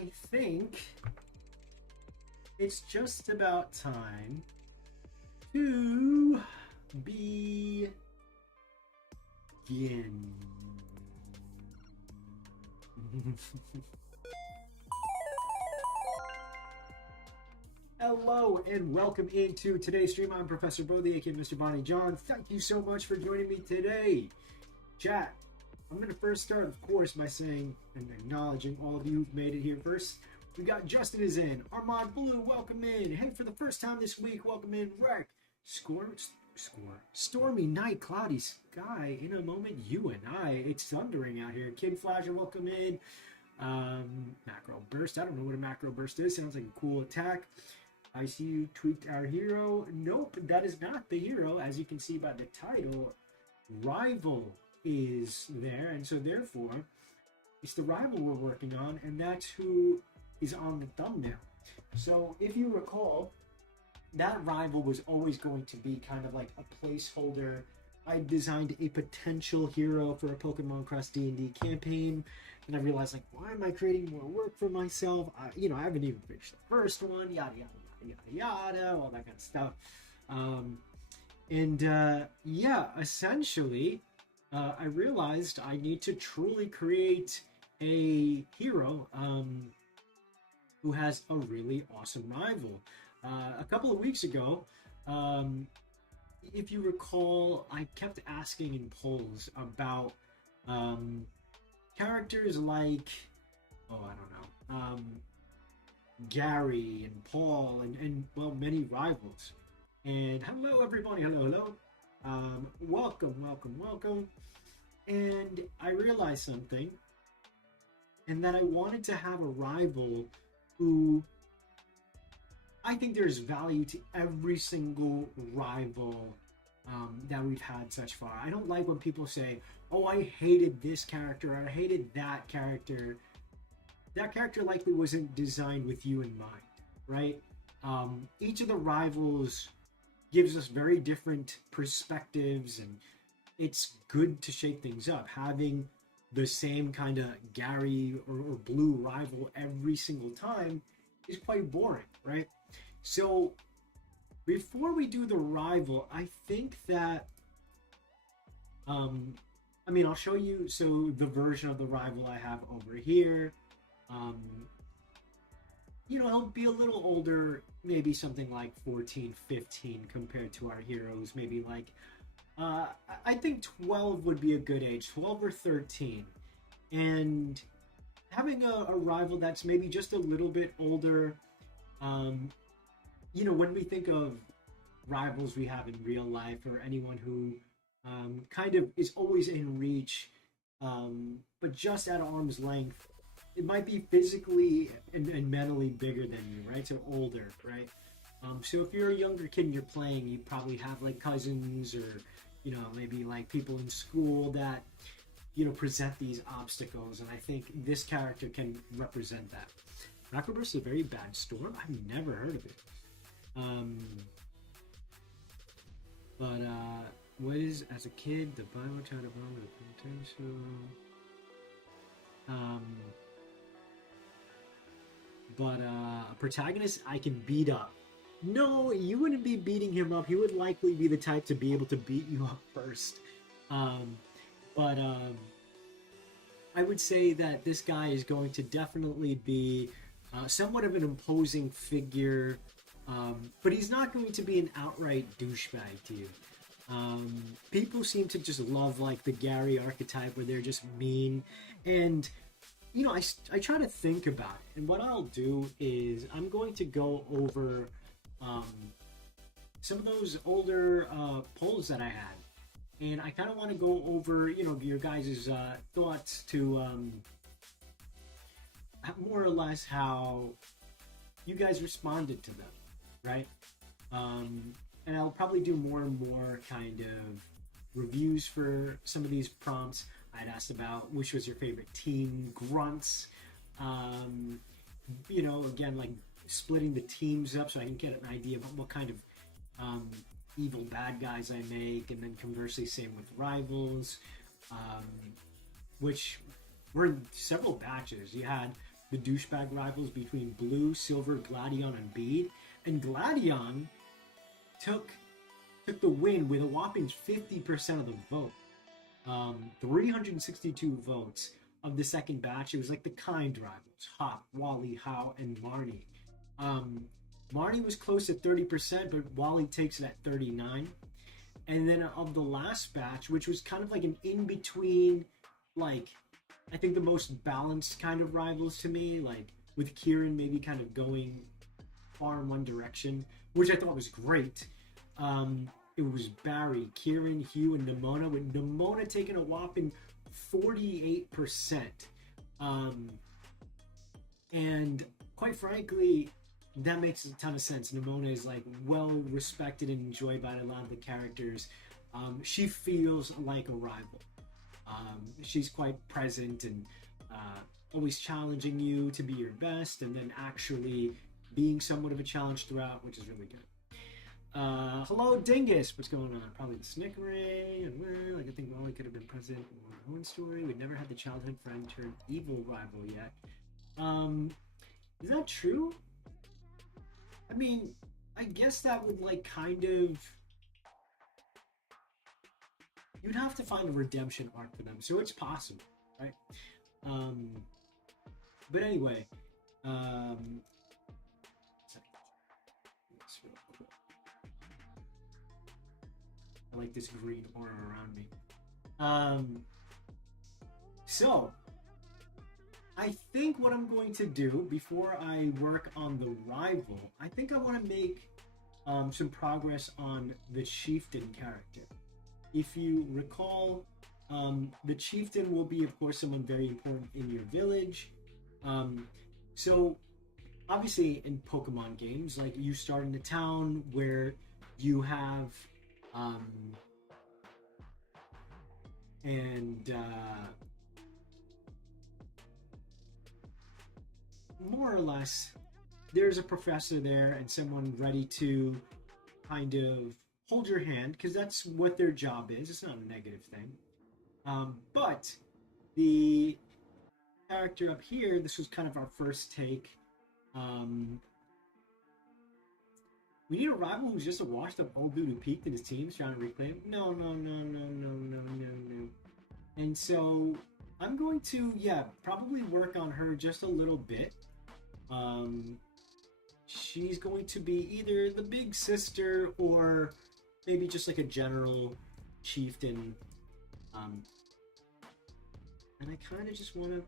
I think it's just about time to begin. Hello and welcome into today's stream. I'm Professor Bodhi, aka Mr. Bonny John. Thank you so much for joining me today. Chat, I'm going to first start, of course, by saying and acknowledging all of you who've made it here first. We got Justin is in, Armand Blue, welcome in. Hey, for the first time this week, welcome in, Wreck. Stormy night, cloudy sky. In a moment, you and I. It's thundering out here. Kid Flasher, welcome in. Macro burst. I don't know what a macro burst is. Sounds like a cool attack. I see you tweaked our hero. Nope, that is not the hero. As you can see by the title, Rival is there, and so therefore it's the Rival we're working on, and that's who is on the thumbnail. So if you recall, that Rival was always going to be kind of like a placeholder. I designed a potential hero for a Pokemon Cross D&D campaign, and I realized, like, why am I creating more work for myself? I haven't even finished the first one, yada yada yada, all that kind of stuff. Essentially, I realized I need to truly create a hero who has a really awesome rival. A couple of weeks ago, if you recall, I kept asking in polls about characters like, Gary and Paul and well, many rivals. And hello everybody, hello. Welcome. And I realized something, and that I wanted to have a rival who, I think there's value to every single rival that we've had such far. I don't like when people say, oh, I hated this character, or I hated that character. That character likely wasn't designed with you in mind, right? Each of the rivals gives us very different perspectives, and it's good to shake things up. Having the same kind of Gary or Blue rival every single time is quite boring, right? So before we do the rival, I think that I'll show you the version of the rival I have over here. He'll be a little older, maybe something like 14, 15 compared to our heroes. Maybe like, I think 12 would be a good age, 12 or 13. And having a rival that's maybe just a little bit older, when we think of rivals we have in real life, or anyone who kind of is always in reach, but just at arm's length, it might be physically and mentally bigger than you, right? So older, right? So if you're a younger kid and you're playing, you probably have like cousins or, maybe like people in school that, present these obstacles. And I think this character can represent that. Macroburst is a very bad storm. I've never heard of it. What is, as a kid, the Bible child of the potential? A protagonist I can beat up. No, you wouldn't be beating him up. He would likely be the type to be able to beat you up first. I would say that this guy is going to definitely be somewhat of an imposing figure, but he's not going to be an outright douchebag to you. People seem to just love like the Gary archetype where they're just mean, and I try to think about it, and what I'll do is I'm going to go over some of those older polls that I had, and I kind of want to go over your guys' thoughts to more or less how you guys responded to them, right? And I'll probably do more and more kind of reviews for some of these prompts. I'd asked about which was your favorite team, grunts, again, like splitting the teams up so I can get an idea about what kind of evil bad guys I make, and then conversely, same with rivals, which were in several batches. You had the douchebag rivals between Blue, Silver, Gladion, and Bede. And Gladion took the win with a whopping 50% of the vote. 362 votes of the second batch. It was like the kind rivals: Hop, Wally, How, and Marnie. Marnie was close at 30%, but Wally takes it at 39%. And then of the last batch, which was kind of like an in-between, like, I think the most balanced kind of rivals to me, like with Kieran maybe kind of going far in one direction, which I thought was great. It was Barry, Kieran, Hugh, and Nimona, with Nimona taking a whopping 48%. And quite frankly, that makes a ton of sense. Nimona is like well respected and enjoyed by a lot of the characters. She feels like a rival. She's quite present and always challenging you to be your best, and then actually being somewhat of a challenge throughout, which is really good. Hello, Dingus. What's going on? Probably the Snickeray, and well, like I think Wally could have been present in one story. We'd never had the childhood friend turned evil rival yet. Is that true? I mean, I guess that would like kind of. You'd have to find a redemption arc for them, so it's possible, right? But anyway, I like this green aura around me. So, I think what I'm going to do before I work on the rival, I think I want to make some progress on the chieftain character. If you recall, the chieftain will be, of course, someone very important in your village. So, obviously, in Pokemon games, like you start in a town where you have, more or less, there's a professor there and someone ready to kind of hold your hand, because that's what their job is. It's not a negative thing. But the character up here, this was kind of our first take. We need a rival who's just a washed-up old dude who peaked in his teens trying to reclaim. No. And so I'm going to, probably work on her just a little bit. She's going to be either the big sister or maybe just like a general chieftain. And I kind of just want to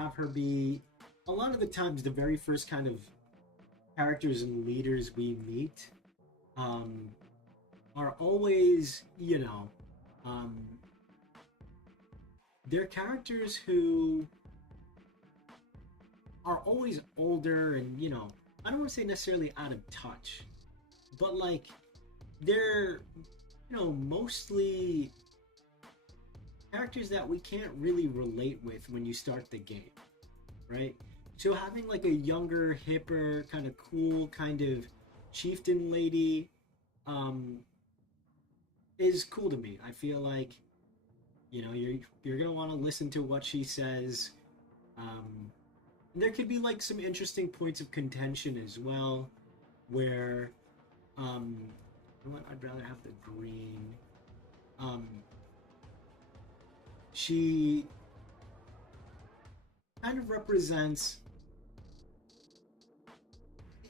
have her be, a lot of the times, the very first kind of characters and leaders we meet are always, they're characters who are always older and, I don't want to say necessarily out of touch, but like they're, mostly characters that we can't really relate with when you start the game, right? So having like a younger, hipper, kind of cool, kind of chieftain lady is cool to me. I feel like, you're gonna want to listen to what she says. There could be like some interesting points of contention as well, where, I'd rather have the green. She kind of represents,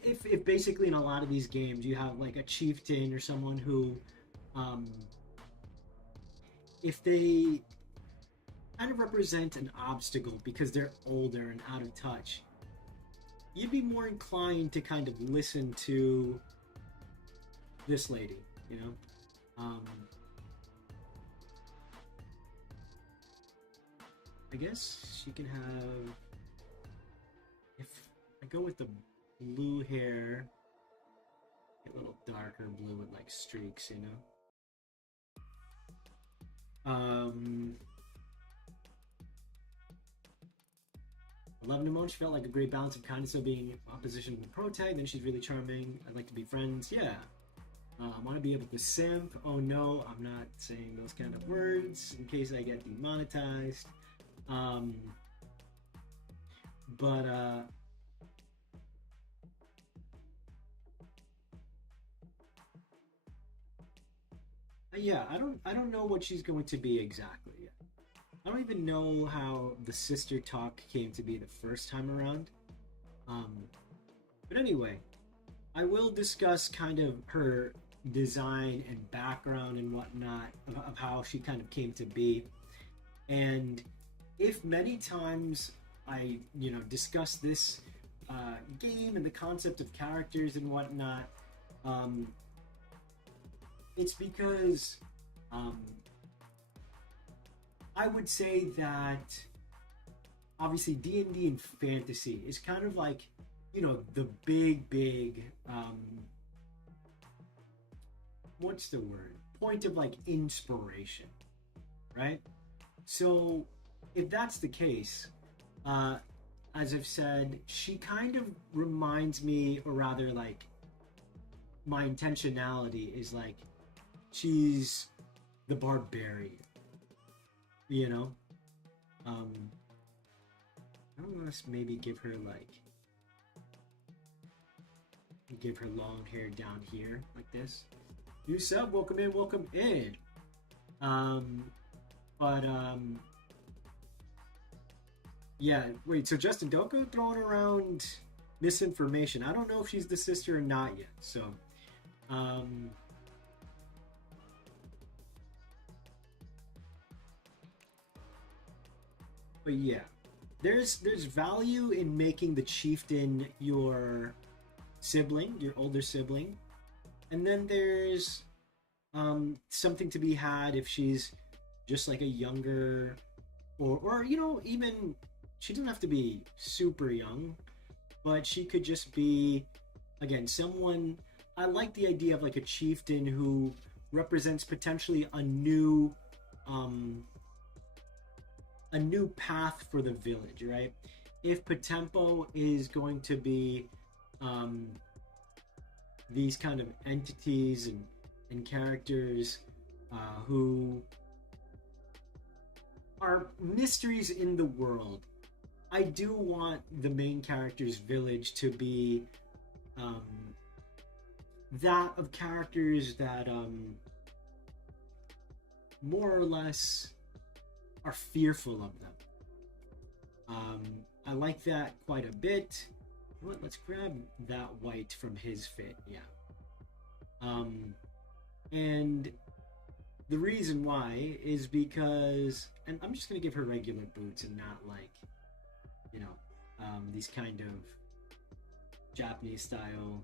if basically in a lot of these games you have like a chieftain or someone who, if they kind of represent an obstacle because they're older and out of touch, you'd be more inclined to kind of listen to this lady, I guess she can have, if I go with the blue hair, a little darker blue with like streaks, I love Nimona. She felt like a great balance of kindness of being opposition to Protag. Then she's really charming. I'd like to be friends. Yeah. I want to be able to simp. Oh no, I'm not saying those kind of words in case I get demonetized. But yeah, I don't know what she's going to be exactly yet. I don't even know how the sister talk came to be the first time around. Um, but anyway, I will discuss kind of her design and background and whatnot of how she kind of came to be. And if many times I, discuss this game and the concept of characters and whatnot, um, it's because um, I would say that obviously D&D and fantasy is kind of like the big what's the word, point of like inspiration, right? So if that's the case, uh as I've said, she kind of reminds me, or rather like my intentionality is like she's the barbarian, you know. um I don't know, let's maybe give her long hair down here like this. You sub, welcome in, welcome in. Um, but yeah. Wait. So Justin, don't go throwing around misinformation. I don't know if she's the sister or not yet. So, um, but yeah, there's value in making the chieftain your sibling, your older sibling, and then there's something to be had if she's just like a younger, or even she doesn't have to be super young, but she could just be, again, someone. I like the idea of like a chieftain who represents potentially um a new path for the village, right? If POTEMPO is going to be um these kind of entities and characters who are mysteries in the world, I do want the main character's village to be um, that of characters that more or less are fearful of them. I like that quite a bit. What? Let's grab that white from his fit. Yeah. And the reason why is because, and I'm just gonna give her regular boots and not like, these kind of Japanese style.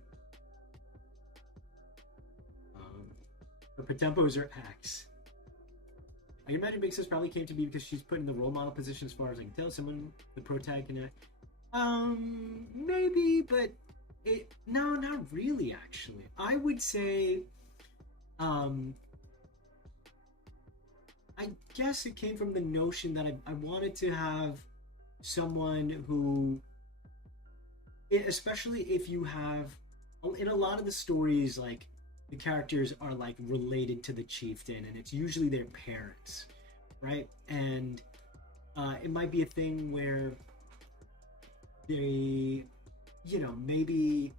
Her potempos are X. I imagine Big Sis probably came to be because she's put in the role model position, as far as I can tell. Someone, the protagonist. Maybe, but no, not really. Actually, I would say, um, I guess it came from the notion that I wanted to have someone who, especially if you have, in a lot of the stories, like the characters are like related to the chieftain, and it's usually their parents, right? And it might be a thing where they, maybe,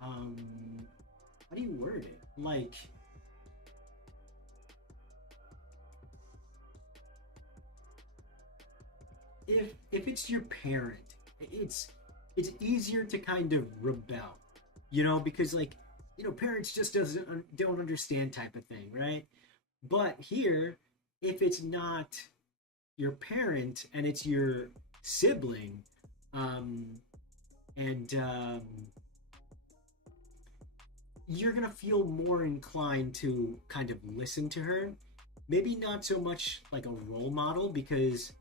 how do you word it? Like, if it's your parent, it's easier to kind of rebel, because like, parents just don't understand type of thing, right? But here, if it's not your parent and it's your sibling, um, and you're gonna feel more inclined to kind of listen to her. Maybe not so much like a role model, because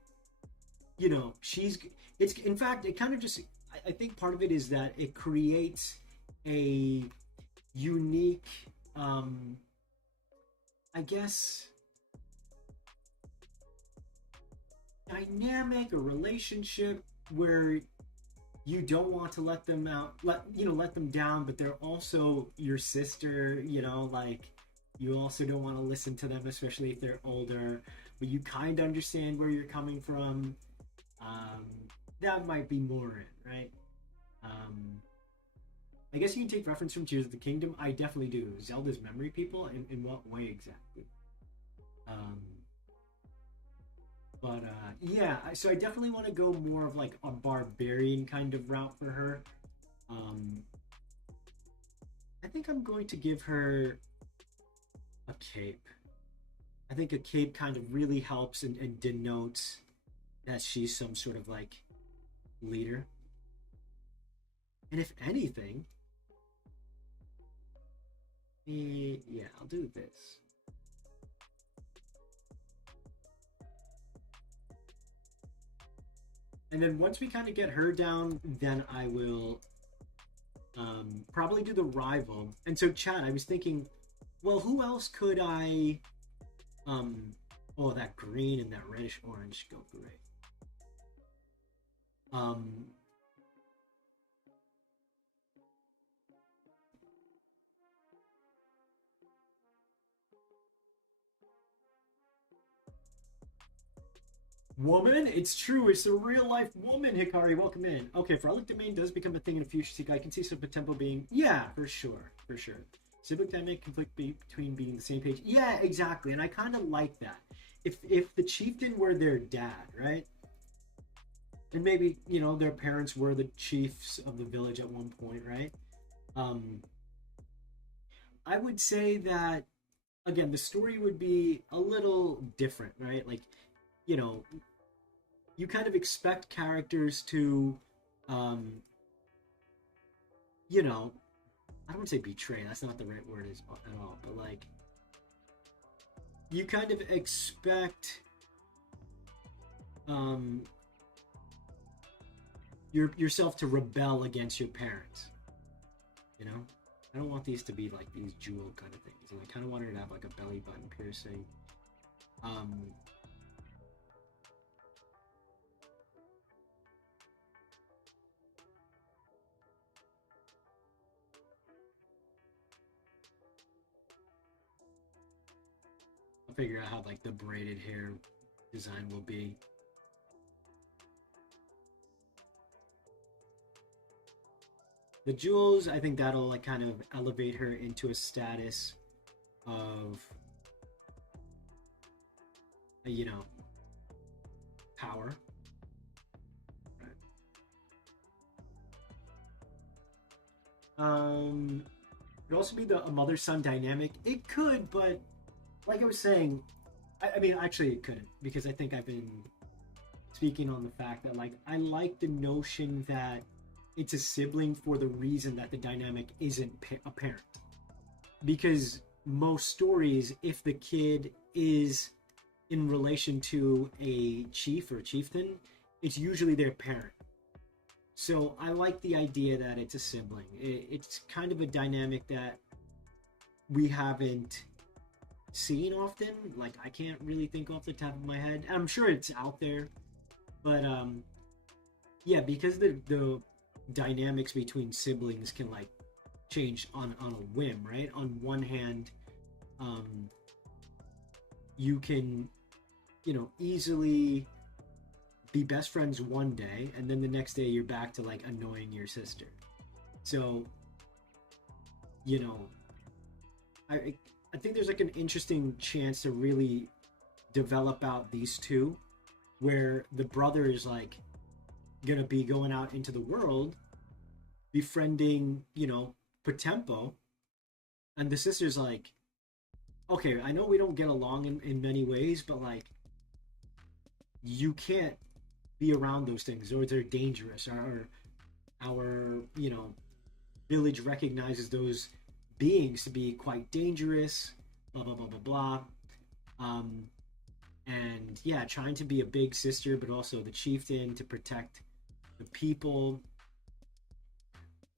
she's, it's, in fact, it kind of just, I think part of it is that it creates a unique, I guess, dynamic or relationship where you don't want to let them out, let them down, but they're also your sister, like you also don't want to listen to them, especially if they're older, but you kind of understand where you're coming from. um that might be more it, right? Um, I guess you can take reference from Tears of the Kingdom. I definitely do. Zelda's memory people? In what way exactly? Um, but yeah, so I definitely want to go more of like a barbarian kind of route for her. Um, I think I'm going to give her a cape. I think a cape kind of really helps and denotes that she's some sort of like leader. And if anything, yeah, I'll do this. And then once we kind of get her down, then I will probably do the rival. And so, Chad, I was thinking, well, who else could I? Oh, that green and that reddish orange go great. Um, Woman, it's true. It's a real life woman. Hikari, welcome in. Okay, Frolic Domain does become a thing in a future sequel. I can see some POTEMPO being, yeah, for sure, for sure. Sibling dynamic conflict between being the same page. Yeah, exactly, and I kind of like that. If the chieftain were their dad, right, and maybe their parents were the chiefs of the village at one point, right? Um, I would say that again, the story would be a little different, right? Like, you know, you kind of expect characters to, um, you know, I don't want to say betray. That's not the right word at all. But like, you kind of expect, um, yourself to rebel against your parents. You know, I don't want these to be like these jewel kind of things, and I kind of want her to have like a belly button piercing. Um, I'll figure out how like the braided hair design will be. The jewels, I think that'll like kind of elevate her into a status of, you know, power. Right. It could also be a mother-son dynamic. It could, but like I was saying, I mean, actually, it couldn't because I think I've been speaking on the fact that like I like the notion that it's a sibling for the reason that the dynamic isn't apparent. Because most stories, if the kid is in relation to a chief or a chieftain, it's usually their parent. So I like the idea that it's a sibling. It's kind of a dynamic that we haven't seen often. Like I can't really think off the top of my head. I'm sure it's out there, but yeah, because the dynamics between siblings can like change on a whim, right? On one hand, you can easily be best friends one day and then the next day you're back to like annoying your sister. So you know I think there's like an interesting chance to really develop out these two where the brother is like gonna be going out into the world befriending POTEMPO, and the sister's like, okay, I know we don't get along in many ways, but like you can't be around those things or they're dangerous. Our village recognizes those beings to be quite dangerous, blah blah blah blah blah. And yeah, trying to be a big sister but also the chieftain to protect the people.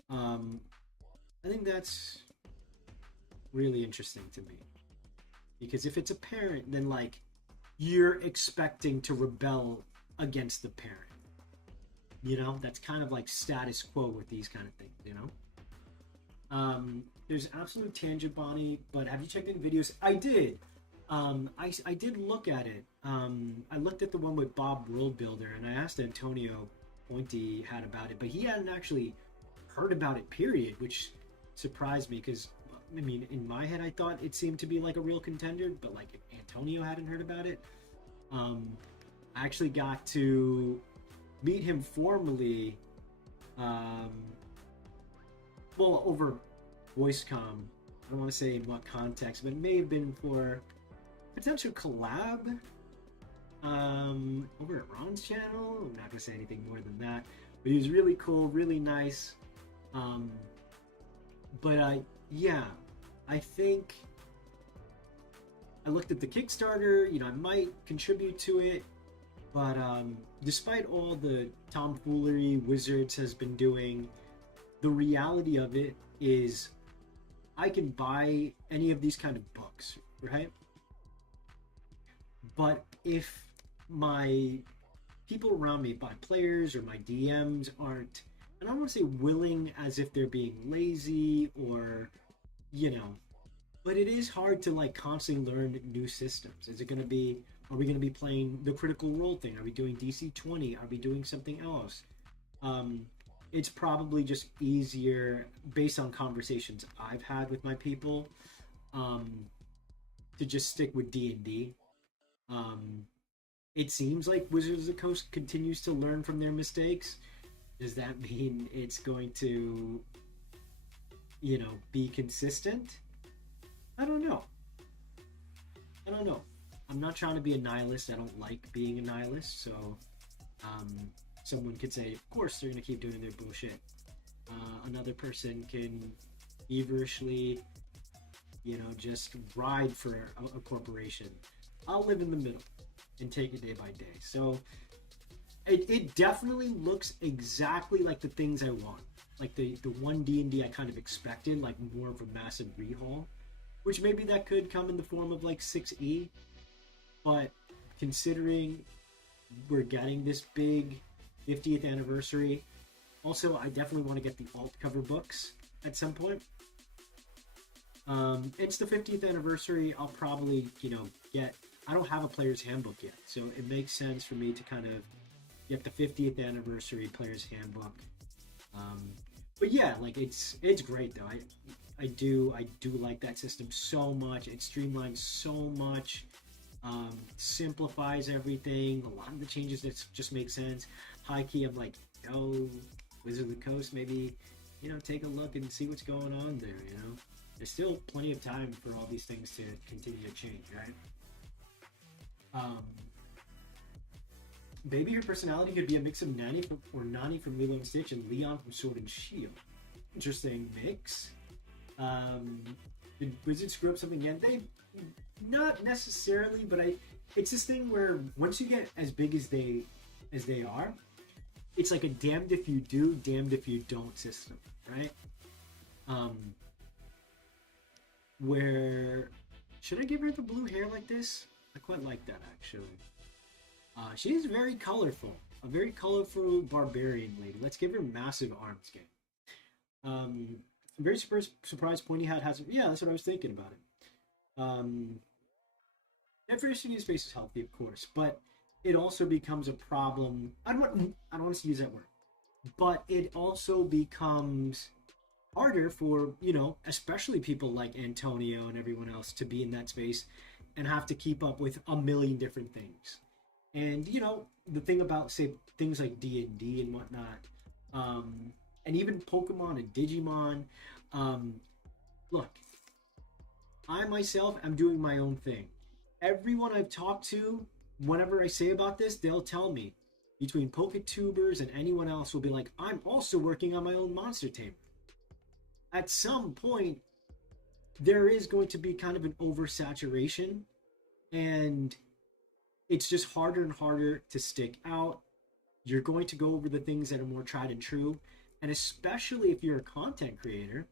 I think that's really interesting to me because if it's a parent, then like you're expecting to rebel against the parent. That's kind of like status quo with these kind of things. There's absolute tangent, Bonnie, but have you checked in videos? I did. I did look at it. I looked at the one with Bob World Builder, and I asked Antonio Pointy had about it, but he hadn't actually heard about it, period, which surprised me because, I mean, in my head, I thought it seemed to be like a real contender, but like Antonio hadn't heard about it. I actually got to meet him formally, um, well, over VoiceCom. I don't want to say in what context, but it may have been for potential collab over at Ron's channel. I'm not gonna say anything more than that, but he was really cool, really nice. Um, but yeah, I think I looked at the Kickstarter. You know, I might contribute to it, but despite all the tomfoolery Wizards has been doing, the reality of it is I can buy any of these kind of books, right? But if my people around me, my players or my DMs, aren't, and I don't want to say willing as if they're being lazy or, you know, but it is hard to like constantly learn new systems. Is it going to be, are we going to be playing the Critical Role thing? Are we doing DC 20? Are we doing something else? It's probably just easier based on conversations I've had with my people, to just stick with D&D. Um, it seems like Wizards of the Coast continues to learn from their mistakes. Does that mean it's going to, you know, be consistent? I don't know. I don't know. I'm not trying to be a nihilist. I don't like being a nihilist. So, someone could say, of course, they're going to keep doing their bullshit. Another person can feverishly, you know, just ride for a corporation. I'll live in the middle and take it day by day. So it definitely looks exactly like the things I want. Like the one D&D I kind of expected, like more of a massive rehaul, which maybe that could come in the form of like 6E. But considering we're getting this big 50th anniversary, also I definitely want to get the alt cover books at some point. It's the 50th anniversary. I'll probably, you know, get, I don't have a player's handbook yet, so it makes sense for me to kind of get the 50th anniversary player's handbook. But yeah, like it's great though. I do like that system so much. It streamlines so much, simplifies everything. A lot of the changes that just make sense. High key, I'm like, yo, Wizard of the Coast, maybe, you know, take a look and see what's going on there. You know, there's still plenty of time for all these things to continue to change, right? Maybe her personality could be a mix of Nani from Lilo and Stitch and Leon from Sword and Shield. Interesting mix. Did Wizards screw up something again? They, not necessarily, but it's this thing where once you get as big as they are, it's like a damned if you do, damned if you don't system, right? Where should I give her the blue hair like this? I quite like that actually. She is very colorful, a very colorful barbarian lady. Let's give her massive arms game. I'm very surprised Pointy Hat hasn't. Yeah, that's what I was thinking about it. Diversity in space is healthy, of course, but it also becomes a problem. I don't want to use that word, but it also becomes harder for, you know, especially people like Antonio and everyone else to be in that space and have to keep up with a million different things. And you know, the thing about, say, things like D&D and whatnot, and even Pokemon and Digimon, look, I myself am doing my own thing. Everyone I've talked to, whenever I say about this, they'll tell me, between PokeTubers and anyone else will be like, I'm also working on my own monster tamer. At some point, there is going to be kind of an oversaturation, and it's just harder and harder to stick out. You're going to go over the things that are more tried and true, and especially if you're a content creator,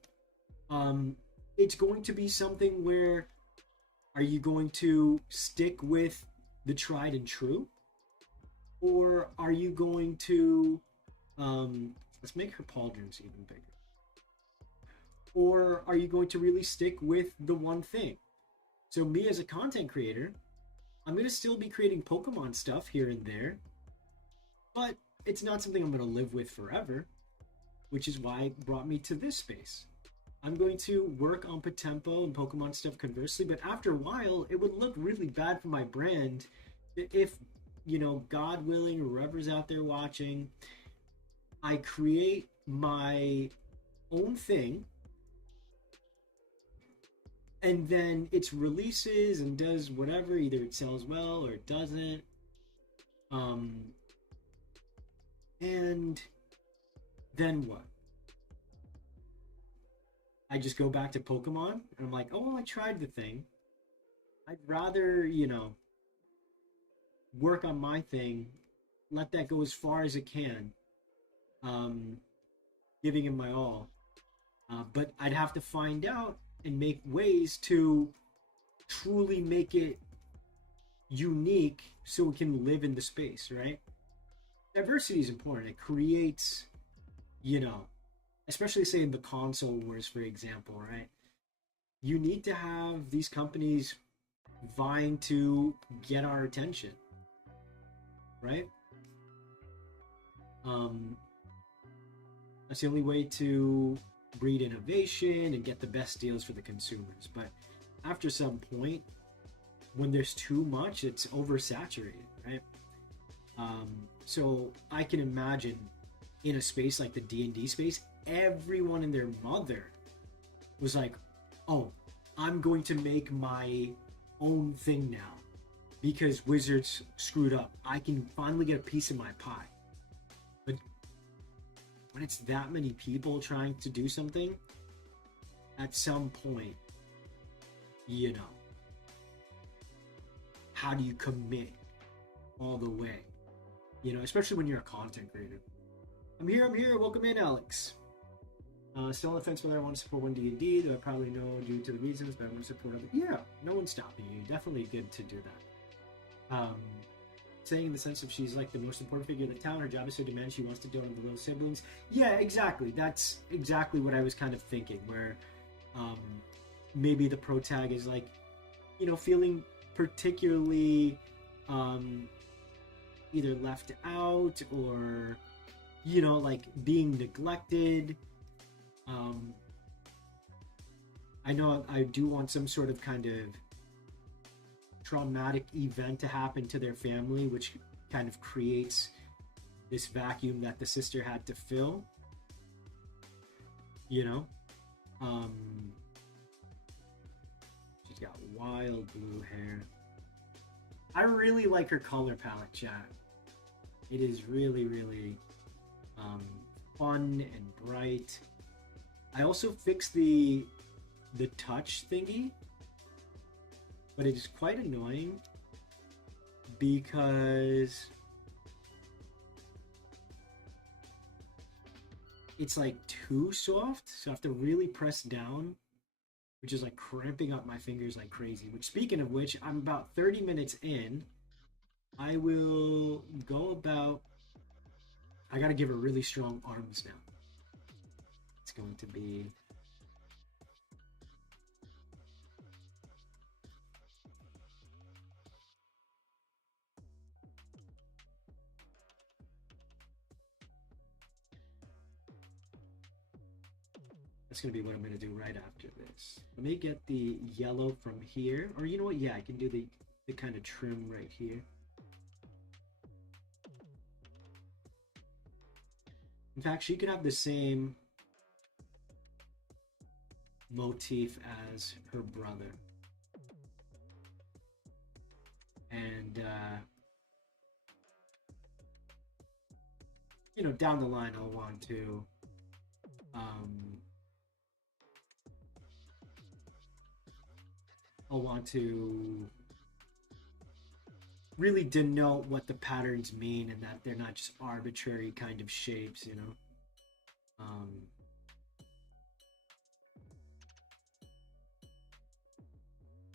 it's going to be something where, are you going to stick with the tried and true, or are you going to, let's make her pauldrons even bigger, or are you going to really stick with the one thing? So me as a content creator, I'm going to still be creating Pokemon stuff here and there, but it's not something I'm going to live with forever, which is why it brought me to this space. I'm going to work on POTEMPO and Pokemon stuff conversely, but after a while, it would look really bad for my brand if, God willing, or whoever's out there watching, I create my own thing and then it releases and does whatever. Either it sells well or it doesn't. And then what? I just go back to Pokemon and I'm like, oh, well, I tried the thing. I'd rather, work on my thing, let that go as far as it can, giving it my all. But I'd have to find out and make ways to truly make it unique so it can live in the space, right? Diversity is important. It creates, especially say in the console wars, for example, right? You need to have these companies vying to get our attention, right? That's the only way to breed innovation and get the best deals for the consumers. But after some point, when there's too much, it's oversaturated, right? So I can imagine in a space like the D&D space, everyone and their mother was like, oh, I'm going to make my own thing now because Wizards screwed up. I can finally get a piece of my pie. But when it's that many people trying to do something, at some point, how do you commit all the way? Especially when you're a content creator. I'm here. Welcome in, Alex. Still on the fence whether I want to support one D&D, though I probably know due to the reasons, but I want to support other. Yeah, no one's stopping you. Definitely good to do that. Saying in the sense of she's like the most important figure in the town, her job is so demanding she wants to donate the little siblings. Yeah, exactly. That's exactly what I was kind of thinking, where maybe the pro tag is like, feeling particularly either left out or, like being neglected. I know I do want some sort of kind of traumatic event to happen to their family, which kind of creates this vacuum that the sister had to fill. She's got wild blue hair. I really like her color palette, chat. It is really, really fun and bright. I also fixed the touch thingy, but it is quite annoying because it's like too soft, so I have to really press down, which is like cramping up my fingers like crazy. Which, speaking of which, I'm about 30 minutes in. I will go about. I gotta give her really strong arms now. It's going to be. That's going to be what I'm going to do right after this. Let me get the yellow from here. Or you know what? Yeah, I can do the kind of trim right here. In fact, she could have the same motif as her brother. And, down the line, I'll want to... I'll want to really denote what the patterns mean and that they're not just arbitrary kind of shapes,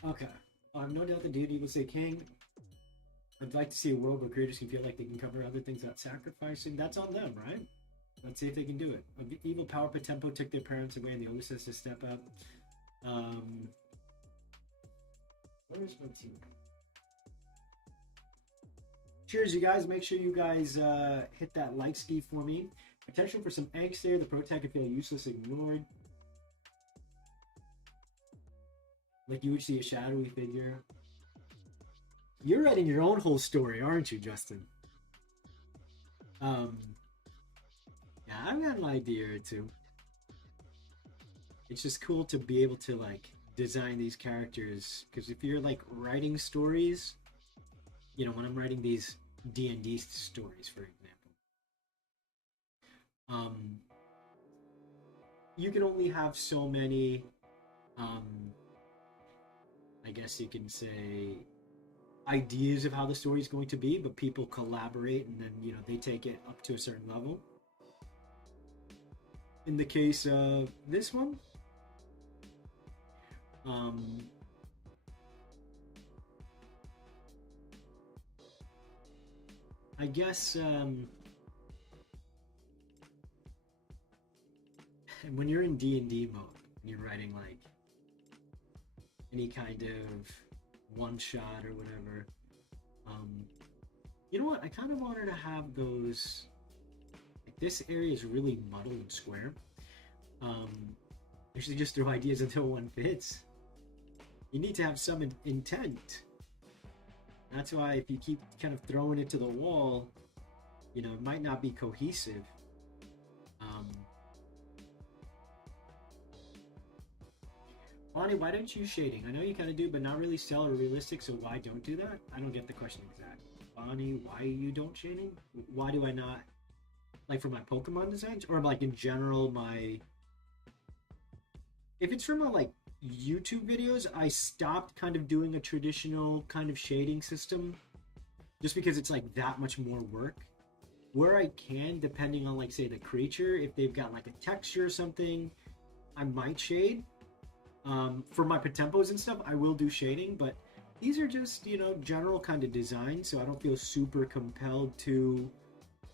Okay. No doubt the deity will say, King, I'd like to see a world where creators can feel like they can cover other things without sacrificing. That's on them, right? Let's see if they can do it. Evil power POTEMPO took their parents away and the oldest has to step up. Where's my team? Cheers, you guys. Make sure you guys hit that like ski for me. Potential for some angst there. The protag could feel useless, ignored. Like you would see a shadowy figure. You're writing your own whole story, aren't you, Justin? Yeah, I've got an idea or two. It's just cool to be able to like design these characters, because if you're like writing stories, you know, when I'm writing these D&D stories, for example, um, you can only have so many, I guess you can say, ideas of how the story is going to be, but people collaborate and then, you know, they take it up to a certain level. In the case of this one, I guess when you're in D&D mode, you're writing like any kind of one shot or whatever. You know what? I kind of wanted to have those. Like, this area is really muddled and square. Usually just throw ideas until one fits. You need to have some intent. That's why if you keep kind of throwing it to the wall, you know, it might not be cohesive. Bonnie, why don't you shading? I know you kind of do, but not really sell or realistic, so why don't do that? I don't get the question exactly. Bonnie, why you don't shading? Why do I not? Like for my Pokemon designs? Or like in general, my... If it's for my like YouTube videos, I stopped kind of doing a traditional kind of shading system just because it's like that much more work. Where I can, depending on like say the creature, if they've got like a texture or something, I might shade. For my potempos and stuff, I will do shading, but these are just, you know, general kind of designs, so I don't feel super compelled to,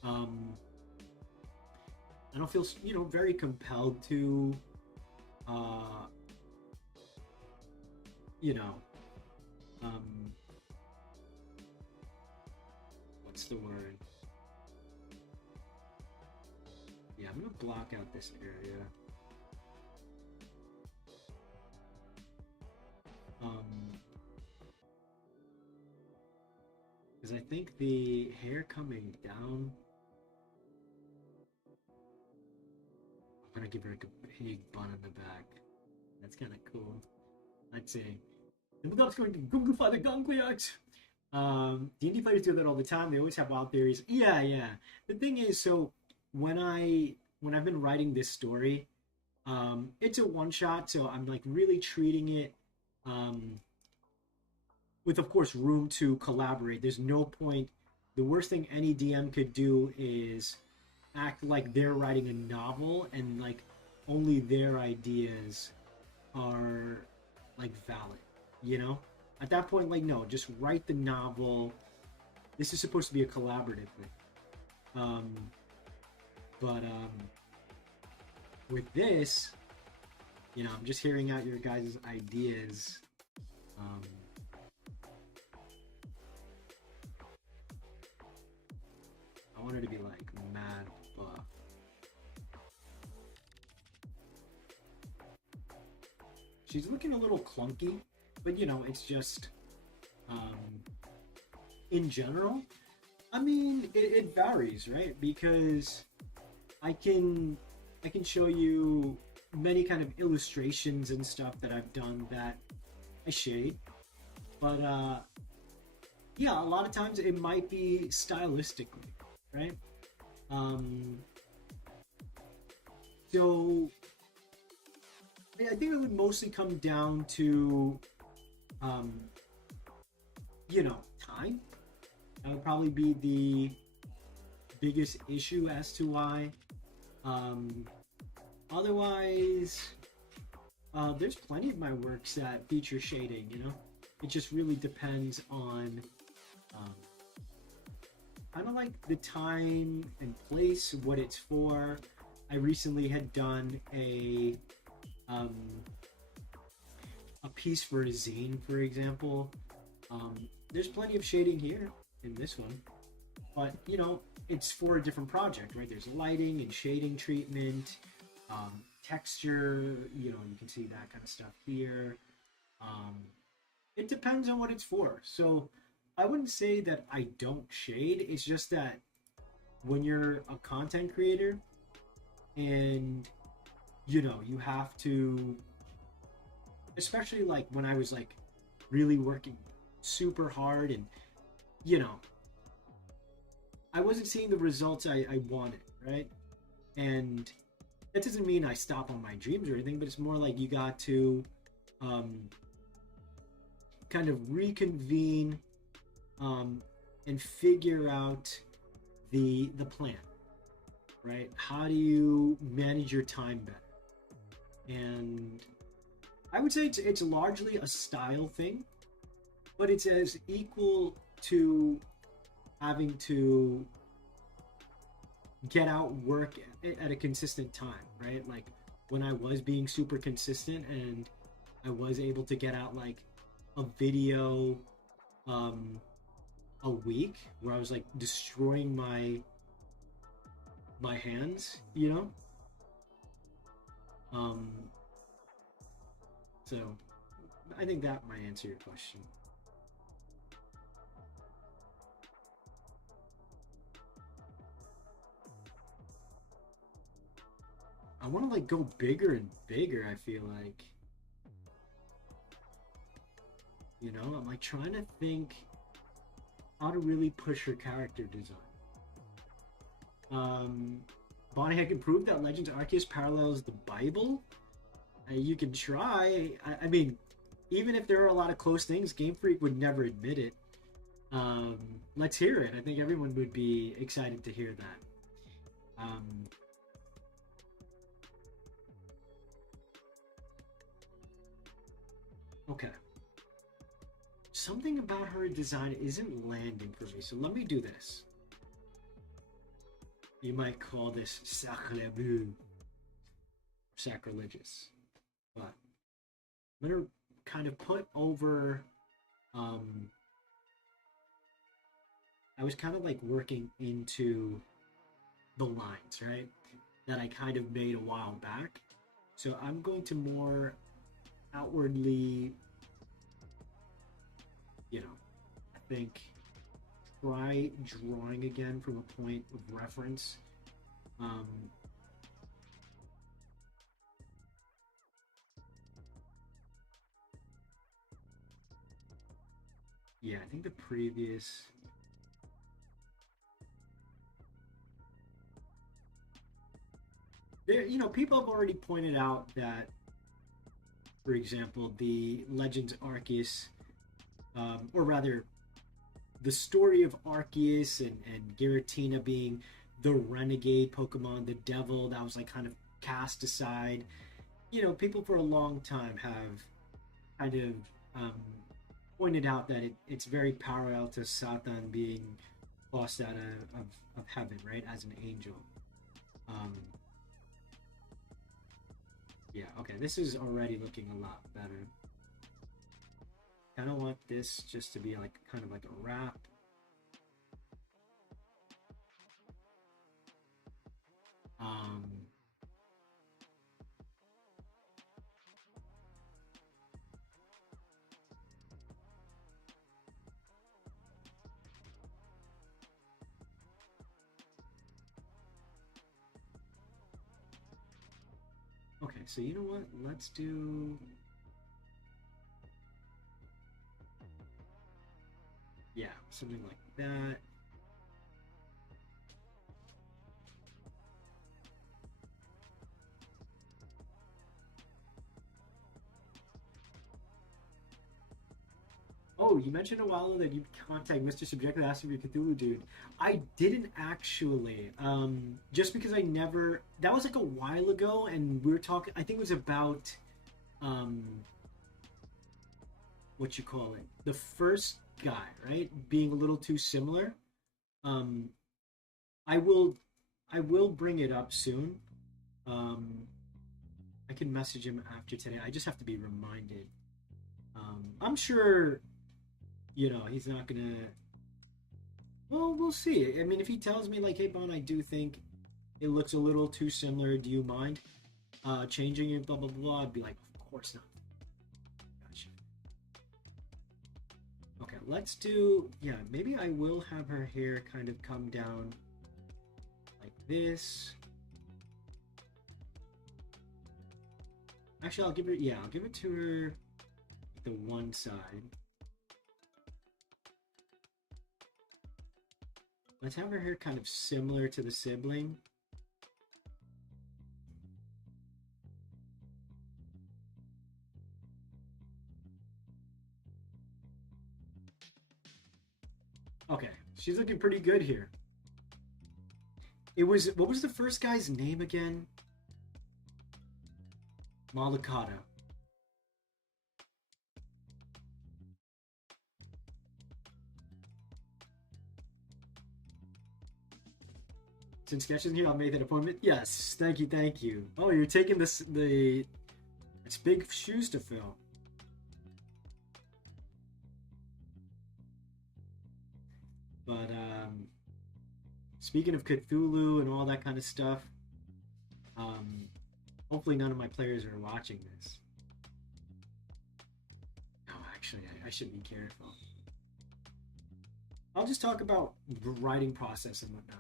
I don't feel, you know, very compelled to, you know, what's the word? Yeah, I'm gonna block out this area. Because I think the hair coming down, I'm gonna give her like a big bun in the back. That's kind of cool. I'd say. And without going to Googlify the Gungliax. D&D players do that all the time. They always have wild theories. Yeah, yeah. The thing is, so when I've been writing this story, it's a one shot, so I'm like really treating it with, of course, room to collaborate. There's no point. The worst thing any DM could do is act like they're writing a novel and like only their ideas are like valid, you know? At that point, like, no, just write the novel. This is supposed to be a collaborative thing. But with this, you know, I'm just hearing out your guys' ideas. I want her to be like mad buff. She's looking a little clunky, but you know, it's just in general. I mean, it varies, right? Because I can show you many kind of illustrations and stuff that I've done that I shade, but yeah, a lot of times it might be stylistically, right? So I think it would mostly come down to, you know, time. That would probably be the biggest issue as to why. Otherwise, there's plenty of my works that feature shading, you know? It just really depends on kind of like the time and place, what it's for. I recently had done a piece for a zine, for example. There's plenty of shading here in this one. but it's for a different project, right? There's lighting and shading treatment, texture. You can see that kind of stuff here. Um, it depends on what it's for. So I wouldn't say that I don't shade. It's just that when you're a content creator and you have to, especially like when I was like really working super hard, and you know I wasn't seeing the results I wanted, right? And that doesn't mean I stop on my dreams or anything, but it's more like you got to um, kind of reconvene, and figure out the plan, right? How do you manage your time better? And I would say it's largely a style thing, but it's as equal to having to get out work at a consistent time, right? Like when I was being super consistent and I was able to get out like a video um a week where I was like destroying my hands, Um so I think that might answer your question. I want to like go bigger and bigger, I feel like. I'm like trying to think how to really push her character design. Um, Bonnie can prove that Legends Arceus parallels the Bible. You can try. I mean, even if there are a lot of close things, Game Freak would never admit it. Let's hear it. I think everyone would be excited to hear that. Okay. Something about her design isn't landing for me, so let me do this. You might call this sacrilegious, but I'm gonna kind of put over. I was kind of like working into the lines, right? That I kind of made a while back. So I'm going to more outwardly, I think try drawing again from a point of reference. Um, yeah, I think the previous. There, people have already pointed out that, for example, the Legends Arceus, or rather, the story of Arceus and Giratina being the renegade Pokemon, the devil that was like kind of cast aside. People for a long time have kind of um, pointed out that it's very parallel to Satan being lost out of heaven, right, as an angel. Um, yeah, okay, this is already looking a lot better. Kind of want this just to be like kind of like a wrap. Um, okay, so you know what? Let's do. Yeah, something like that. Oh, you mentioned a while ago that you contact Mr. Subjective asking for Cthulhu dude. I didn't actually. Just because I never. That was like a while ago, and we were talking. I think it was about. Um, what you call it? The first guy, right? Being a little too similar. Um, I will. I will bring it up soon. Um, I can message him after today. I just have to be reminded. I'm sure. He's not gonna Well, we'll see. I mean, if he tells me like, "Hey, Bon, I do think it looks a little too similar. Do you mind changing it?" Blah blah blah. I'd be like, "Of course not." Gotcha. Okay, let's do. Yeah, maybe I will have her hair kind of come down like this. Actually, I'll give it. Yeah, I'll give it to her the one side. Let's have her hair kind of similar to the sibling. Okay, she's looking pretty good here. It was, what was the first guy's name again? Malikata. Since Sketch isn't here, I'll make that appointment. Yes, thank you, thank you. Oh, you're taking this, it's big shoes to fill. But, speaking of Cthulhu and all that kind of stuff, hopefully none of my players are watching this. No, actually, I should be careful. I'll just talk about the writing process and whatnot.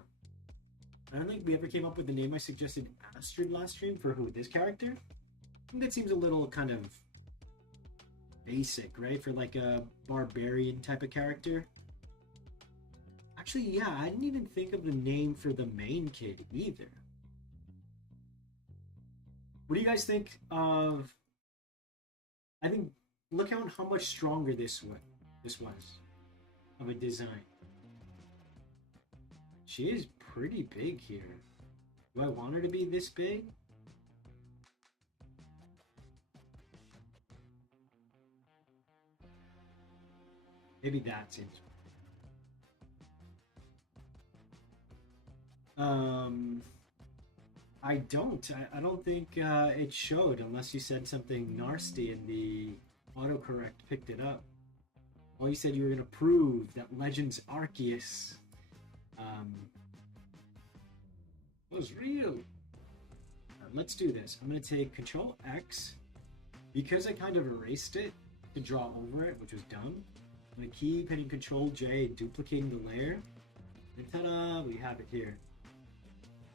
I don't think we ever came up with the name I suggested Astrid last stream for who? This character? I think that seems a little kind of basic, right? For like a barbarian type of character. Actually, yeah, I didn't even think of the name for the main kid either. What do you guys think of... I think, look how much stronger this was of a design. She is pretty big here. Do I want her to be this big? Maybe that seems... I don't. I don't think it showed unless you said something nasty and the autocorrect picked it up. Well, you said you were going to prove that Legends Arceus was real. Let's do this. I'm going to take Control X because I kind of erased it to draw over it, which was dumb. I'm going to keep hitting Control J, duplicating the layer, and ta-da, we have it here.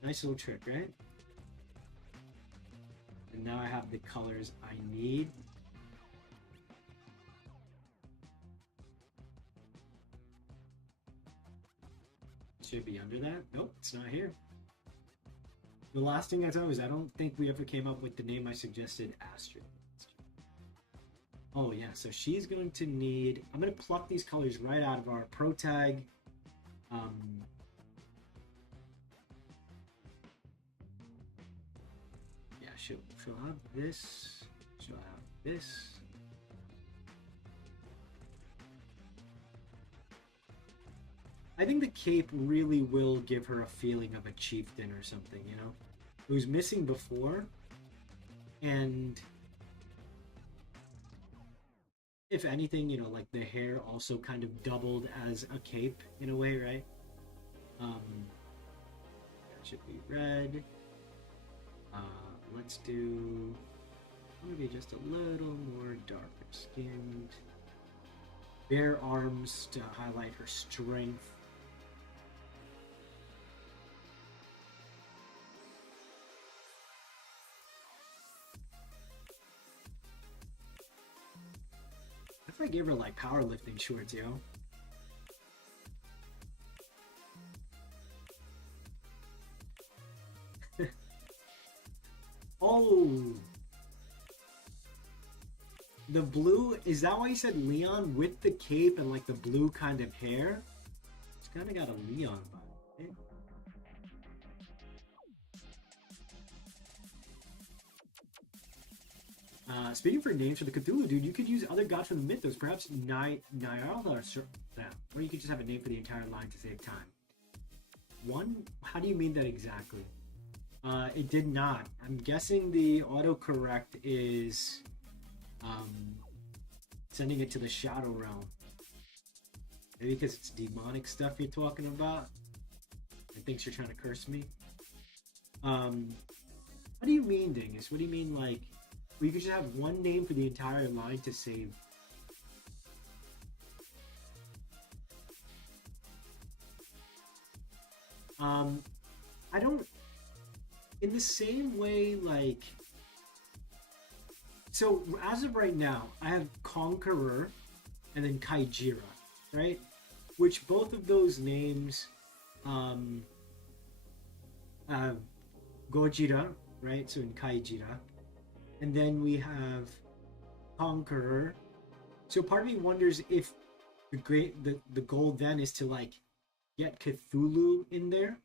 Nice little trick, right? And now I have the colors I need. Should be under that. Nope, it's not here. The last thing I thought was I don't think we ever came up with the name I suggested, Astrid. Oh yeah, so she's going to need... I'm going to pluck these colors right out of our pro tag. Yeah, she'll have this. She'll have this. I think the cape really will give her a feeling of a chieftain or something, you know? It was missing before, and if anything, you know, like the hair also kind of doubled as a cape in a way, right? That should be red. Let's do maybe just a little more darker skinned. Bare arms to highlight her strength. If I gave her like powerlifting shorts, yo. Oh, the blue, is that why you said Leon with the cape and like the blue kind of hair? It's kind of got a Leon vibe, right? Speaking for names for the Cthulhu dude, you could use other gods from the mythos, perhaps Nyarl or you could just have a name for the entire line to save time. How do you mean that exactly? It did not. I'm guessing the autocorrect is sending it to the Shadow Realm. Maybe because it's demonic stuff you're talking about. And thinks you're trying to curse me. What do you mean, Dingus? What do you mean, like, we could just have one name for the entire line to save? I don't. In the same way, like. So, as of right now, I have Conqueror and then Kaijira, right? Which both of those names have Gojira, right? So in Kaijira. And then we have Conqueror. So part of me wonders if the goal then is to like get Cthulhu in there.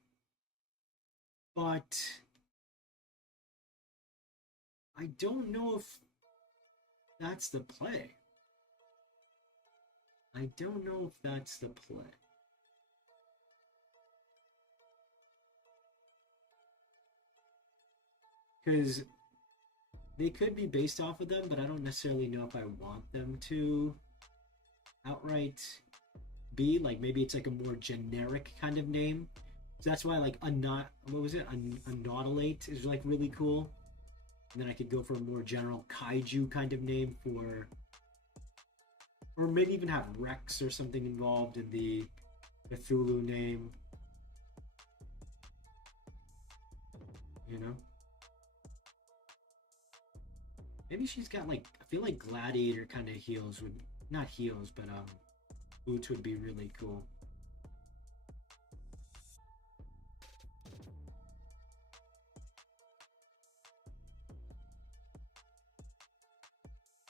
But I don't know if that's the play. I don't know if that's the play. Because they could be based off of them, but I don't necessarily know if I want them to outright be. Like maybe it's like a more generic kind of name. So that's why like what was it? A Nautilate is like really cool. And then I could go for a more general kaiju kind of name for, or maybe even have Rex or something involved in the Cthulhu name. You know? Maybe she's got like, I feel like gladiator kind of heels would, not heels, but boots would be really cool.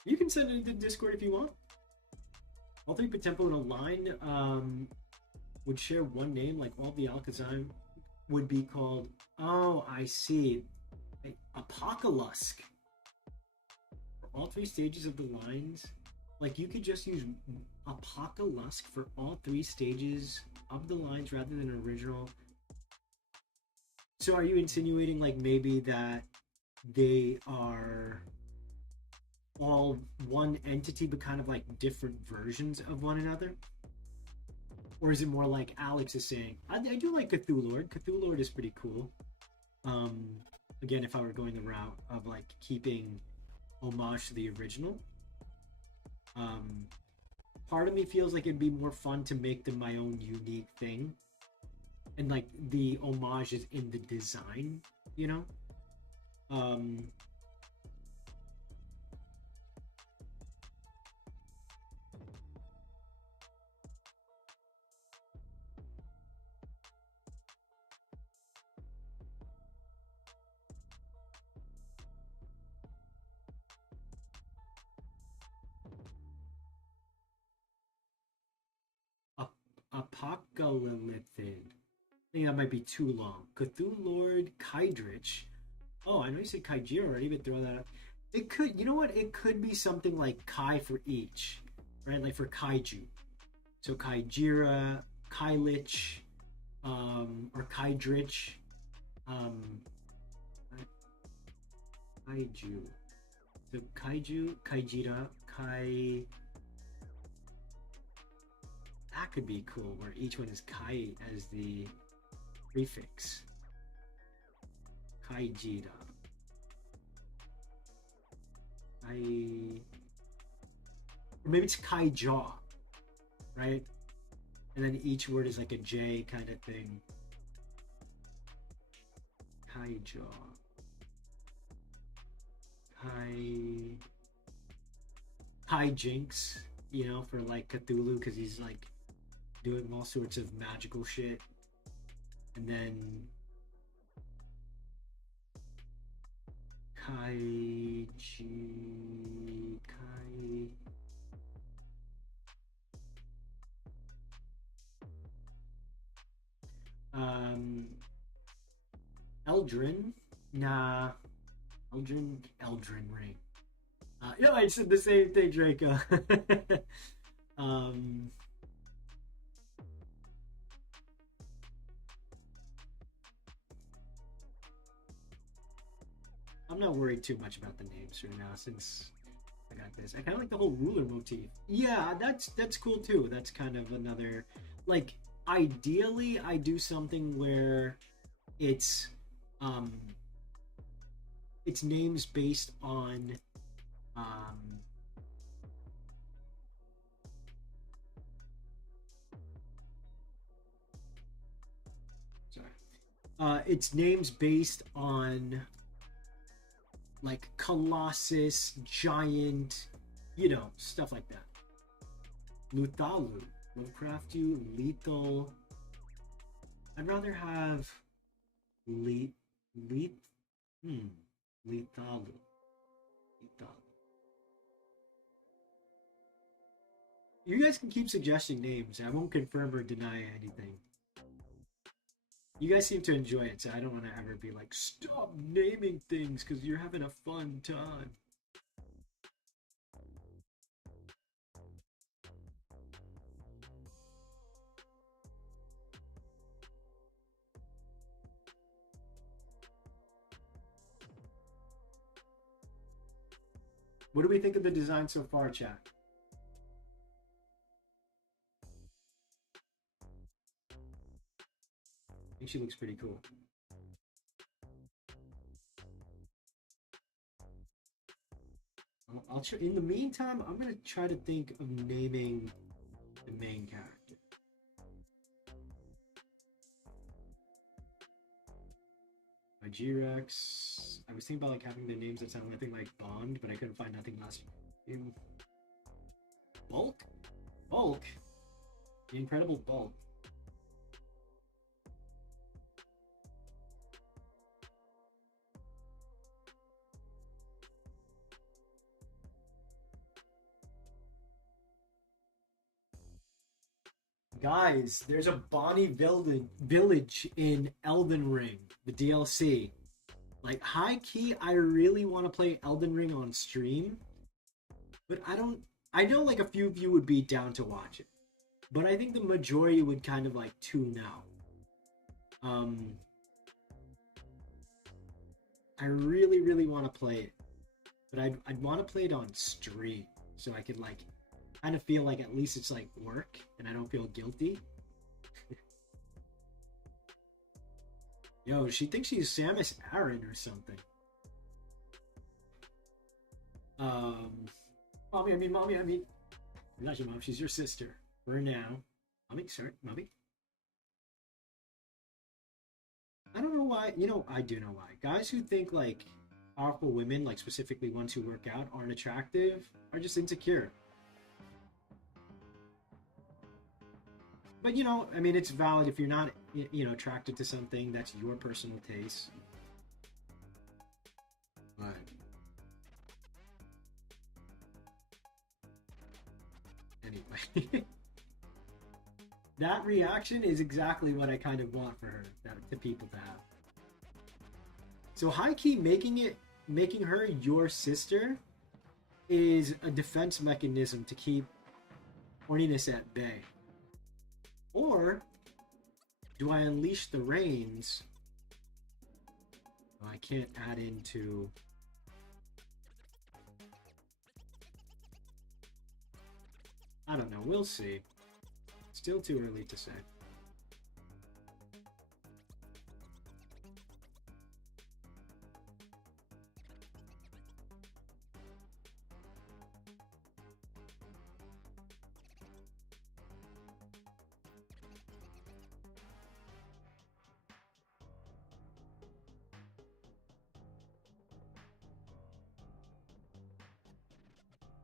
You can send it into Discord if you want. All three POTEMPO in a line would share one name, like all the Alakazam would be called. Oh, I see. Apocalypse. For all three stages of the lines, like you could just use Apocalypse for all three stages of the lines rather than original. So are you insinuating like maybe that they are all one entity but kind of like different versions of one another? Or is it more like Alex is saying, I do like Cthulhu Lord. Cthulhu Lord is pretty cool. Again, if I were going the route of like keeping homage to the original, part of me feels like it'd be more fun to make them my own unique thing, and like the homage is in the design, you know. Apocalypthid. I think that might be too long. Cthulhu Lord Kydrich. Oh, I know you said Kaijira already, but throw that up. It could, you know what? It could be something like Kai for each, right? Like for Kaiju. So Kaijira, Kylich, or Kydrich, Kaiju. So Kaiju, Kaijira, Kai. That could be cool, where each one is Kai as the prefix. Kaijira. Or maybe it's Kaija, right? And then each word is like a J kind of thing. Kaija. Jinx, you know, for like Cthulhu, because he's like doing all sorts of magical shit. And then Kai. Eldrin? Nah. Eldrin Ring. No, I said the same thing, Draco. I'm not worried too much about the names right now, since I got this. I kind of like the whole ruler motif. Yeah, that's cool too. That's kind of another, like, ideally I do something where it's um it's names based on um sorry. It's names based on like Colossus, Giant, stuff like that. Luthalu, Lovecraft you, Lethal. I'd rather have Le- Le- Lethalu. Lethal. You guys can keep suggesting names. I won't confirm or deny anything. You guys seem to enjoy it, so I don't want to ever be like, stop naming things because you're having a fun time. What do we think of the design so far, chat? I think she looks pretty cool. I'll try, in the meantime, I'm gonna try to think of naming the main character. My G-Rex. I was thinking about like having the names that sound nothing like Bond, but I couldn't find nothing last. Bulk? Bulk? The Incredible Bulk. Guys, there's a Bonny village in Elden Ring, the DLC. Like, high key, I really want to play Elden Ring on stream, but I don't. I know like a few of you would be down to watch it, but I think the majority would kind of like tune out. I really, really want to play it, but I'd want to play it on stream so I could like kind of feel like at least it's like work and I don't feel guilty. Yo, she thinks she's Samus Aran or something. Mommy, I mean, not your mom, she's your sister. For now. Mommy, sorry, mommy. I don't know why, I do know why. Guys who think like powerful women, like specifically ones who work out, aren't attractive, are just insecure. But I mean, it's valid if you're not, attracted to something. That's your personal taste. But anyway, that reaction is exactly what I kind of want for her, to people to have. So high key making her your sister is a defense mechanism to keep horniness at bay. Or do I unleash the reins? Well, I can't add into. I don't know. We'll see. Still too early to say.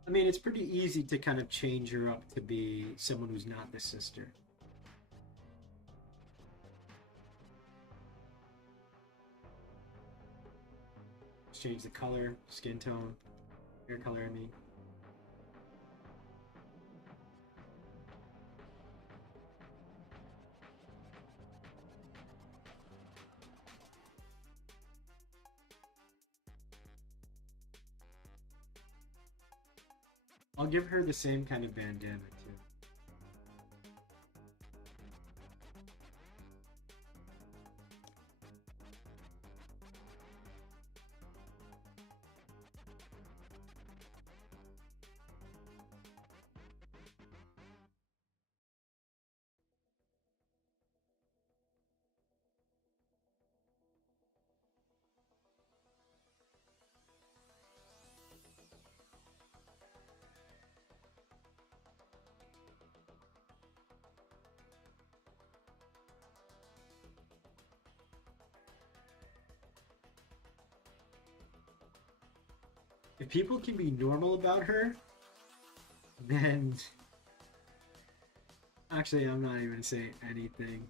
I mean, it's pretty easy to kind of change her up to be someone who's not the sister. Just change the color, skin tone, hair color, I mean. I'll give her the same kind of bandana too. If people can be normal about her, then actually, I'm not even gonna say anything.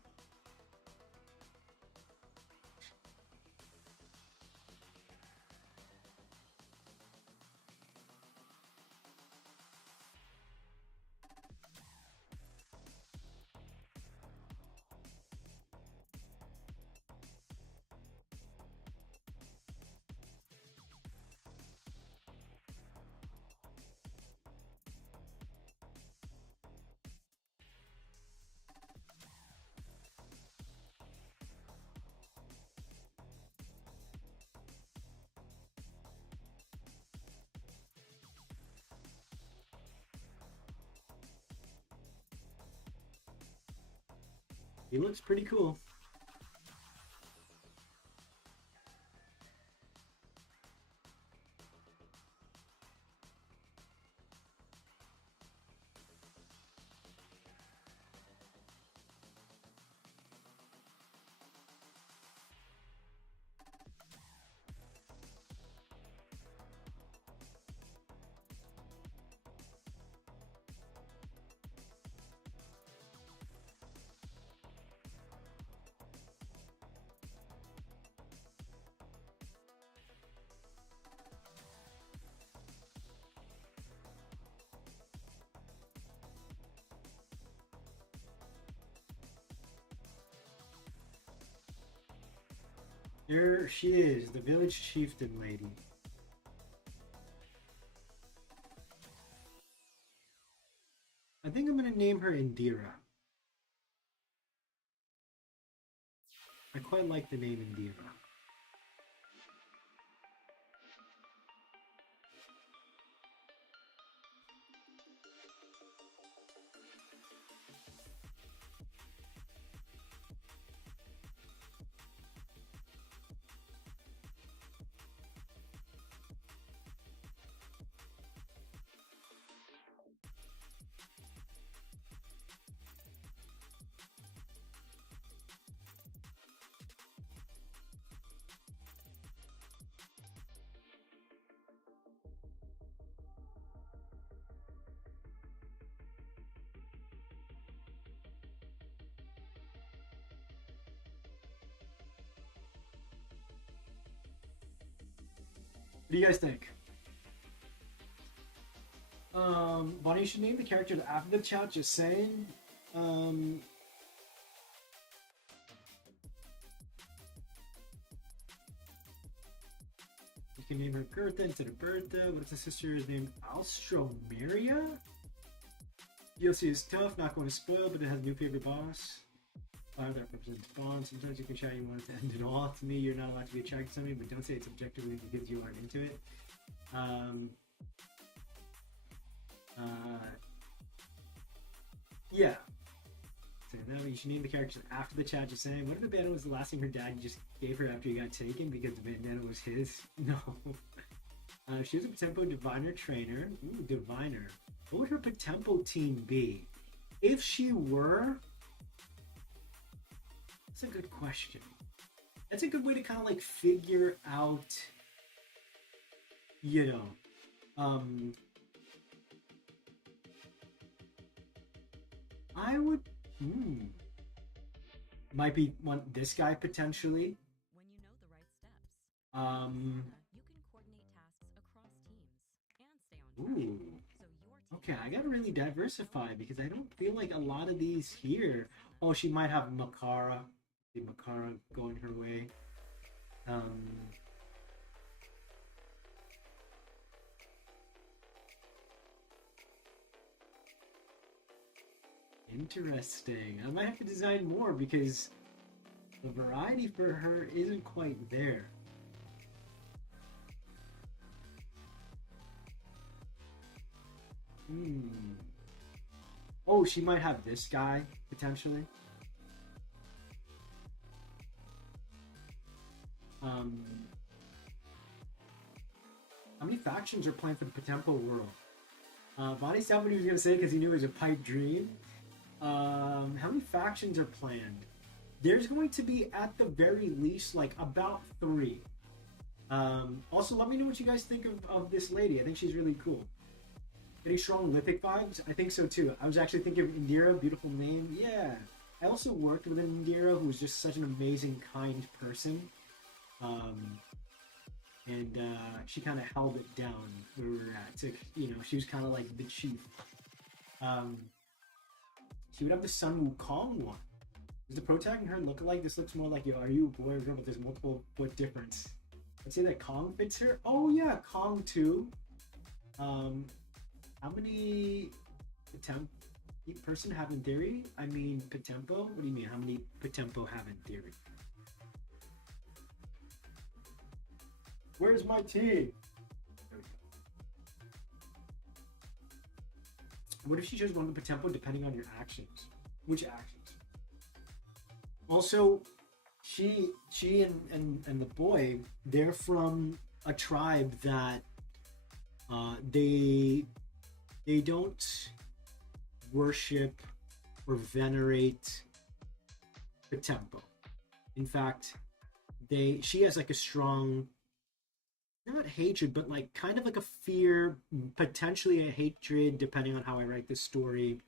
He looks pretty cool. There she is, the village chieftain lady. I think I'm gonna name her Indira. I quite like the name Indira. What do you guys think? Bonnie, you should name the characters after the chat, just saying. Um, you can name her Gertha instead of Bertha. What if the sister is named Alstromeria? DLC is tough, not going to spoil, but it has a new favorite boss. That represents bond. Sometimes you can shout you want it to end it all. To me, you're not allowed to be attracted to something, but don't say it's objectively because you aren't into it. Yeah. So now you should name the characters after the chat. Just saying, what if the bandana was the last thing her dad just gave her after he got taken because the bandana was his? No. She was a POTEMPO diviner trainer. Ooh, diviner. What would her POTEMPO team be? If she were, that's a good question. That's a good way to kind of like figure out, you know, I would, might be this guy potentially. When you know the right steps, you can coordinate tasks across teams and stay on track. Ooh. So your Okay, I gotta really diversify because I don't feel like a lot of these here. Oh, she might have Makara. See Makara going her way. Interesting. I might have to design more because the variety for her isn't quite there. Oh, she might have this guy potentially. How many factions are planned for the POTEMPO world? Bonnie stopped what he was gonna say because he knew it was a pipe dream. How many factions are planned? There's going to be at the very least like about 3. Also, let me know what you guys think of this lady. I think she's really cool. Any strong Lithic vibes? I think so too. I was actually thinking of Indira, beautiful name. Yeah. I also worked with an Indira who was just such an amazing, kind person. Um, and she kind of held it down where we were at. So, she was kind of like the chief. Um, she would have the Sun Wukong one. Does the Protag and her look alike? This looks more like, are you a boy or girl? But there's multiple foot difference. I'd say that Kong fits her. Oh yeah, Kong too. How many person have in theory? I mean, POTEMPO? What do you mean? How many POTEMPO have in theory? Where's my tea? What if she chose one of the POTEMPO depending on your actions? Which actions? Also, she and the boy, they're from a tribe that they don't worship or venerate POTEMPO. In fact, she has like a strong, not hatred, but like kind of like a fear, potentially a hatred, depending on how I write this story.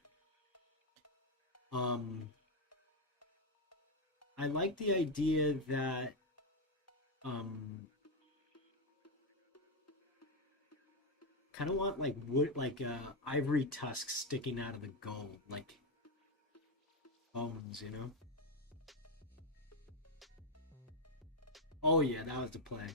I like the idea that kind of want like wood, like ivory tusks sticking out of the gold, like bones, Oh yeah, that was the play.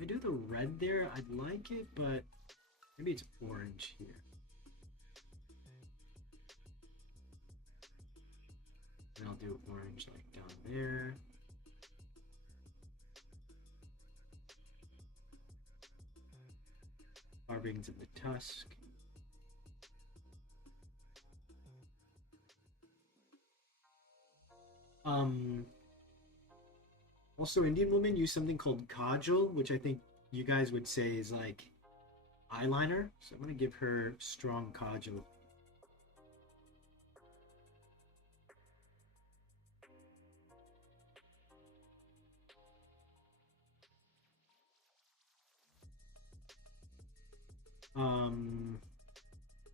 I do the red there. I'd like it, but maybe it's orange here. And I'll do orange like down there. Carvings of the tusk. Also, Indian women use something called kajal, which I think you guys would say is like eyeliner. So I'm gonna give her strong kajal.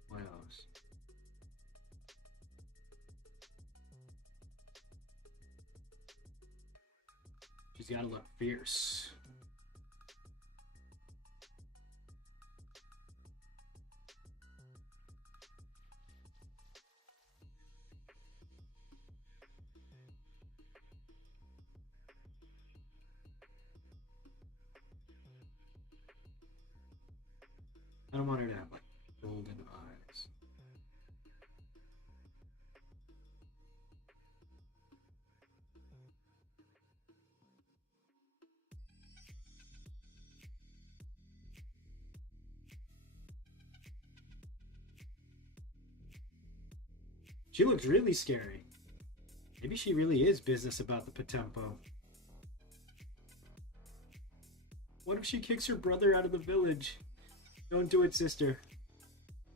What else? She's gotta look fierce. I don't want her to have like golden eyes. She looks really scary. Maybe she really is business about the POTEMPO. What if she kicks her brother out of the village? Don't do it, sister.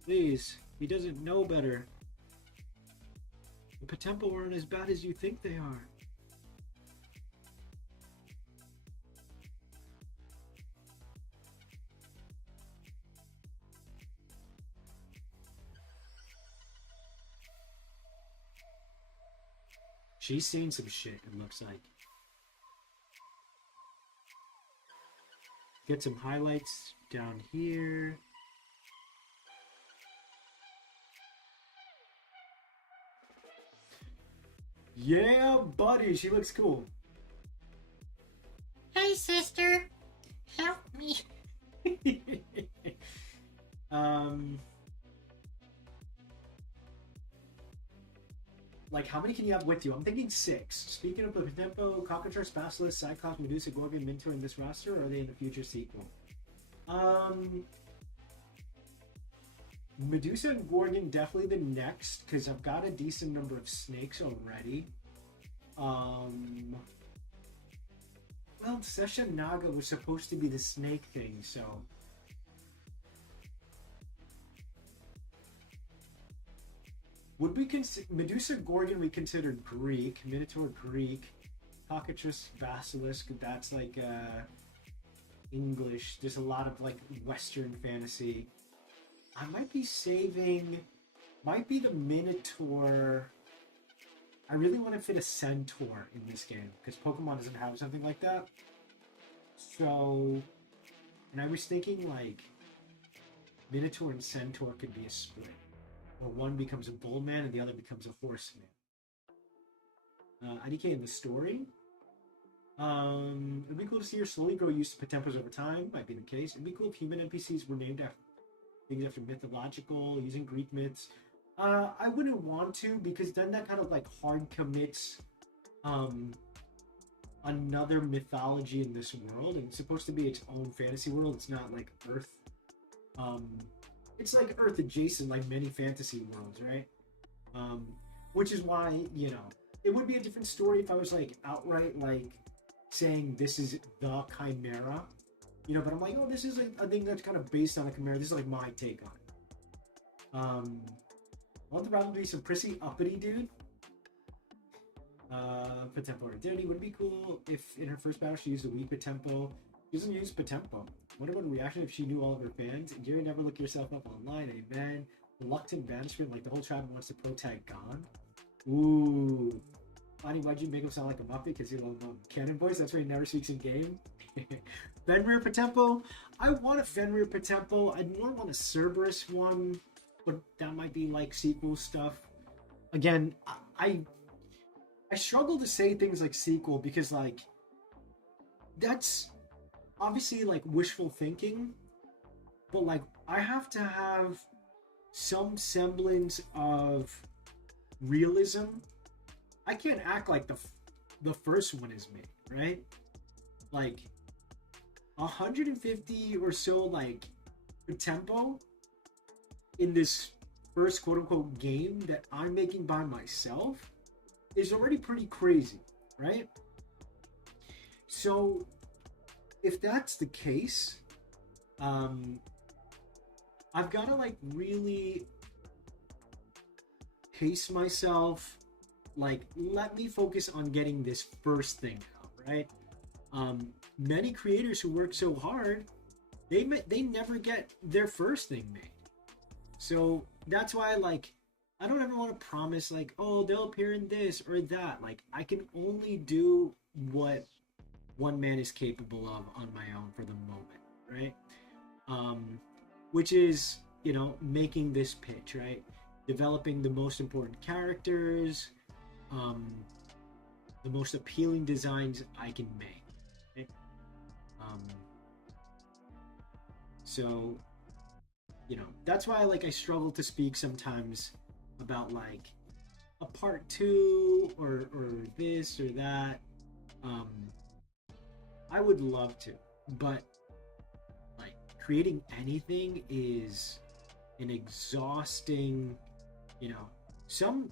Please. He doesn't know better. The POTEMPO aren't as bad as you think they are. She's seen some shit, it looks like. Get some highlights down here. Yeah, buddy, she looks cool. Hey, sister. Help me. Like, how many can you have with you? I'm thinking 6. Speaking of the POTEMPO, Cockatrice, Basilisk, Cyclops, Medusa, Gorgon, Minto in this roster, or are they in the future sequel? Medusa and Gorgon definitely the next, because I've got a decent number of snakes already. Well, Sesha Naga was supposed to be the snake thing, so Would we consider Medusa Gorgon? We consider Greek, Minotaur Greek, Cockatrice Basilisk. That's like English. There's a lot of like Western fantasy. I might be saving. Might be the Minotaur. I really want to fit a Centaur in this game because Pokemon doesn't have something like that. So, and I was thinking like Minotaur and Centaur could be a split, where one becomes a bullman and the other becomes a horseman. IDK in the story. It'd be cool to see her slowly grow used to Potempos over time. Might be the case. It'd be cool if human NPCs were named after things after mythological, using Greek myths. I wouldn't want to because then that kind of like hard commits another mythology in this world, and it's supposed to be its own fantasy world. It's not like Earth. It's like Earth adjacent, like many fantasy worlds, right? Which is why, you know, it would be a different story if I was like outright like saying this is the Chimera, you know. But I'm like, oh, this is like a thing that's kind of based on a Chimera. This is like my take on it. I want the rather to be some prissy uppity dude. Potempo identity would be cool if in her first battle she used a weak Potempo. She doesn't use Potempo. What about a reaction if she knew all of her fans? And Jerry, never look yourself up online, amen. Reluctant banishment, like the whole tribe wants to protag Gone. Ooh. Bonnie, why'd you make him sound like a Muppet? Because you don't know canon voice? That's why he never speaks in game. Fenrir Potempo. I want a Fenrir Potempo. I'd more want a Cerberus one, but that might be like sequel stuff. Again, I struggle to say things like sequel because like that's obviously like wishful thinking, but like I have to have some semblance of realism. I can't act like the first one is made, right? Like 150 or so like tempo in this first quote unquote game that I'm making by myself is already pretty crazy, right? So if that's the case, I've got to like really pace myself. Like, let me focus on getting this first thing out, right? Many creators who work so hard, they never get their first thing made. So that's why, like, I don't ever want to promise, like, oh, they'll appear in this or that. Like, I can only do what one man is capable of on my own for the moment, right? Which is, you know, making this pitch, right? Developing the most important characters, the most appealing designs I can make. Okay? So, you know, that's why like I struggle to speak sometimes about like a part 2 or this or that. I would love to, but like creating anything is an exhausting, you know, some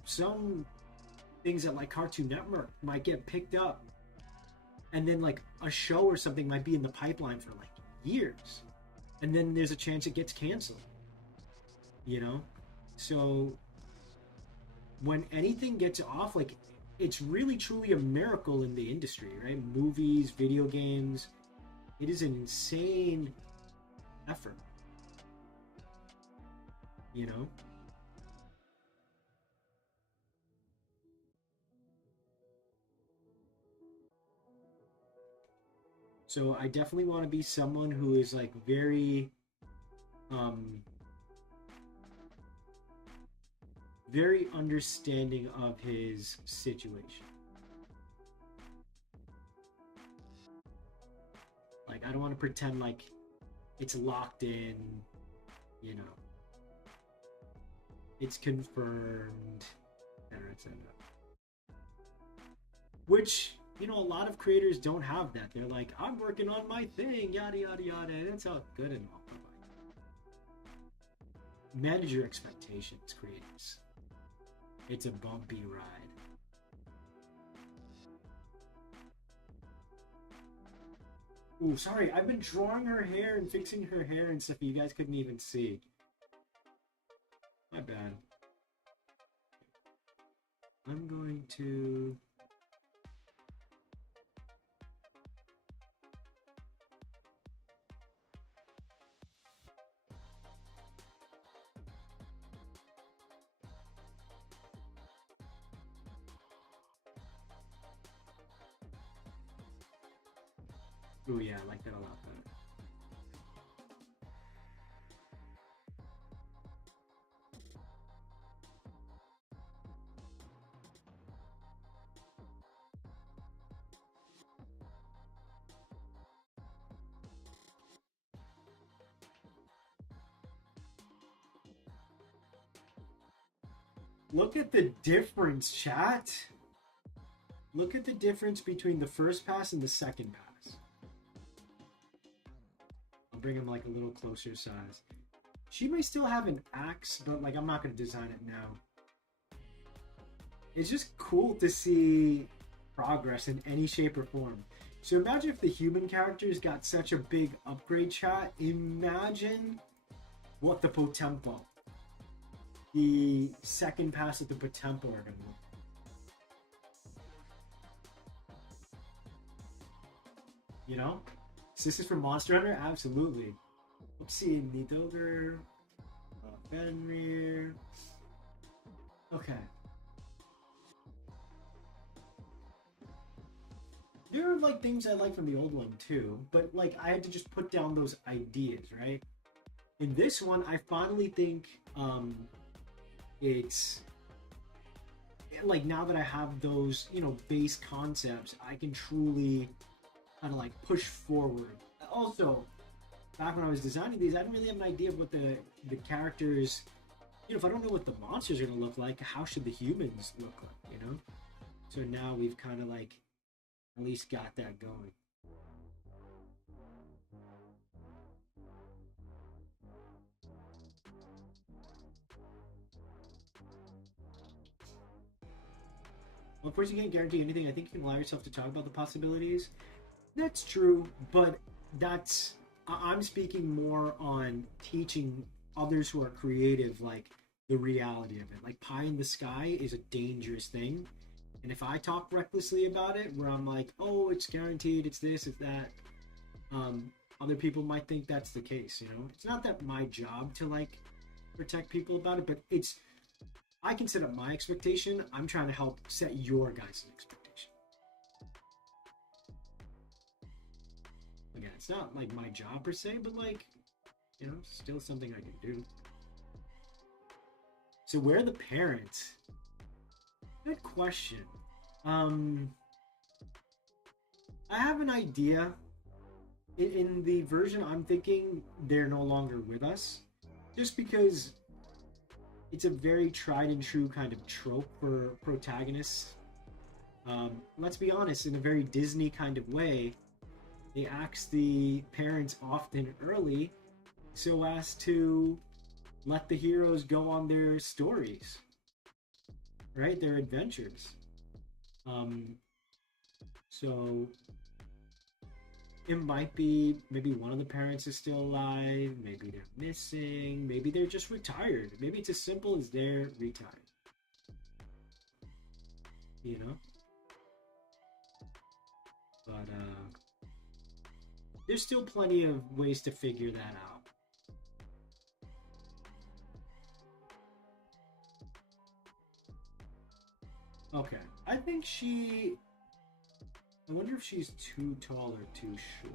things that like Cartoon Network might get picked up and then like a show or something might be in the pipeline for like years and then there's a chance it gets canceled, you know. So when anything gets off, like it's really truly a miracle in the industry, right? Movies, video games, it is an insane effort, you know. So I definitely want to be someone who is like very very understanding of his situation. Like I don't want to pretend like it's locked in, you know. It's confirmed, etc. Which, you know, a lot of creators don't have that. They're like, I'm working on my thing, yada yada yada. And it's all good and all. Manage your expectations, creators. It's a bumpy ride. Ooh, sorry, I've been drawing her hair and fixing her hair and stuff you guys couldn't even see. My bad. to... Oh yeah, I like that a lot better. Look at the difference, chat. Look at the difference between the first pass and the second pass. I'll bring him like a little closer size. She may still have an axe, but like I'm not going to design it now. It's just cool to see progress in any shape or form. So imagine if the human characters got such a big upgrade, chat. Imagine what the POTEMPO, the second pass of the POTEMPO are going to look. You know? So this is for Monster Hunter? Absolutely. Let's see, Nidover, Fenrir. Okay. There are like things I like from the old one too, but like I had to just put down those ideas, right? In this one, I finally think it's like now that I have those, you know, base concepts, I can truly kind of like push forward. Also, back when I was designing these, I didn't really have an idea of what the characters, you know, if I don't know what the monsters are going to look like, how should the humans look like, you know? So now we've kind of like at least got that going. Well, of course, you can't guarantee anything. I think you can allow yourself to talk about the possibilities. That's true, but that's... I'm speaking more on teaching others who are creative, like, the reality of it. Like, pie in the sky is a dangerous thing. And if I talk recklessly about it, where I'm like, oh, it's guaranteed, it's this, it's that, other people might think that's the case, you know? It's not that my job to, like, protect people about it, but it's... I can set up my expectation. I'm trying to help set your guys' expectation. Again, it's not like my job per se, but like, you know, still something I can do. So where are the parents? Good question. I have an idea. In the version I'm thinking, they're no longer with us. Just because it's a very tried and true kind of trope for protagonists. Let's be honest, in a very Disney kind of way, they axe the parents often early so as to let the heroes go on their stories, right? Their adventures. So it might be maybe one of the parents is still alive, maybe they're missing, maybe they're just retired. Maybe it's as simple as they're retired. You know? But there's still plenty of ways to figure that out. Okay, I think she... I wonder if she's too tall or too short.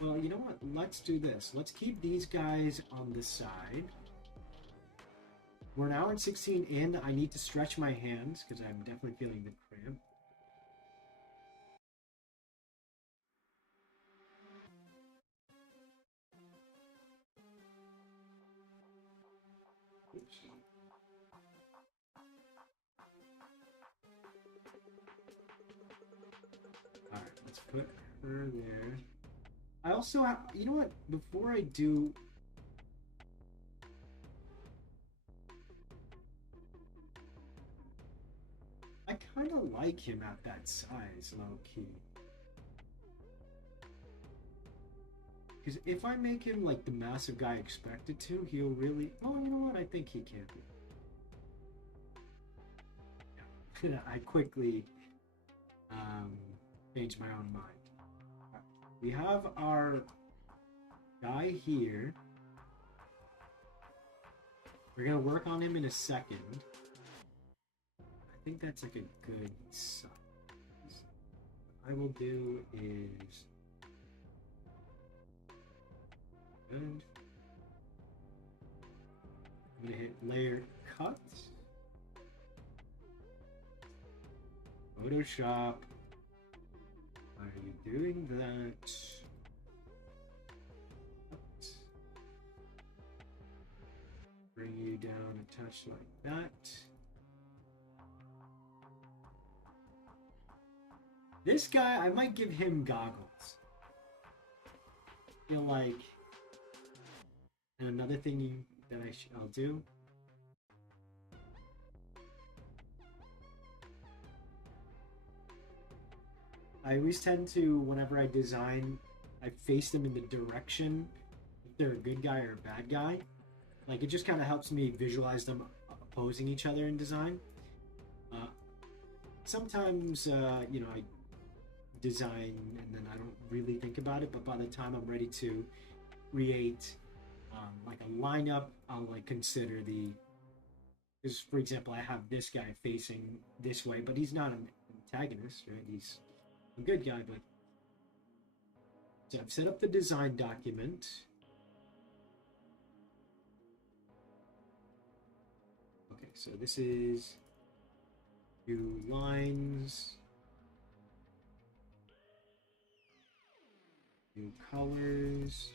Well, you know what? Let's do this. Let's keep these guys on the side. We're an hour and 16 in. I need to stretch my hands because I'm definitely feeling the cramp. Oops. Alright, let's put her there. I also have, you know what? Before I do... I kind of like him at that size, low-key. Because if I make him like the massive guy I expected to, he'll really... Oh, you know what? I think he can be. I quickly changed my own mind. We have our guy here. We're gonna work on him in a second. I think that's like a good size. What I will do is good. I'm gonna hit layer cut. Photoshop. Why are you doing that? Bring you down a touch like that. This guy, I might give him goggles. I feel like, and another thing that I'll do. I always tend to, whenever I design, I face them in the direction if they're a good guy or a bad guy. Like, it just kind of helps me visualize them opposing each other in design. Sometimes, you know, I design and then I don't really think about it, but by the time I'm ready to create like a lineup, I'll like consider because for example, I have this guy facing this way, but he's not an antagonist, right? He's a good guy, but so I've set up the design document. Okay, so this is few lines, new colors.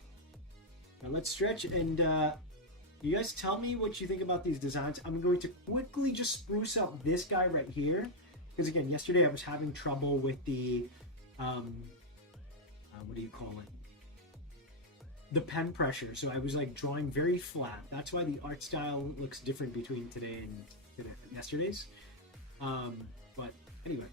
Now let's stretch and you guys tell me what you think about these designs. I'm going to quickly just spruce up this guy right here because again, yesterday I was having trouble with the what do you call it? The pen pressure. So I was like drawing very flat. That's why the art style looks different between today and yesterday's. But anyway.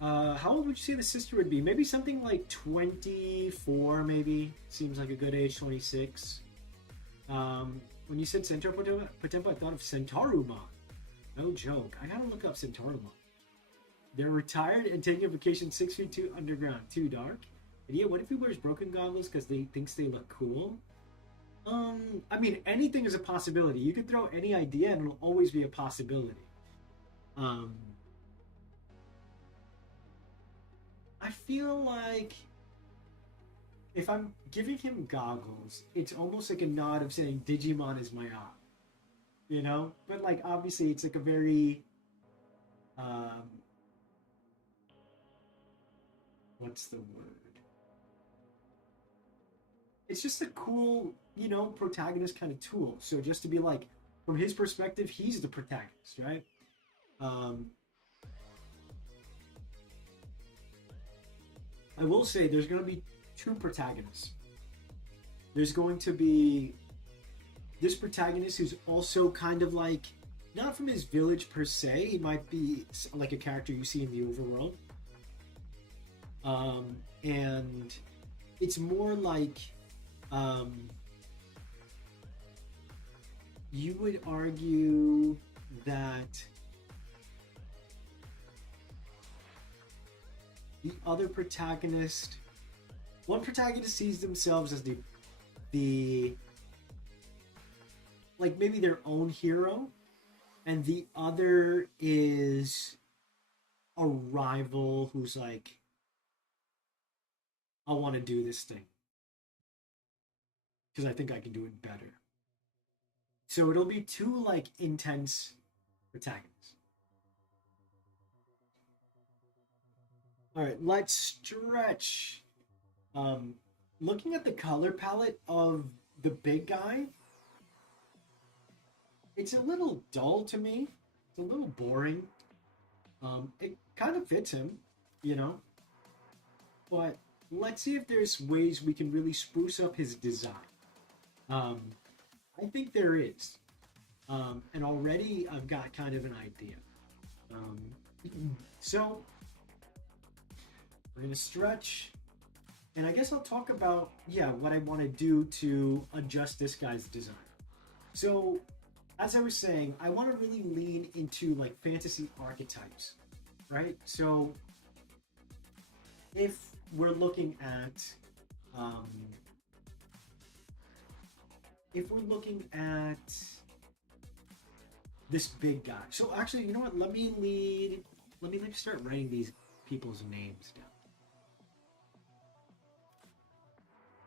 How old would you say the sister would be? Maybe something like 24, maybe. Seems like a good age, 26. When you said Centaur POTEMPO, I thought of Centaurumon. No joke. I gotta look up Centaurumon. They're retired and taking a vacation 6 feet 2 underground. Too dark. And yeah, what if he wears broken goggles because they thinks they look cool? I mean, anything is a possibility. You could throw any idea and it'll always be a possibility. I feel like if I'm giving him goggles, it's almost like a nod of saying Digimon is my op. You know? But like obviously it's like a very what's the word? It's just a cool, you know, protagonist kind of tool. So just to be like, from his perspective, he's the protagonist, right? I will say there's going to be two protagonists. There's going to be this protagonist who's also kind of like, not from his village per se, he might be like a character you see in the overworld. And it's more like, you would argue that the other protagonist, one protagonist sees themselves as the like maybe their own hero, and the other is a rival who's like, I want to do this thing because I think I can do it better. So it'll be two like intense protagonists. All right, let's stretch. Looking at the color palette of the big guy, it's a little dull to me. It's a little boring. It kind of fits him, you know. But let's see if there's ways we can really spruce up his design. I think there is. And already I've got kind of an idea. So we're going to stretch. And I guess I'll talk about, what I want to do to adjust this guy's design. So as I was saying, I want to really lean into like fantasy archetypes, right? So if we're looking at, um, if we're looking at this big guy, so actually, you know what? Let me like start writing these people's names down.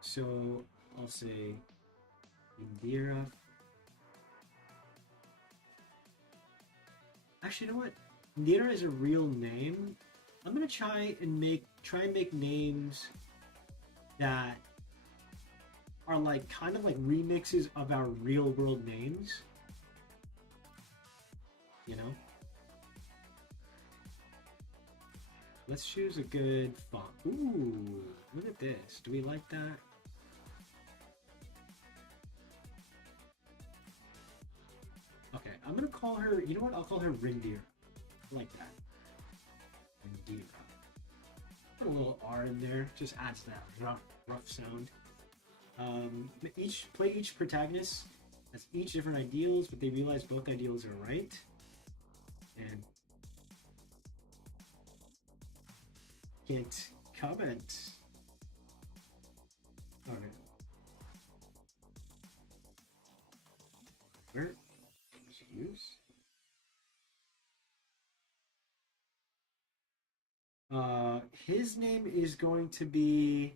So I'll say Indira. Actually, you know what? Indira is a real name. I'm gonna try and make names that are like kind of like remixes of our real world names. You know? Let's choose a good font. Ooh, look at this. Do we like that? Okay, I'm gonna call her, you know what? I'll call her Rindira. I like that. Rindira. Put a little R in there, just adds that rough sound. Each protagonist has each different ideals, but they realize both ideals are right. And can't comment. Okay. Where? Use. His name is going to be.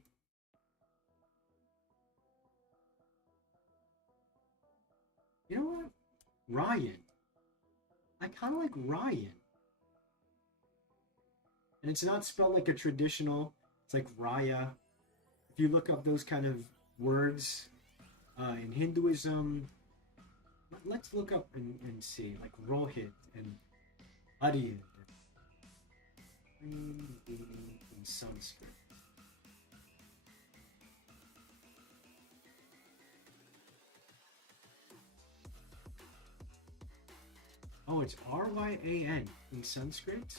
You know what? Ryan. I kind of like Ryan. And it's not spelled like a traditional. It's like Raya. If you look up those kind of words in Hinduism, let's look up and see, like Rohit and Aryan in Sanskrit. Oh, it's Ryan in Sanskrit?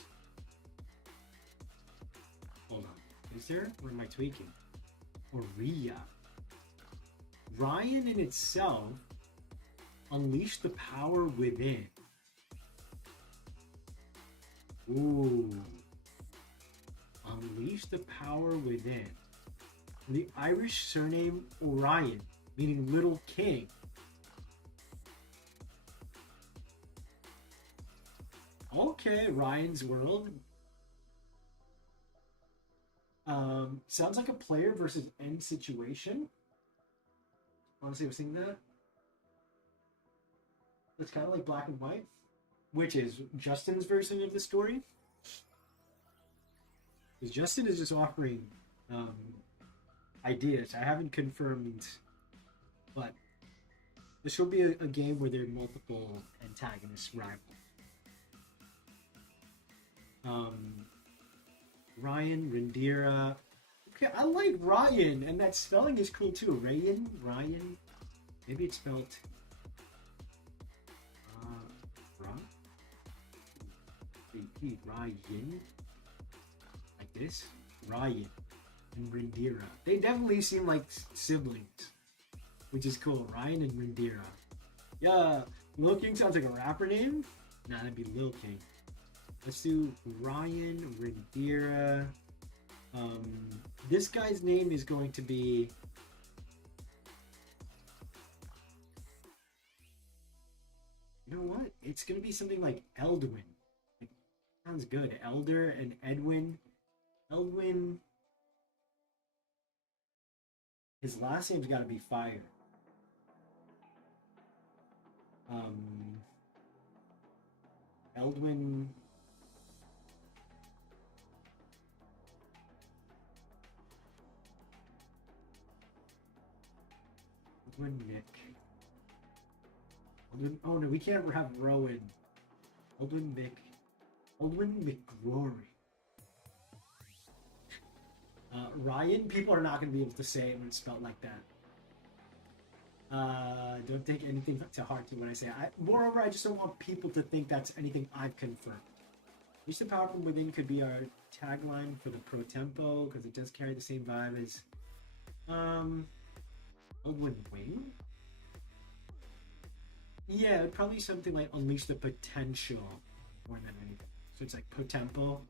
Hold on. Is there? Or am I tweaking? Or Riya? Ryan in itself unleashed the power within. Ooh. Unleash the power within. The Irish surname Orion, meaning little king. Okay, Ryan's World. Sounds like a player versus end situation. Honestly, I was thinking that. It's kind of like black and white, which is Justin's version of the story. Because Justin is just offering ideas. I haven't confirmed, but this will be a game where there are multiple antagonists rival. Ryan, Rindira. Okay, I like Ryan, and that spelling is cool too. Ryan. Maybe it's spelled Ryan, like this. Ryan and Rindira. They definitely seem like siblings, which is cool. Ryan and Rindira. Yeah, Lil King sounds like a rapper name. Nah, that'd be Lil King. Let's do Ryan, Rindira. This guy's name is going to be. You know what? It's going to be something like Eldwin. Like, sounds good. Elder and Edwin. Eldwin. His last name's got to be Fire. Eldwin. Eldwin Nick. Eldwin, oh no, we can't have Rowan. Eldwin Mick. Eldwin McGrory. Ryan, people are not going to be able to say it when it's spelled like that. Don't take anything to heart when I say it. Moreover, I just don't want people to think that's anything I've confirmed. Use the power from within could be our tagline for the POTEMPO because it does carry the same vibe as Eldwin Wing. Yeah, it'd probably be something like unleash the potential more than anything. So it's like POTEMPO.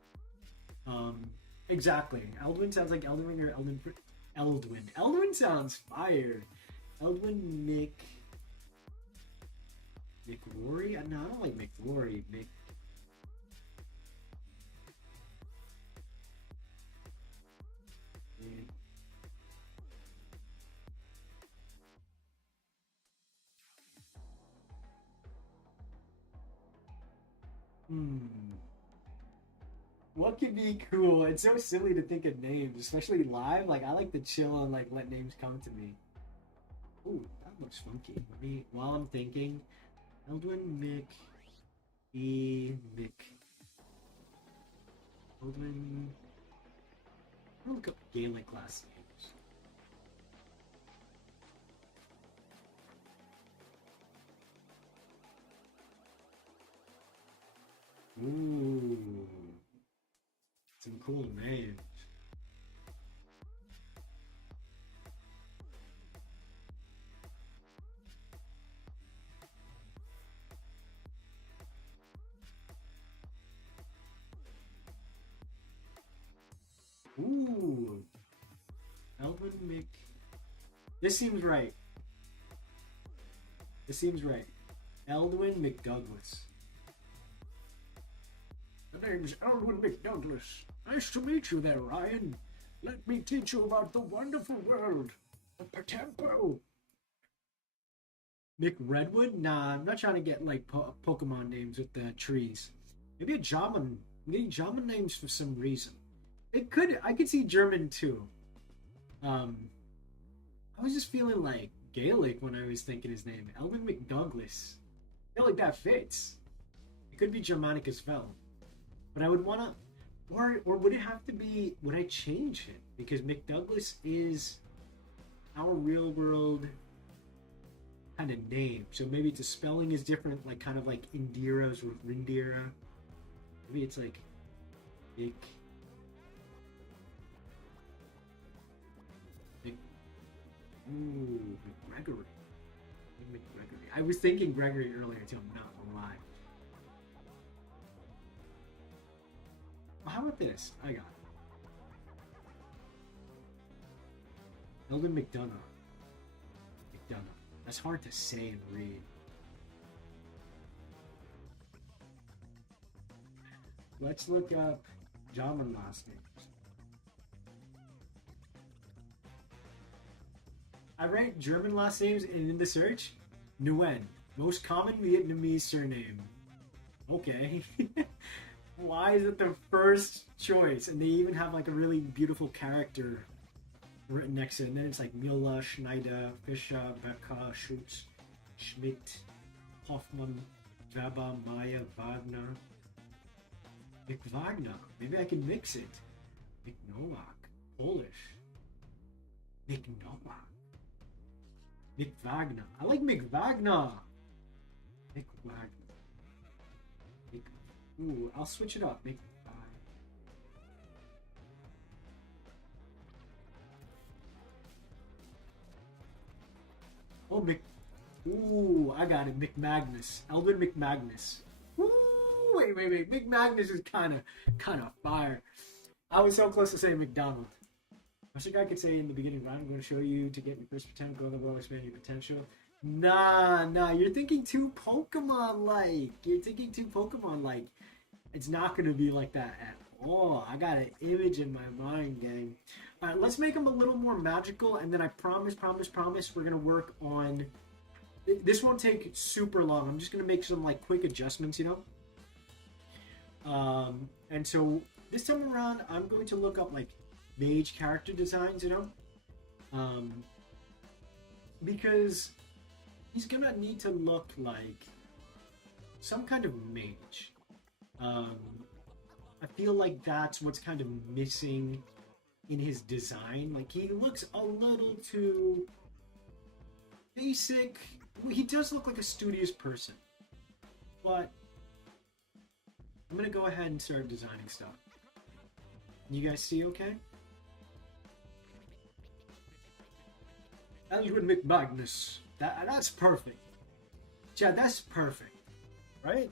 Um, exactly. Eldwin sounds like Elden Ring or Eldwin. Eldwin sounds fire. Eldwin McRory? No, I don't like McRory. Hmm. What could be cool? It's so silly to think of names, especially live. Like I like to chill and like let names come to me. Ooh, that looks funky. Let me while I'm thinking, Eldwin Mick. Eldwin. I'll look up Gaelic last names. Ooh, some cool names. Ooh, Eldwin Mick. This seems right. This seems right. Eldwin McDouglas. The name's Eldwin McDouglas. Nice to meet you there, Ryan. Let me teach you about the wonderful world of POTEMPO. Mick Redwood? Nah, I'm not trying to get like Pokemon names with the trees. Maybe a Jaman. I'm getting Jaman names for some reason. I could see German too. Um, I was just feeling like Gaelic when I was thinking his name. Elvin McDouglas. I feel like that fits. It could be Germanic as well. But I would wanna or would it have to be would I change it? Because McDouglas is our real world kind of name. So maybe the spelling is different, like kind of like Indira's with Rindira. Maybe it's like Mick Ooh, McGregory. McGregory. I was thinking Gregory earlier too. I'm not gonna lie. Well, how about this? I got it. Eldon McDonough. McDonough. That's hard to say and read. Let's look up German last names. I write German last names and in the search, Nguyen. Most common Vietnamese surname. Okay. Why is it the first choice? And they even have like a really beautiful character written next to it. And then it's like Müller, Schneider, Fischer, Becker, Schutz, Schmidt, Hoffmann, Weber, Meyer, Wagner. Mick Wagner. Maybe I can mix it. Mick Nowak. Polish. Mick Nowak. Mick Wagner. I like Mick Wagner. Mick Wagner. Ooh, I'll switch it up. Mick Wagner. Oh, Mick. Ooh, I got it. McMagnus. Elvin McMagnus. Ooh, wait. McMagnus is kind of fire. I was so close to saying McDonald. I think I could say in the beginning, Ryan, I'm going to show you to get your first potential, the world, expand your potential. Nah, you're thinking too Pokemon-like. It's not going to be like that at all. I got an image in my mind, gang. All right, let's make them a little more magical, and then I promise, we're going to work on... This won't take super long. I'm just going to make some, like, quick adjustments, you know? And so, this time around, I'm going to look up, like, mage character designs, you know? Because he's gonna need to look like some kind of mage. I feel like that's what's kind of missing in his design. Like, he looks a little too basic. He does look like a studious person. But I'm gonna go ahead and start designing stuff. You guys see okay? Edward McMagnus. That's perfect. Chad, that's perfect, right?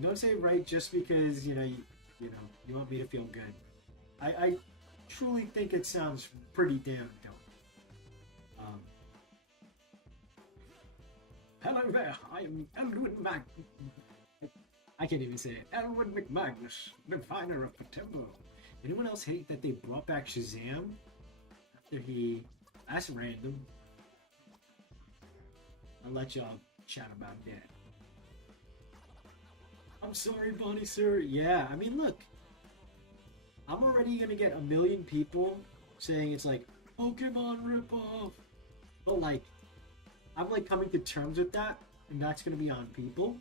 Don't say right just because you want me to feel good. I truly think it sounds pretty damn dope. Hello there, I am Elwood Mag. I can't even say it. Elwood McMagnus, refiner of POTEMPO. Anyone else hate that they brought back Shazam after he? That's random. I'll let y'all chat about that. I'm sorry, Bonnie, sir. Yeah, I mean, look. I'm already gonna get a million people saying it's like Pokemon ripoff. But like, I'm like coming to terms with that, and that's gonna be on people,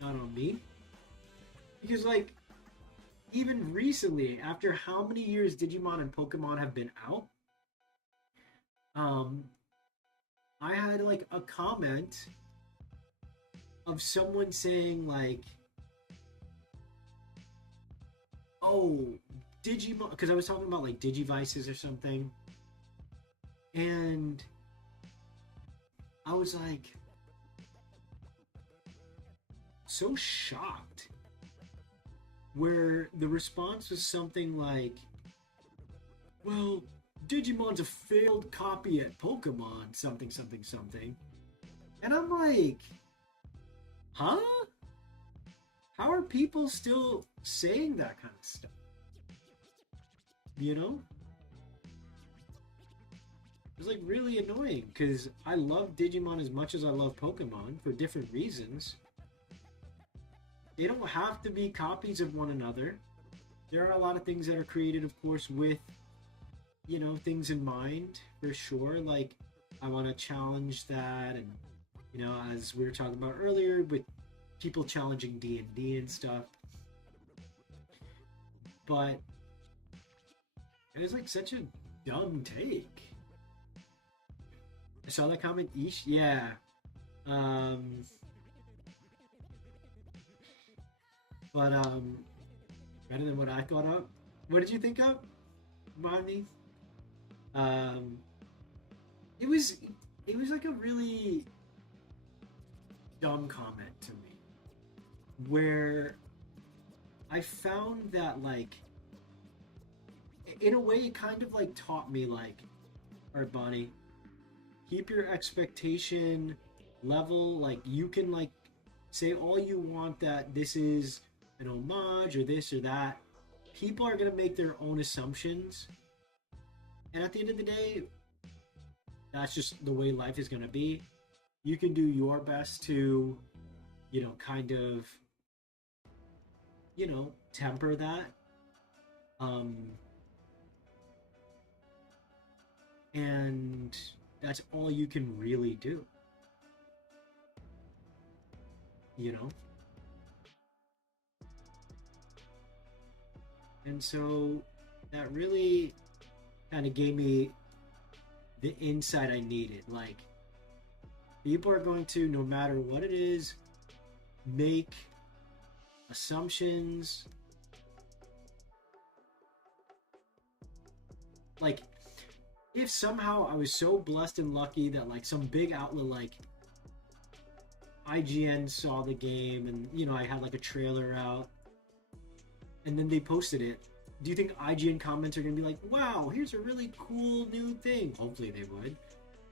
not on me. Because like, even recently, after how many years Digimon and Pokemon have been out, I had like a comment of someone saying like, "Oh, Digimon," because I was talking about like Digivices or something, and I was like so shocked, where the response was something like, "Well, Digimon's a failed copy at Pokemon, something, something, something." And I'm like, huh? How are people still saying that kind of stuff? You know? It's like really annoying because I love Digimon as much as I love Pokemon for different reasons. They don't have to be copies of one another. There are a lot of things that are created, of course, with, things in mind, for sure. Like, I want to challenge that, and, as we were talking about earlier, with people challenging D&D and stuff. But it was, like, such a dumb take. I saw that comment, Ish. Yeah. But, better than what I thought of. What did you think of, Bonnie? It was like a really dumb comment to me, where I found that, like, in a way, it kind of like taught me, like, all right, Bonnie, keep your expectation level. Like, you can like say all you want that this is an homage or this or that. People are gonna make their own assumptions, and at the end of the day, that's just the way life is gonna be. You can do your best to, kind of, temper that. And that's all you can really do. And so that really kind of gave me the insight I needed. Like, people are going to, no matter what it is, make assumptions. Like, if somehow I was so blessed and lucky that like some big outlet like IGN saw the game and I had like a trailer out and then they posted it, do you think IGN comments are gonna be like, wow, here's a really cool new thing? Hopefully they would.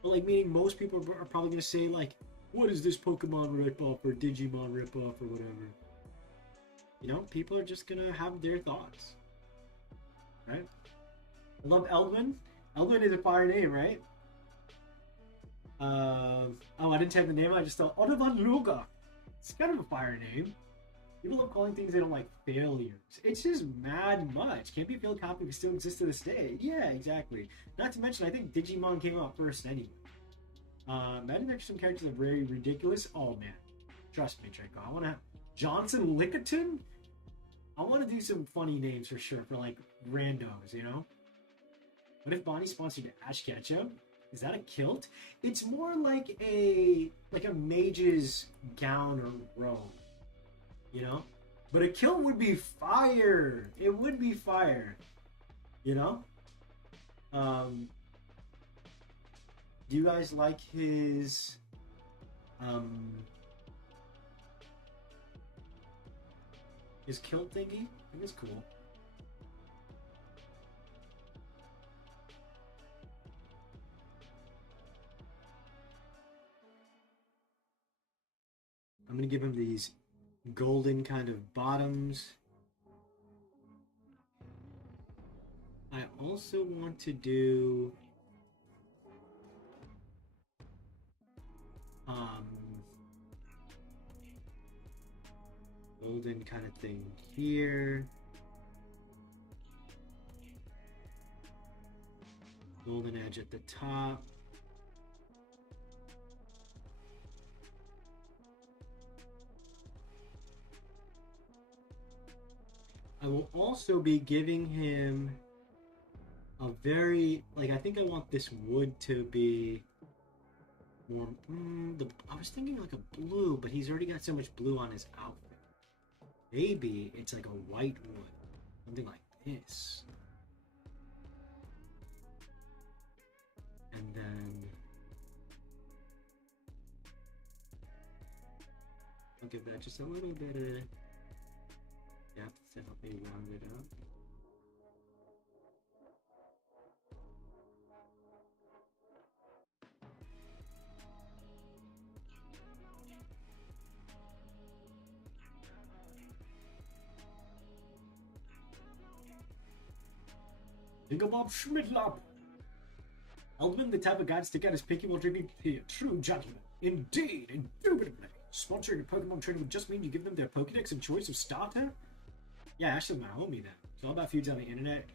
But like, meaning most people are probably gonna say like, what is this Pokemon ripoff or Digimon ripoff or whatever? People are just gonna have their thoughts, right? I love Eldwin. Eldwin is a fire name, right? I didn't type the name. I just thought Odovan Luga. It's kind of a fire name. People love calling things they don't like failures. It's just mad much. Can't be a failed copy, but still exists to this day. Yeah, exactly. Not to mention, I think Digimon came out first anyway. Imagine there's some characters that are very ridiculous. Oh man, trust me, Draco. I want to Johnson Lickerton. I want to do some funny names for sure for like randos, What if Bonnie sponsored Ash Ketchum? Is that a kilt? It's more like a mage's gown or robe, But a kilt would be fire. It would be fire, Do you guys like his His kilt thingy? I think it's cool. I'm gonna give him these golden kind of bottoms. I also want to do golden kind of thing here. Golden edge at the top. I will also be giving him a very, like, I think I want this wood to be more, I was thinking like a blue, but he's already got so much blue on his outfit. Maybe it's like a white wood, something like this. And then I'll give that just a little bit of depth to help me round it up. Dinglebob Schmidlop! Eldman, the type of guy to stick out his pinky while drinking tea. True gentleman. Indeed, indubitably. Sponsoring a Pokemon trainer would just mean you give them their Pokedex and choice of starter? Yeah, actually my homie then. It's all about feuds on the internet.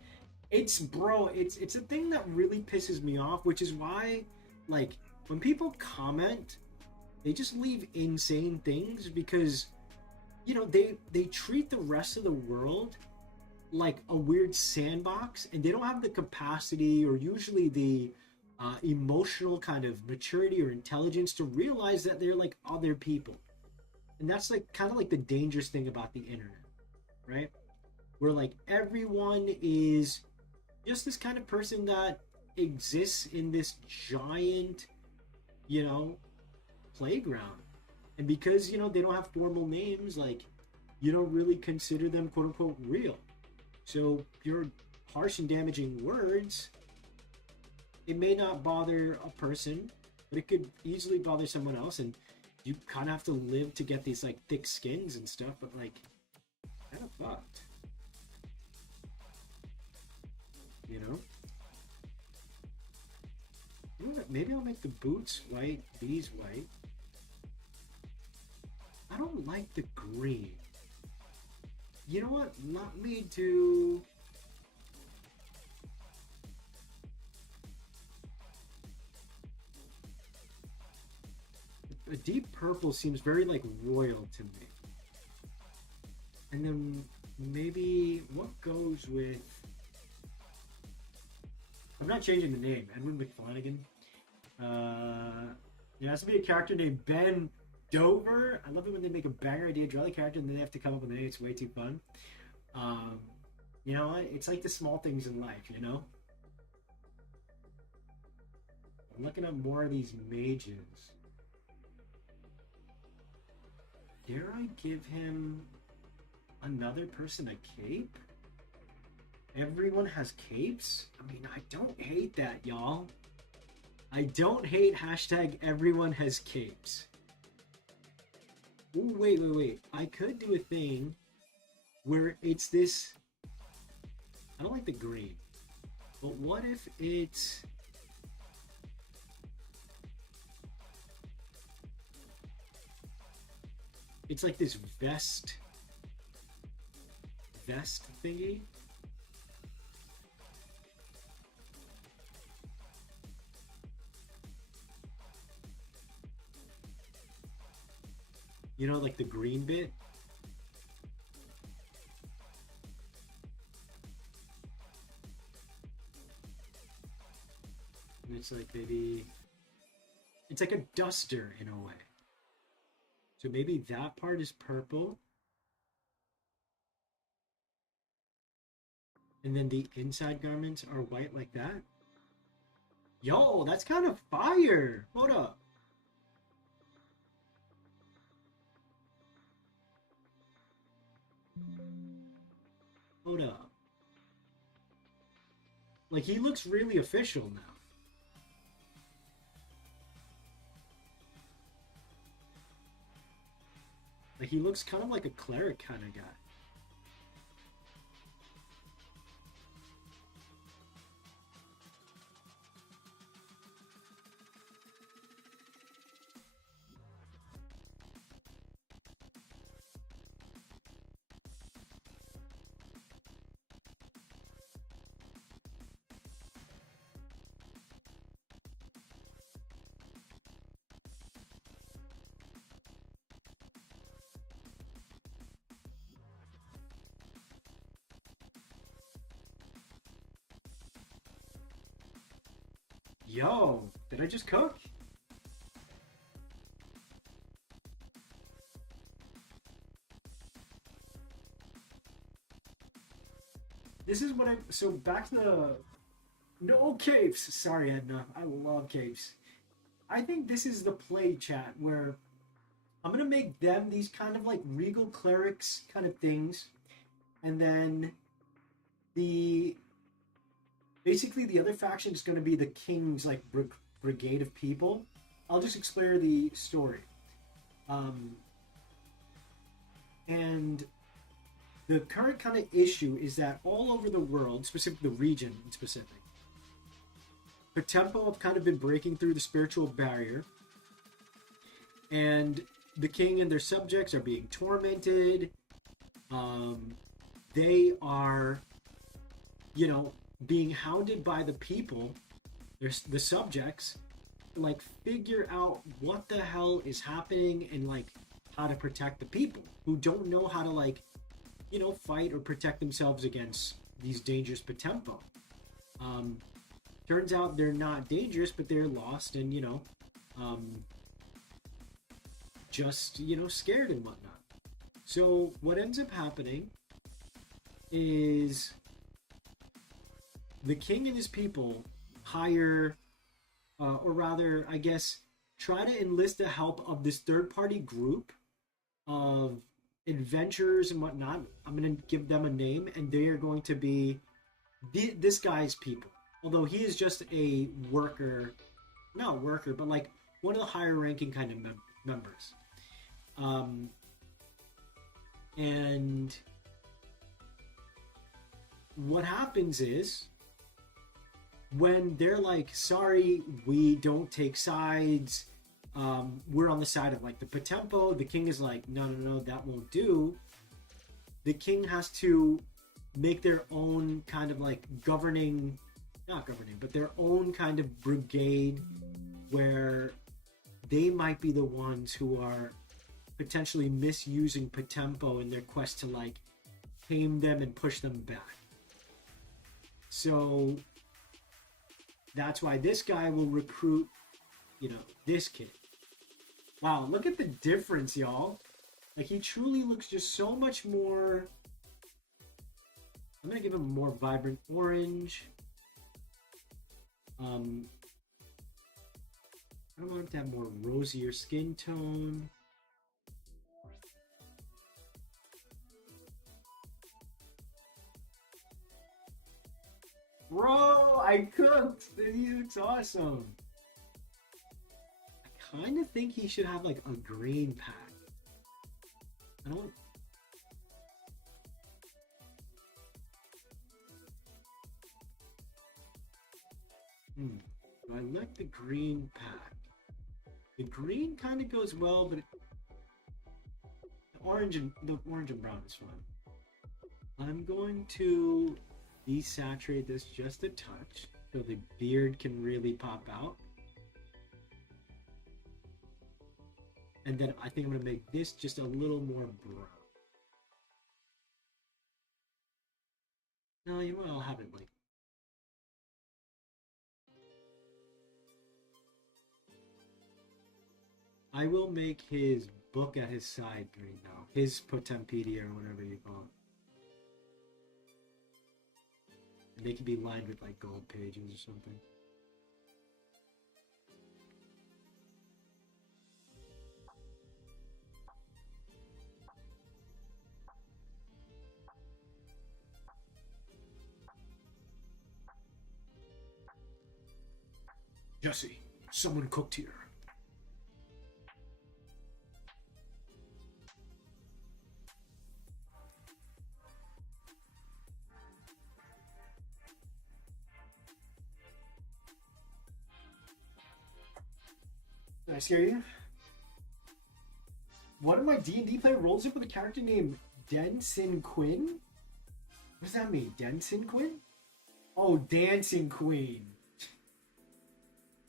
It's a thing that really pisses me off, which is why, like, when people comment, they just leave insane things because, you know, they treat the rest of the world like a weird sandbox, and they don't have the capacity or usually the emotional kind of maturity or intelligence to realize that they're like other people. And that's like kind of like the dangerous thing about the internet, right? Where like everyone is just this kind of person that exists in this giant, you know, playground. And because, you know, they don't have formal names, like, you don't really consider them quote unquote real. So your harsh and damaging words, it may not bother a person, but it could easily bother someone else, and you kind of have to live to get these like thick skins and stuff, but like kind of fucked, you know? You know what? Maybe I'll make the boots white, these white. I don't like the green. You know what? Let me do... A deep purple seems very, like, royal to me. And then maybe what goes with... I'm not changing the name. Edwin McFlanagan. There has to be a character named Ben Dover. I love it when they make a banger idea, draw the character, and then they have to come up with a name. It's way too fun. You know what? It's like the small things in life, you know? I'm looking at more of these mages. Dare I give him another person a cape? Everyone has capes? I mean, I don't hate that, y'all. I don't hate hashtag everyone has capes. Ooh, wait. I could do a thing where it's this... I don't like the green. But what if it's... It's like this vest thingy? You know, like the green bit? And it's like maybe... It's like a duster in a way. So maybe that part is purple. And then the inside garments are white like that. Yo, that's kind of fire! Hold up. Hold up. Like, he looks really official now. Like, he looks kind of like a cleric kind of guy. Yo, did I just cook? This is what I... So back to the... No caves! Sorry, Edna. I love caves. I think this is the play, chat, where I'm going to make them these kind of like regal clerics kind of things. And then the... Basically, the other faction is going to be the king's like brigade of people. I'll just explain the story. And the current kind of issue is that all over the world, specifically the region in specific, POTEMPO have kind of been breaking through the spiritual barrier, and the king and their subjects are being tormented. They are, you know, being hounded by the people, the subjects, to like figure out what the hell is happening and like how to protect the people who don't know how to like, you know, fight or protect themselves against these dangerous POTEMPO. Turns out they're not dangerous, but they're lost and, you know, just, you know, scared and whatnot. So what ends up happening is the king and his people hire, or rather, I guess, try to enlist the help of this third-party group of adventurers and whatnot. I'm going to give them a name, and they are going to be this guy's people. Although he is just a worker, not a worker, but like one of the higher-ranking kind of members. And what happens is, when they're like, sorry, we don't take sides, we're on the side of like the POTEMPO, the king is like, no, that won't do. The king has to make their own kind of like not governing, but their own kind of brigade where they might be the ones who are potentially misusing POTEMPO in their quest to like tame them and push them back. So that's why this guy will recruit, you know, this kid. Wow, look at the difference, y'all. Like, he truly looks just so much more... I'm going to give him a more vibrant orange. I want him to have more rosier skin tone. Bro, I cooked! He looks awesome. I kind of think he should have like a green pack. I don't... I like the green pack. The green kind of goes well, but the orange and brown is fine. I'm going to desaturate this just a touch so the beard can really pop out. And then I think I'm going to make this just a little more brown. No, you know what? I'll have it like... I will make his book at his side green now. His Potempedia or whatever you call it. And they can be lined with like gold pages or something. Jesse, someone cooked here. Did I scare you? One of my D&D player rolls up with a character named Denson Quinn. What does that mean? Denson Quinn? Oh, Dancing Queen.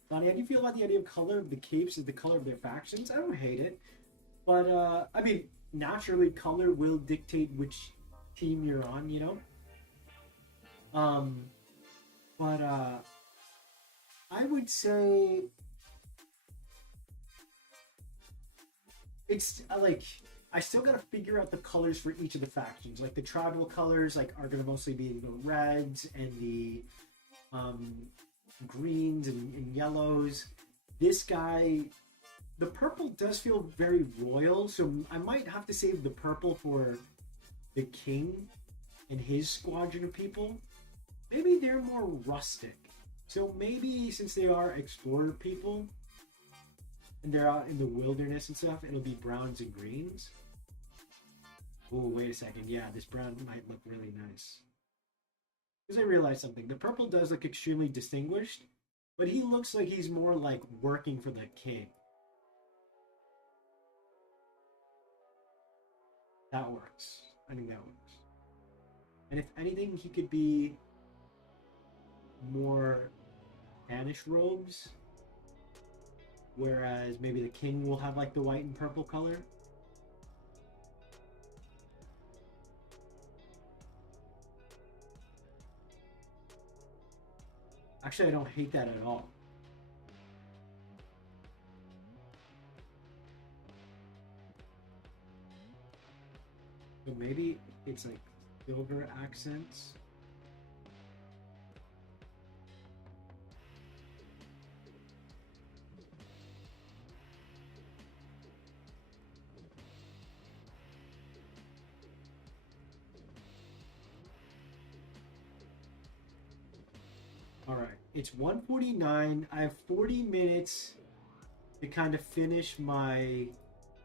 Bonnie, how do you feel about the idea of color of the capes as the color of their factions? I don't hate it. But, I mean, naturally, color will dictate which team you're on, you know? I would say it's like I still gotta figure out the colors for each of the factions. Like the tribal colors, like are gonna mostly be the reds and the greens and yellows. This guy, the purple does feel very royal, so I might have to save the purple for the king and his squadron of people. Maybe they're more rustic. So maybe since they are explorer people and they're out in the wilderness and stuff, it'll be browns and greens. Oh, wait a second. Yeah, this brown might look really nice. Because I realized something. The purple does look extremely distinguished, but he looks like he's more like working for the king. That works. I think that works. And if anything, he could be more Spanish robes, whereas maybe the king will have like the white and purple color. Actually, I don't hate that at all. So maybe it's like silver accents. Alright, it's 1:49. I have 40 minutes to kind of finish my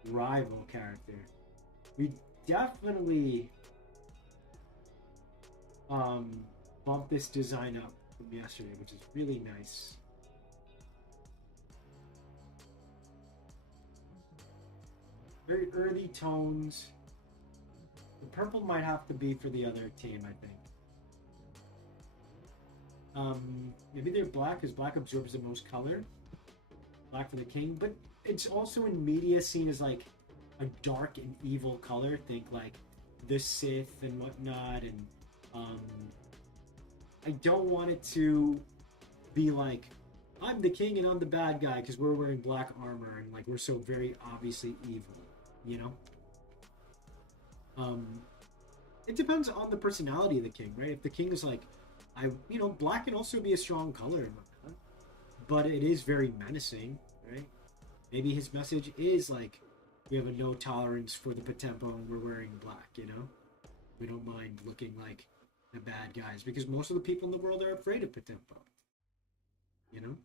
rival character. We definitely bumped this design up from yesterday, which is really nice. Very earthy tones. The purple might have to be for the other team, I think. Maybe they're black because black absorbs the most color. Black for the king, but it's also in media seen as like a dark and evil color. Think like the Sith and whatnot, and I don't want it to be like I'm the king and I'm the bad guy because we're wearing black armor and like we're so very obviously evil, you know. It depends on the personality of the king, right? If the king is like black can also be a strong color, but it is very menacing, right? Maybe his message is like, we have a no tolerance for the POTEMPO and we're wearing black, you know? We don't mind looking like the bad guys because most of the people in the world are afraid of POTEMPO, you know?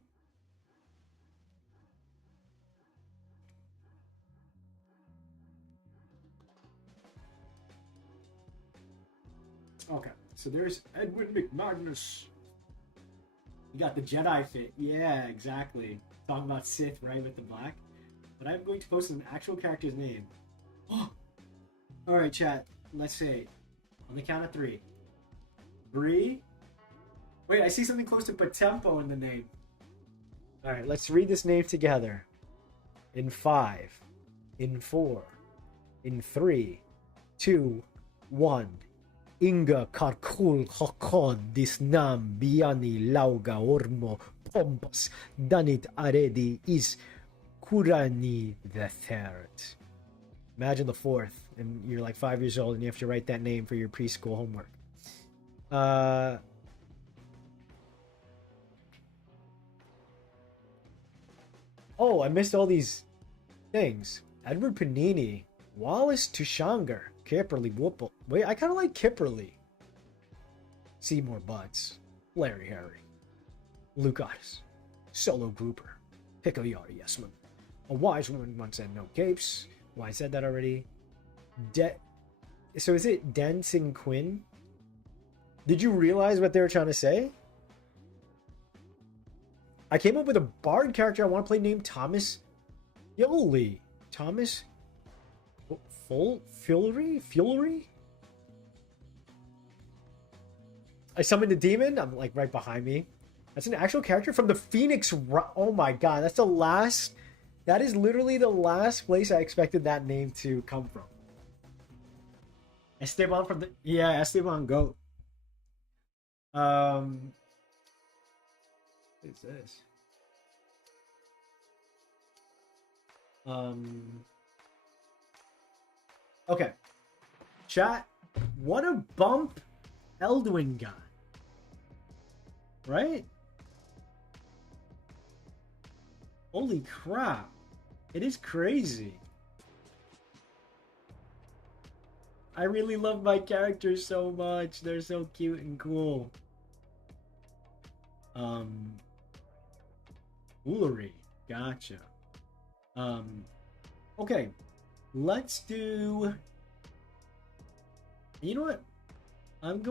Okay, so there's Edwin McMagnus. You got the Jedi fit. Yeah, exactly. Talking about Sith, right, with the black. But I'm going to post an actual character's name. Oh! Alright, chat. Let's say, on the count of 3. Bree. Wait, I see something close to POTEMPO in the name. Alright, let's read this name together. In 5. In 4. In 3. 2. 1. Inga karkul hakon disnam biani lauga ormo pompos danit aredi is kurani the third. Imagine the 4th, and you're like 5 years old, and you have to write that name for your preschool homework. Oh, I missed all these things. Edward Panini, Wallace Tushanger, Kipperly Whoople. Wait, I kind of like Kipperly. Seymour Butts, Larry Harry, Lucas, Solo grouper. Pickle yard, yes, man. A wise woman once said no capes. Well, I said that already. So is it Dancing Quinn? Did you realize what they were trying to say? I came up with a bard character I want to play named Thomas Yoli. Thomas Fulery? I summoned a demon. I'm like right behind me. That's an actual character from the Phoenix. Oh my god, that's the last. That is literally the last place I expected that name to come from. Esteban from the Esteban Goat. What is this? Okay. Chat. What a bump Eldwin got. Right? Holy crap. It is crazy. I really love my characters so much. They're so cute and cool. Foolery. Gotcha. Okay. Let's do... You know what? I'm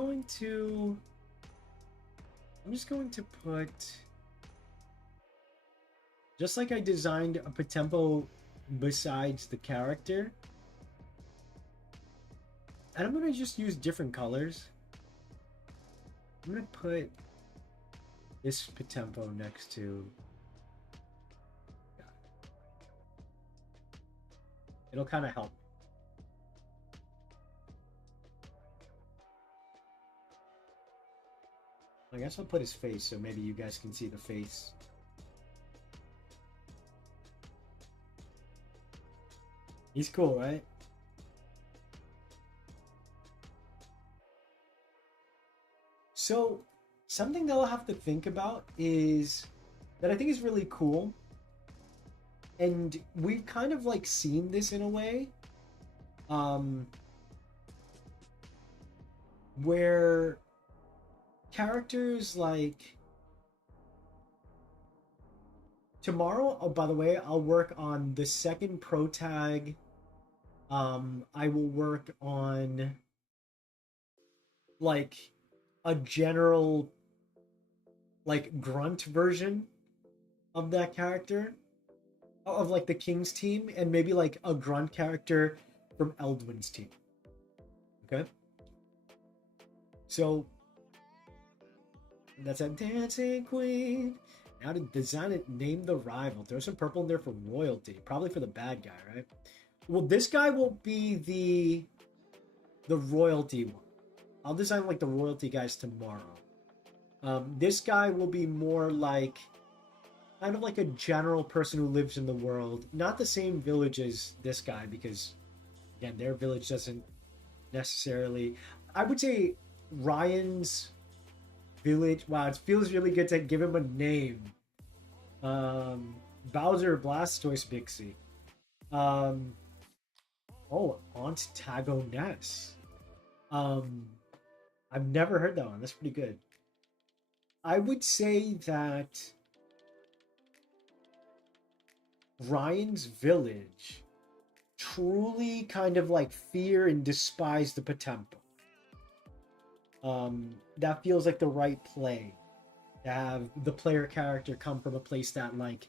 just going to put... Just like I designed a POTEMPO besides the character. And I'm going to just use different colors. I'm going to put this POTEMPO next to... It'll kind of help. I guess I'll put his face so maybe you guys can see the face. He's cool, right? So, something that I'll have to think about is that I think is really cool. And we've kind of like seen this in a way. Where characters like tomorrow, oh by the way, I'll work on the second pro tag. I will work on like a general like grunt version of that character, of like the King's team, and maybe like a grunt character from Eldwin's team. Okay, so that's a Dancing Queen. Now to design it, name the rival. Throw some purple in there for royalty. Probably for the bad guy, right? Well, this guy will be the royalty one. I'll design like the royalty guys tomorrow. This guy will be more like kind of like a general person who lives in the world. Not the same village as this guy, because again, their village doesn't necessarily... I would say Ryan's village... Wow, it feels really good to give him a name. Bowser Blastoise Bixie. Oh, Aunt Tagoness. I've never heard that one. That's pretty good. I would say that Ryan's village truly kind of like fear and despise the POTEMPO. That feels like the right play. To have the player character come from a place that like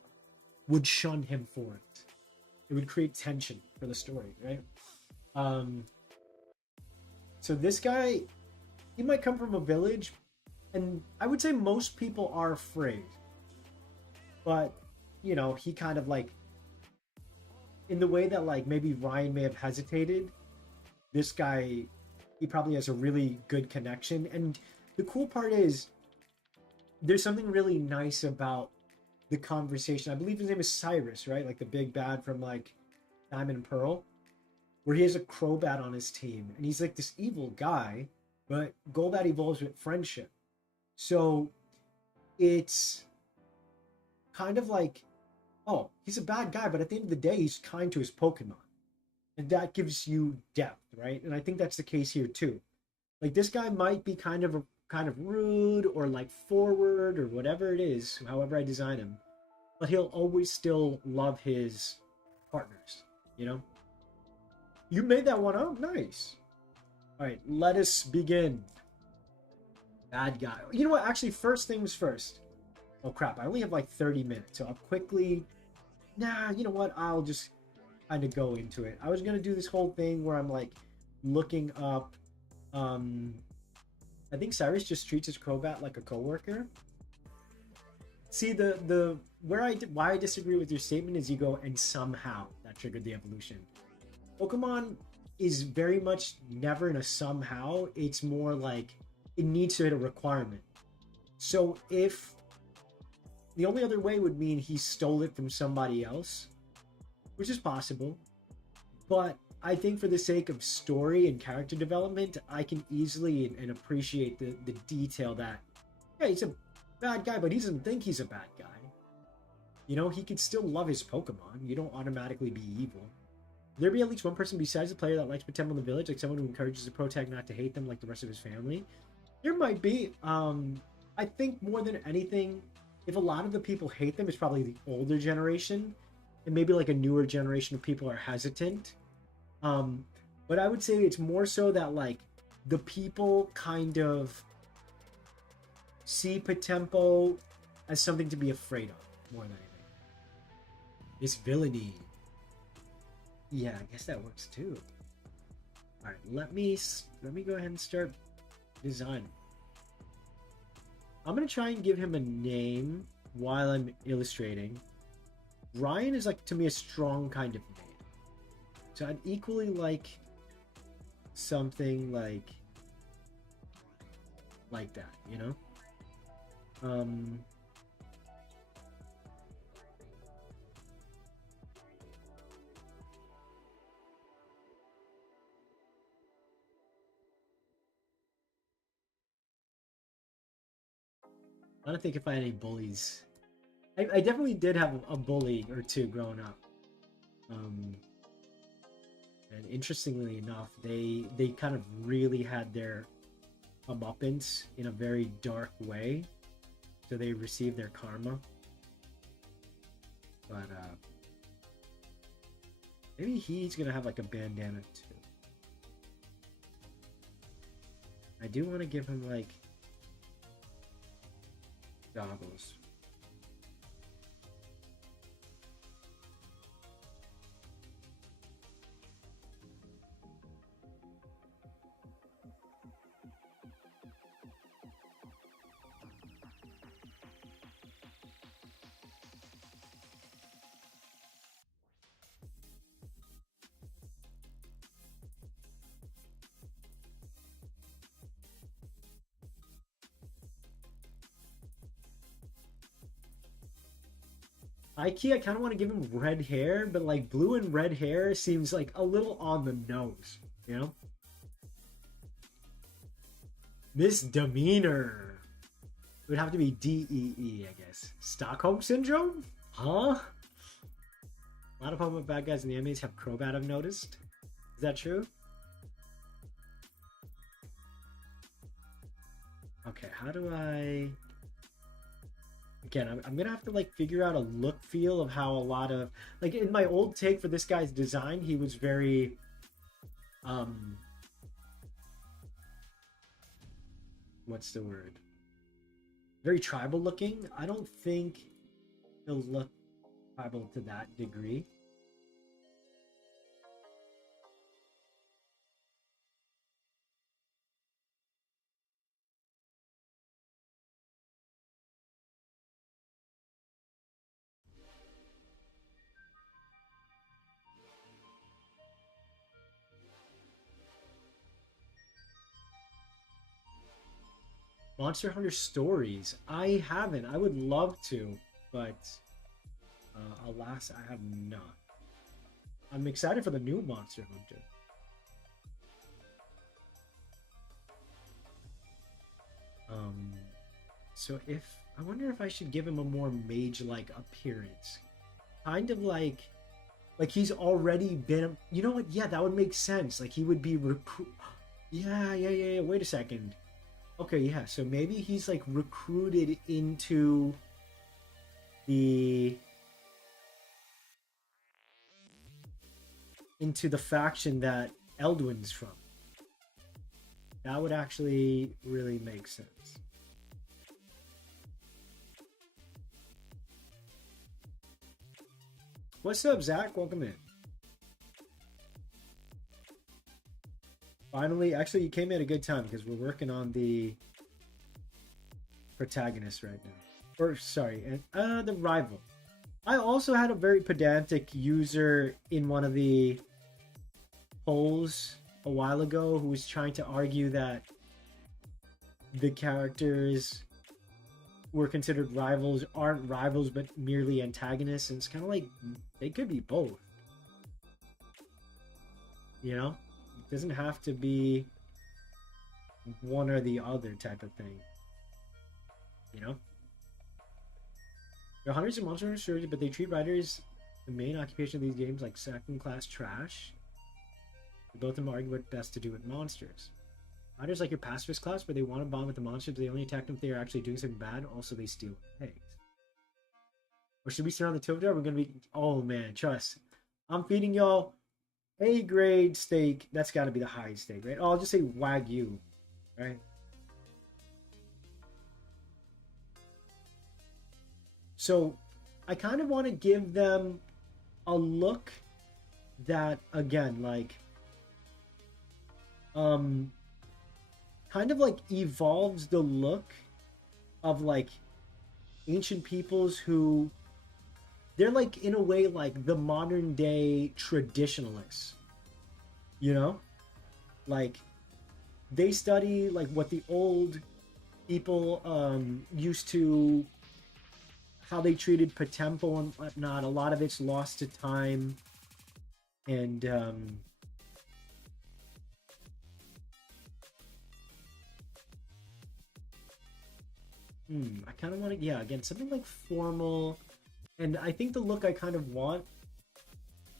would shun him for it. It would create tension for the story, right? So this guy, he might come from a village, and I would say most people are afraid. But, you know, he kind of like, in the way that like maybe Ryan may have hesitated, this guy, he probably has a really good connection. And the cool part is, there's something really nice about the conversation. I believe his name is Cyrus, right? Like the big bad from like Diamond and Pearl, where he has a Crobat on his team, and he's like this evil guy, but Golbat evolves with friendship. So it's kind of like, oh, he's a bad guy, but at the end of the day, he's kind to his Pokemon. And that gives you depth, right? And I think that's the case here too. Like this guy might be kind of kind of rude or like forward or whatever it is, however I design him. But he'll always still love his partners, you know? You made that one up? Nice. All right, let us begin. Bad guy. You know what? Actually, first things first. Oh, crap. I only have like 30 minutes, so I'll quickly... Nah, you know what? I'll just kind of go into it. I was going to do this whole thing where I'm like looking up... I think Cyrus just treats his Crobat like a coworker. See, why I disagree with your statement is you go, and somehow that triggered the evolution. Pokemon is very much never in a somehow. It's more like it needs to hit a requirement. So if the only other way would mean he stole it from somebody else, which is possible, but I think for the sake of story and character development, I can easily and appreciate the detail that, yeah, he's a bad guy, but he doesn't think he's a bad guy. You know, he could still love his Pokemon. You don't automatically be evil. There be at least one person besides the player that likes POTEMPO in the village, like someone who encourages the protag not to hate them like the rest of his family. There might be. I think more than anything, if a lot of the people hate them, it's probably the older generation, and maybe like a newer generation of people are hesitant. But I would say it's more so that like the people kind of see POTEMPO as something to be afraid of more than anything. This villainy. Yeah, I guess that works too. All right, let me go ahead and start designing. I'm gonna try and give him a name while I'm illustrating. Ryan is like to me a strong kind of name, so I'd equally like something like that, you know. I don't think if I had any bullies. I definitely did have a bully or two growing up. And interestingly enough, they kind of really had their comeuppance in a very dark way. So they received their karma. But maybe he's gonna have like a bandana too. I do want to give him like goggles. Ikea, I kind of want to give him red hair, but like blue and red hair seems like a little on the nose, you know? Misdemeanor. It would have to be DEE, I guess. Stockholm Syndrome? Huh? A lot of Pokemon bad guys in the animes have Crobat, I've noticed. Is that true? Okay, how do I... Again, I'm gonna have to like figure out a look feel of how a lot of like in my old take for this guy's design, he was very what's the word? Very tribal looking. I don't think he'll look tribal to that degree. Monster Hunter Stories. I haven't. I would love to, but alas, I have not. I'm excited for the new Monster Hunter. So I wonder if I should give him a more mage-like appearance. Kind of like he's already been, you know what? Yeah, that would make sense. Like he would be yeah. Wait a second. Okay, yeah. So maybe he's like recruited the into the faction that Eldwin's from. That would actually really make sense. What's up, Zach? Welcome in. Finally, actually, you came at a good time because we're working on the protagonist right now. Or, sorry, the rival. I also had a very pedantic user in one of the polls a while ago who was trying to argue that the characters who are considered rivals aren't rivals but merely antagonists, and it's kind of like they could be both. You know? It doesn't have to be one or the other type of thing. You know? There are hundreds of monster stories, but they treat writers, the main occupation of these games, like second-class trash. Both of them argue what best to do with monsters. Writers like your pacifist class, where they want to bond with the monsters, but they only attack them if they are actually doing something bad. Also, they steal eggs. Or should we start on the Topdar? We're going to be... Oh, man, trust. I'm feeding y'all A-grade steak. That's got to be the highest steak, right? Oh, I'll just say Wagyu, right? So, I kind of want to give them a look that, again, like... kind of like evolves the look of like ancient peoples who they're like in a way like the modern day traditionalists, you know, like they study like what the old people used to, how they treated POTEMPO and whatnot. A lot of it's lost to time, and I kind of want to, yeah, again, something like formal. And I think the look I kind of want,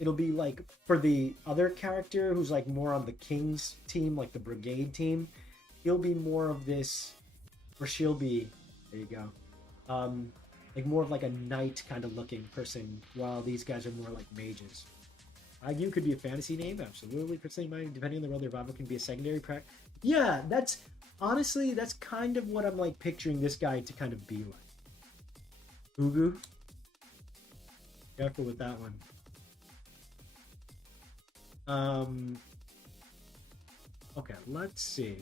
it'll be like for the other character who's like more on the King's team, like the Brigade team, he'll be more of this, or she'll be, there you go, like more of like a knight kind of looking person, while these guys are more like mages. You could be a fantasy name, absolutely. Personally, depending on the role, their rival can be a secondary practice. Yeah, that's... Honestly, that's kind of what I'm like picturing this guy to kind of be like. Ugu. Careful with that one. Okay, let's see.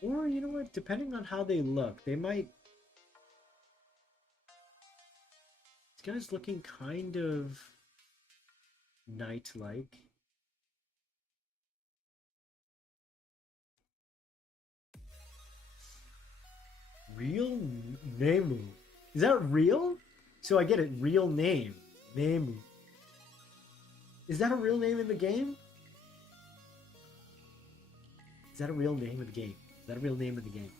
Or, you know what, depending on how they look, they might... This guy's looking kind of knight-like. Real Nemu. Is that real? So I get it, real name. Nemu. Is that a real name in the game? Is that a real name of the game? Is that a real name of the game?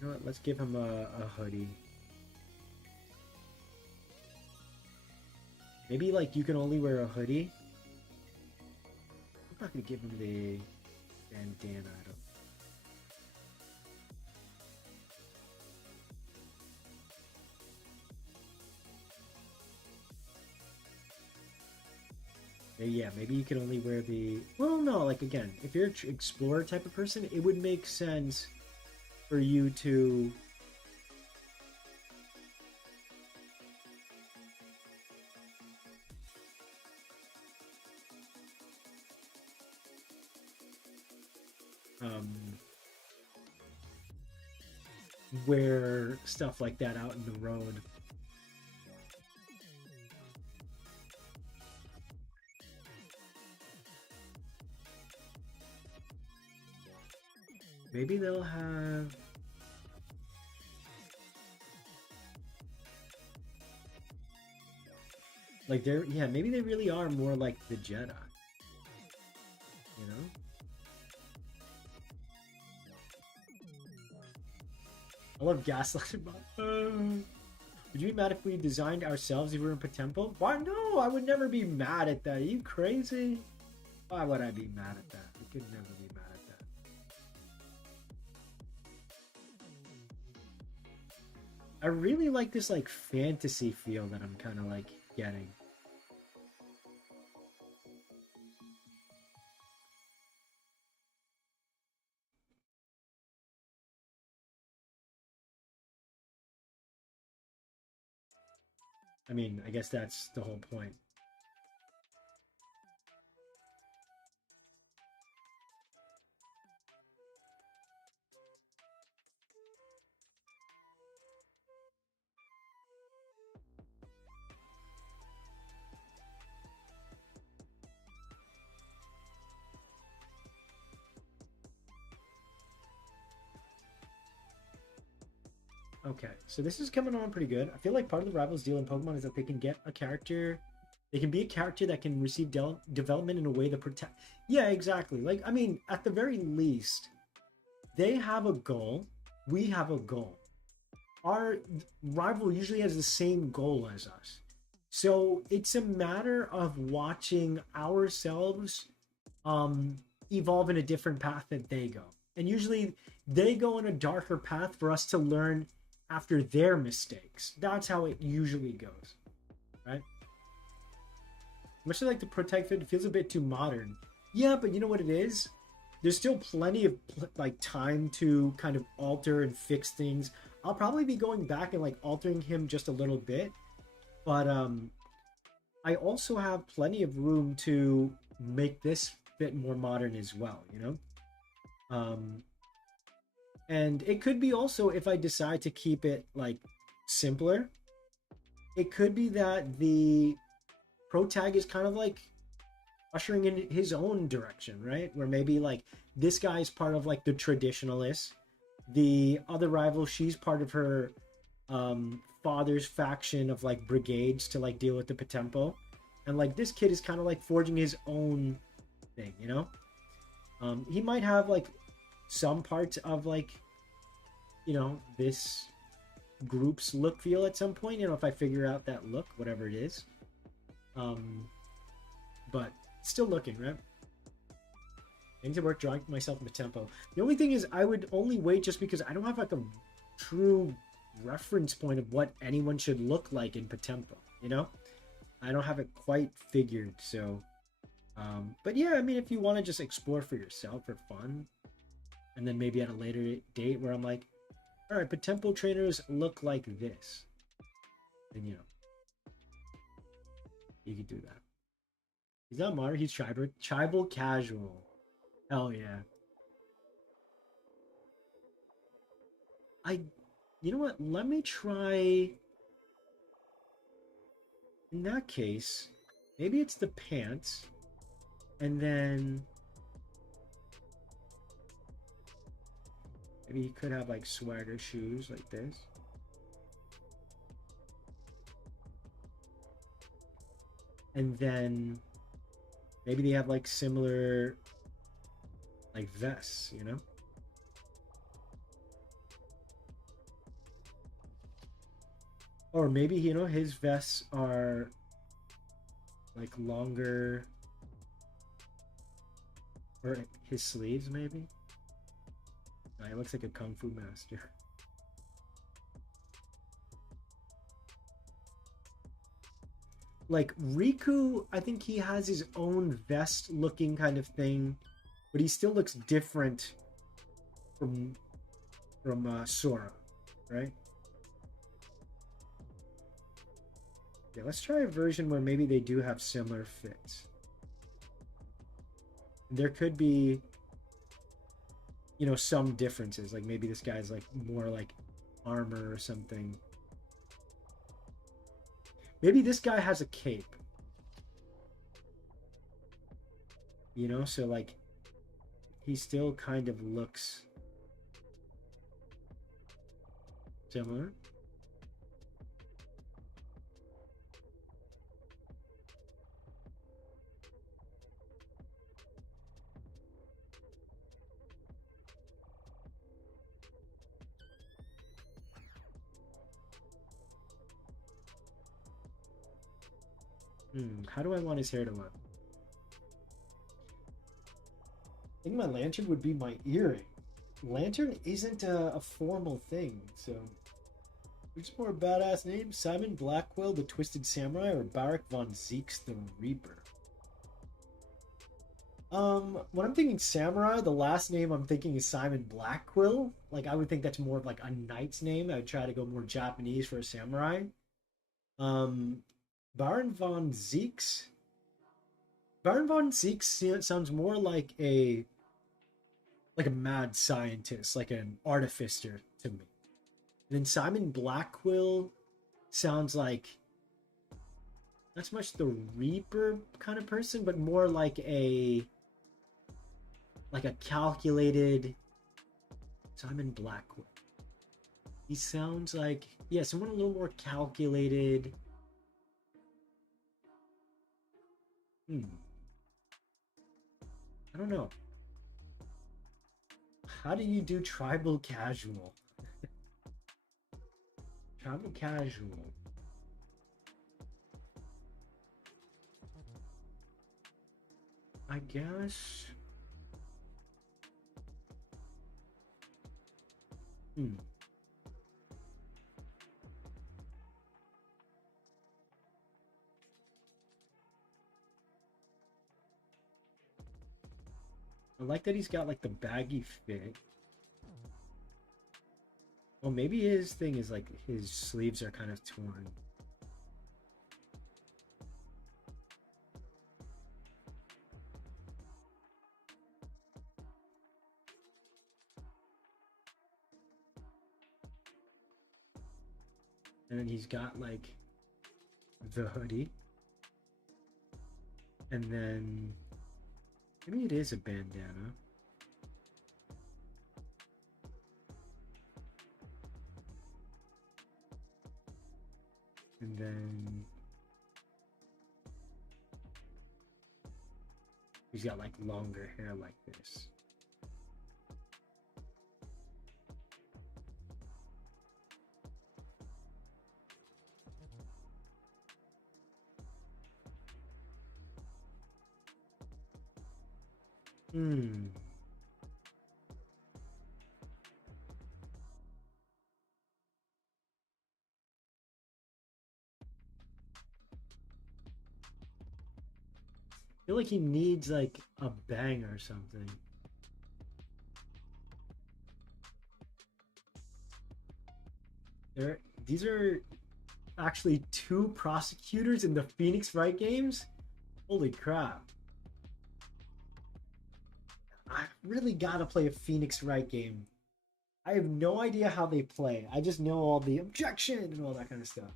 You know what? Let's give him a hoodie. Maybe like you can only wear a hoodie. I'm not gonna give him the bandana. I don't. Yeah, maybe you can only wear the... Well, no, like, again, if you're an explorer type of person, it would make sense for you to... wear stuff like that out in the road. Maybe they'll have... Like, they're... Yeah, maybe they really are more like the Jedi. You know? I love gaslighting. Would you be mad if we designed ourselves if we were in POTEMPO? Why? No, I would never be mad at that. Are you crazy? Why would I be mad at that? I could never be mad at that. I really like this like fantasy feel that I'm kind of like getting. I mean, I guess that's the whole point. Okay, so this is coming on pretty good. I feel like part of the Rivals deal in Pokemon is that they can get a character. They can be a character that can receive development in a way that protect. Yeah, exactly. Like, I mean, at the very least, they have a goal. We have a goal. Our rival usually has the same goal as us. So it's a matter of watching ourselves evolve in a different path that they go. And usually they go in a darker path for us to learn after their mistakes. That's how it usually goes, right? Much like the Protect Fit, it feels a bit too modern. Yeah, but you know what it is? There's still plenty of like time to kind of alter and fix things. I'll probably be going back and like altering him just a little bit, but I also have plenty of room to make this bit more modern as well, you know? And it could be also if I decide to keep it like simpler, it could be that the pro tag is kind of like ushering in his own direction, right? Where maybe like this guy's part of like the traditionalists, the other rival, she's part of her father's faction of like brigades to like deal with the POTEMPO, and like this kid is kind of like forging his own thing, you know? He might have like some parts of like, you know, this group's look feel at some point, you know, if I figure out that look, whatever it is. But still looking, right? I need to work drawing myself in POTEMPO. The only thing is I would only wait just because I don't have like a true reference point of what anyone should look like in POTEMPO, you know? I don't have it quite figured, so but yeah, I mean, if you want to just explore for yourself for fun, and then maybe at a later date where I'm like, all right, POTEMPO trainers look like this, then, you know, you could do that. He's not modern, he's tribal casual. Hell yeah. You know what, let me try, in that case, maybe it's the pants, and then maybe he could have like swagger shoes like this. And then maybe they have like similar like vests, you know? Or maybe, you know, his vests are like longer, or his sleeves maybe. No, he looks like a kung fu master. Like Riku, I think he has his own vest looking kind of thing, but he still looks different from Sora, right? Yeah, let's try a version where maybe they do have similar fits. There could be, you know, some differences. Like maybe this guy's like more like armor or something. Maybe this guy has a cape. You know, so like he still kind of looks similar. How do I want his hair to look? I think my lantern would be my earring. Lantern isn't a formal thing, so... Which is more badass name? Simon Blackwell, the Twisted Samurai, or Barak von Zeeks, the Reaper? When I'm thinking samurai, the last name I'm thinking is Simon Blackquill. Like, I would think that's more of like a knight's name. I would try to go more Japanese for a samurai. Um, Baron von Zeeks. Baron von Zeeks sounds more like a mad scientist, like an artificer to me. And then Simon Blackquill sounds like not so much the Reaper kind of person, but more like a calculated Simon Blackwood. He sounds like, yeah, someone a little more calculated. I don't know. How do you do tribal casual? Tribal casual. I guess. I like that he's got like the baggy fit. Well, maybe his thing is like his sleeves are kind of torn. And then he's got like the hoodie. And then maybe it is a bandana. And then he's got like longer hair like this. I feel like he needs like a bang or something. These are actually 2 prosecutors in the Phoenix Wright games? Holy crap. I really gotta play a Phoenix Wright game. I have no idea how they play. I just know all the objection and all that kind of stuff.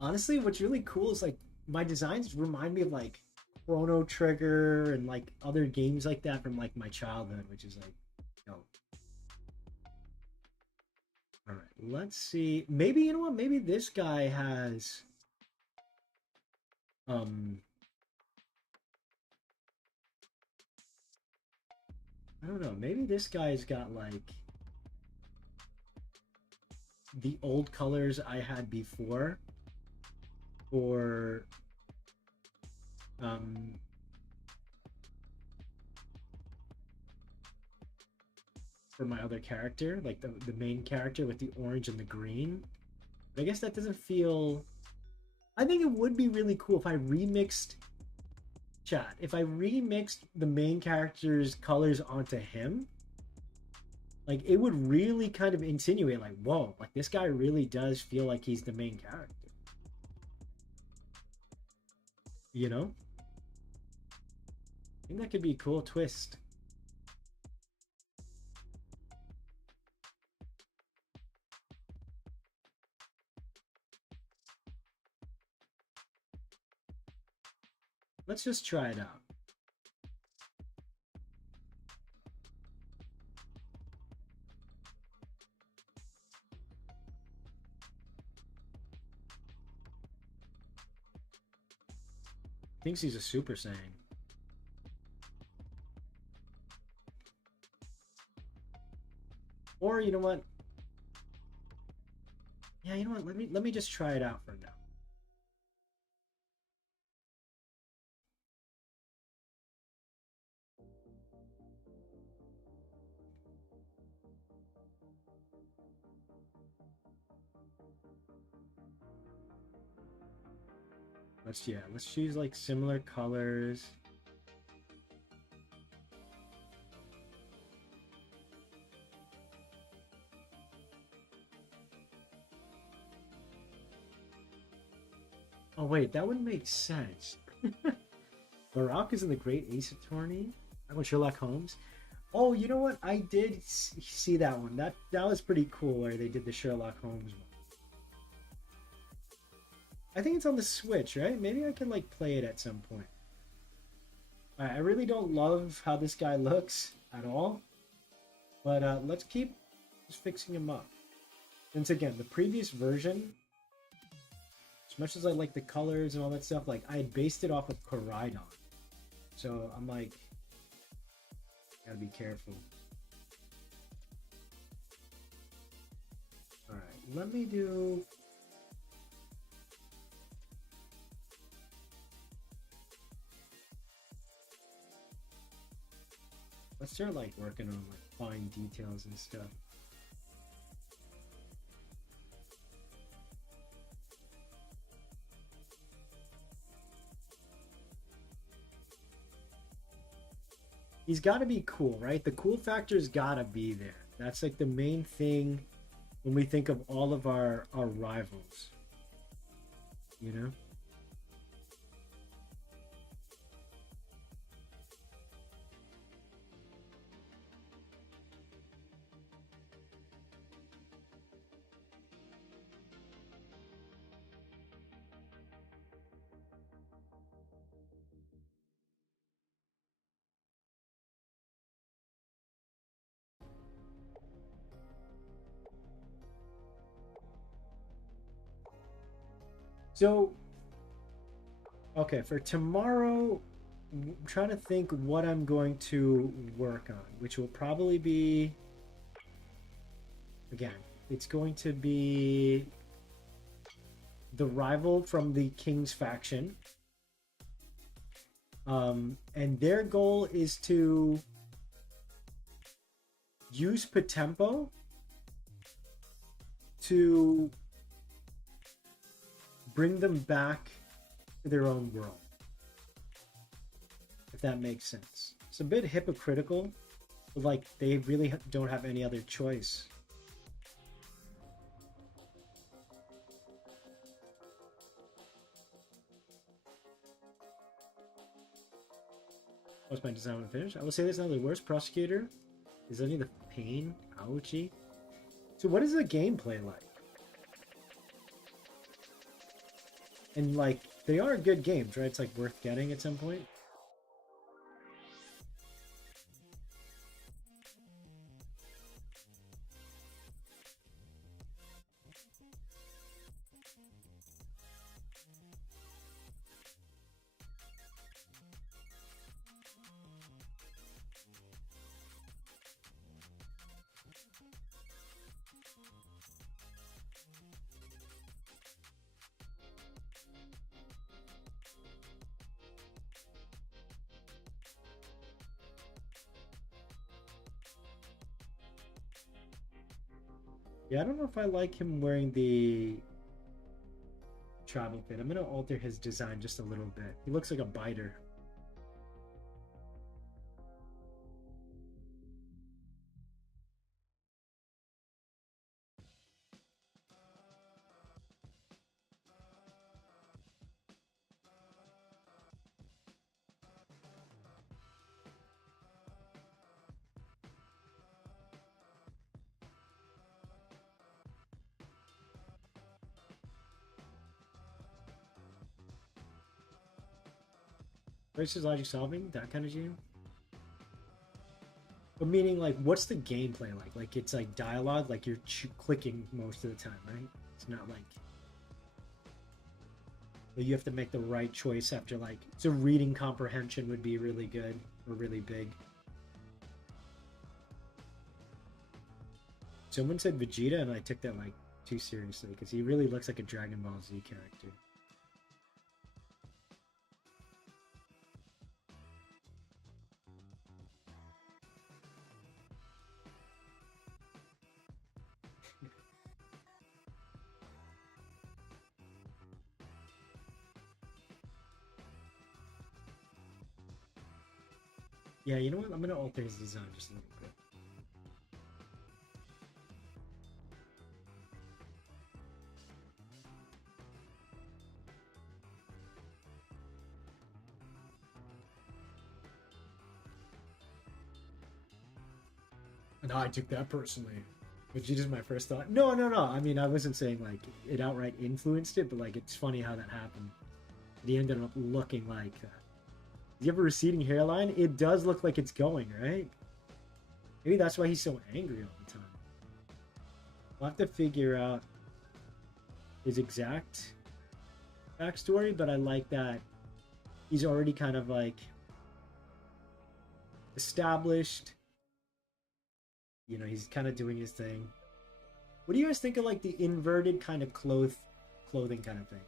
Honestly, what's really cool is like my designs remind me of like Chrono Trigger and like other games like that from like my childhood, which is like, dope. All right, let's see. Maybe, you know what? Maybe this guy has I don't know. Maybe this guy's got like the old colors I had before for my other character, like the main character with the orange and the green. But I guess that doesn't feel... I think it would be really cool if I remixed... Chat. If I remixed the main character's colors onto him, like, it would really kind of insinuate, like, whoa, like, this guy really does feel like he's the main character. You know? I think that could be a cool twist. Let's just try it out. Thinks he's a Super Saiyan. Or you know what? Yeah, you know what? Let me just try it out for now. Let's choose like similar colors. Oh wait, that would make sense. Barack is in the Great Ace Attorney. I went Sherlock Holmes. Oh, you know what? I did see that one. That was pretty cool where they did the Sherlock Holmes one. I think it's on the Switch, right? Maybe I can like play it at some point. Alright, I really don't love how this guy looks at all. But let's keep just fixing him up. Since again, the previous version, as much as I like the colors and all that stuff, like I had based it off of Koraidon. So I'm like, gotta be careful. Alright, let me do... Let's start like working on like fine details and stuff. He's got to be cool, right? The cool factor's got to be there. That's like the main thing when we think of all of our rivals. You know? So, okay, for tomorrow, I'm trying to think what I'm going to work on, which will probably be, again, it's going to be the rival from the King's faction. And their goal is to use POTEMPO to bring them back to their own world, if that makes sense. It's a bit hypocritical, but like they really don't have any other choice. What's my design when finished? I will say this now: the worst prosecutor is only the pain. Ouchie. So what is the gameplay like? And like, they are good games, right? It's like worth getting at some point. Yeah, I don't know if I like him wearing the tribal pin. I'm gonna alter his design just a little bit. He looks like a biter. Versus logic solving, that kind of game. But meaning, like, what's the gameplay like? Like, it's like dialogue, like you're clicking most of the time, right? It's not like you have to make the right choice after, like, so reading comprehension would be really good or really big. Someone said Vegeta, and I took that like too seriously because he really looks like a Dragon Ball Z character. Yeah, you know what? I'm gonna alter his design just a little bit. No, I took that personally. Vegeta's my first thought. No, no, no. I mean, I wasn't saying like it outright influenced it, but like it's funny how that happened. He ended up looking like that. You have a receding hairline? It does look like it's going, right? Maybe that's why he's so angry all the time. We'll have to figure out his exact backstory, but I like that he's already kind of like established. You know, he's kind of doing his thing. What do you guys think of like the inverted kind of clothing kind of thing?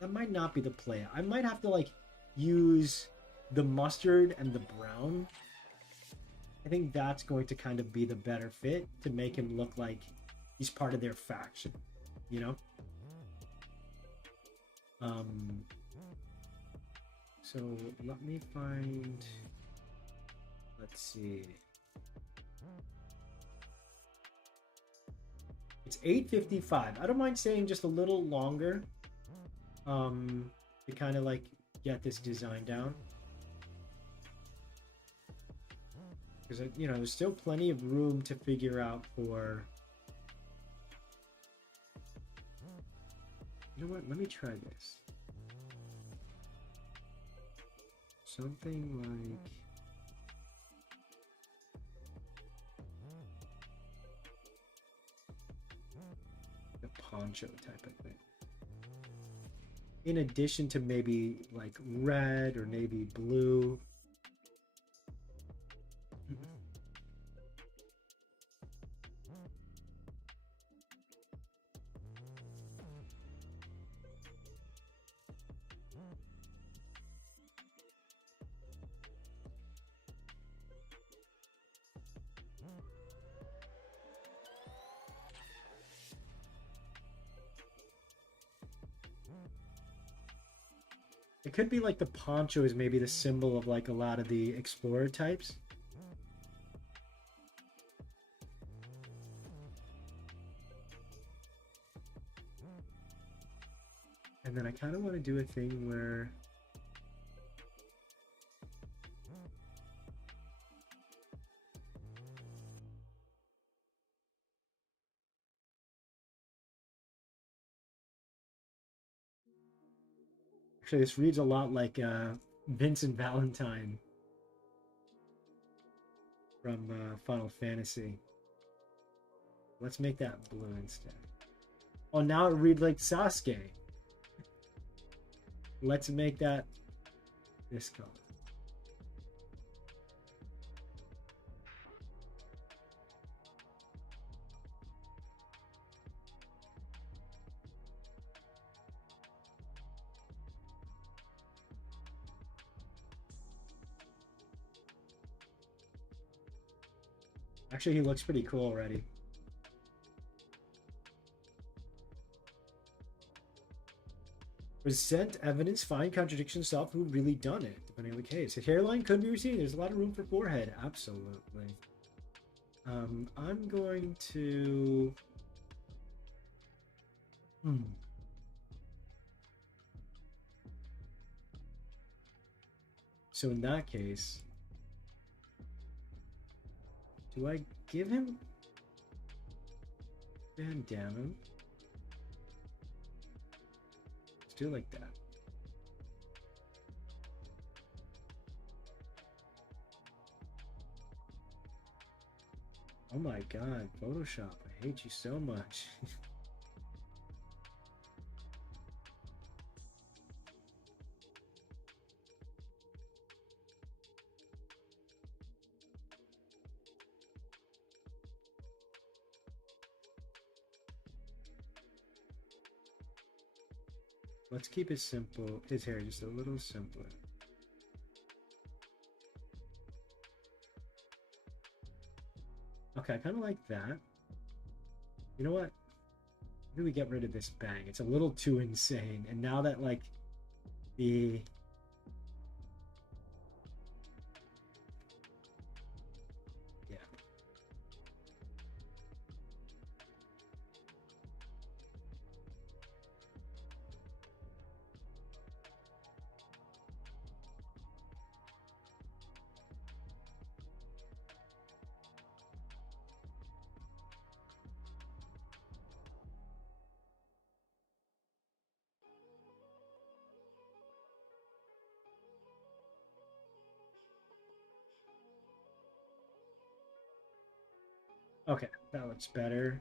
That might not be the play. I might have to like use the mustard and the brown. I think that's going to kind of be the better fit to make him look like he's part of their faction, you know? So let me find, let's see. It's 8:55. I don't mind staying just a little longer to kind of like get this design down. Because, you know, there's still plenty of room to figure out for... You know what? Let me try this. Something like... a poncho type of thing. In addition to maybe like red or navy blue. It could be like the poncho is maybe the symbol of like a lot of the explorer types. And then I kind of want to do a thing where actually this reads a lot like Vincent Valentine from Final Fantasy. Let's make that blue instead. Oh, now it reads like Sasuke. Let's make that this color. Actually, he looks pretty cool already. Present evidence, find contradiction, self who really done it, depending on the case. The hairline could be receding. There's a lot of room for forehead. Absolutely. I'm going to... So in that case, do I give him bandana? Let's do it like that. Oh my god, Photoshop, I hate you so much. Let's keep it simple. His hair just a little simpler. Okay, I kind of like that. You know what? Maybe we get rid of this bang. It's a little too insane. And now that like the yeah. Okay, that looks better.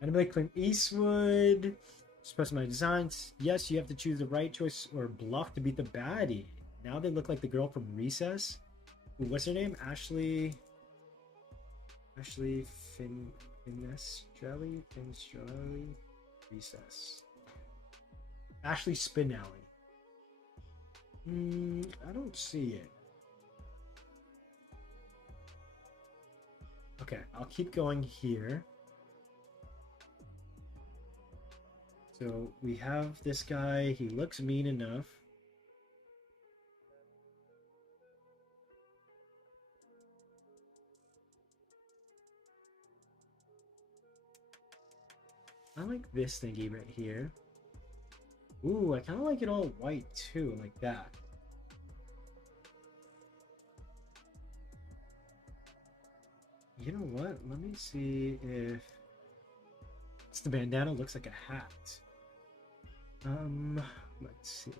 Anybody Clint Eastwood. Express my designs. Yes, you have to choose the right choice or bluff to beat the baddie. Now they look like the girl from Recess. Ooh, what's her name? Ashley Finestrelli? Recess. Ashley Spinelli. I don't see it. Okay, I'll keep going here. So we have this guy. He looks mean enough. I like this thingy right here. Ooh, I kind of like it all white too, like that. You know what? Let me see if it's the bandana looks like a hat. Let's see.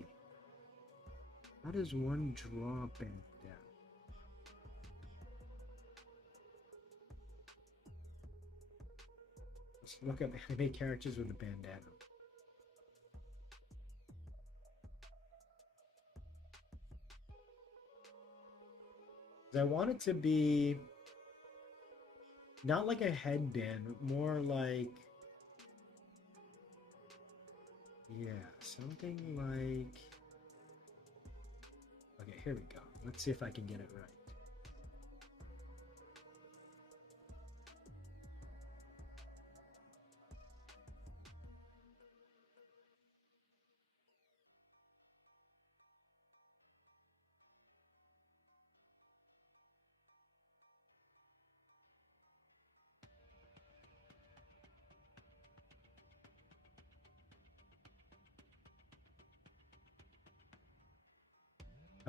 How does one draw a bandana? Let's look up anime characters with a bandana. I want it to be not like a headband, but more like, yeah, something like, okay, here we go. Let's see if I can get it right.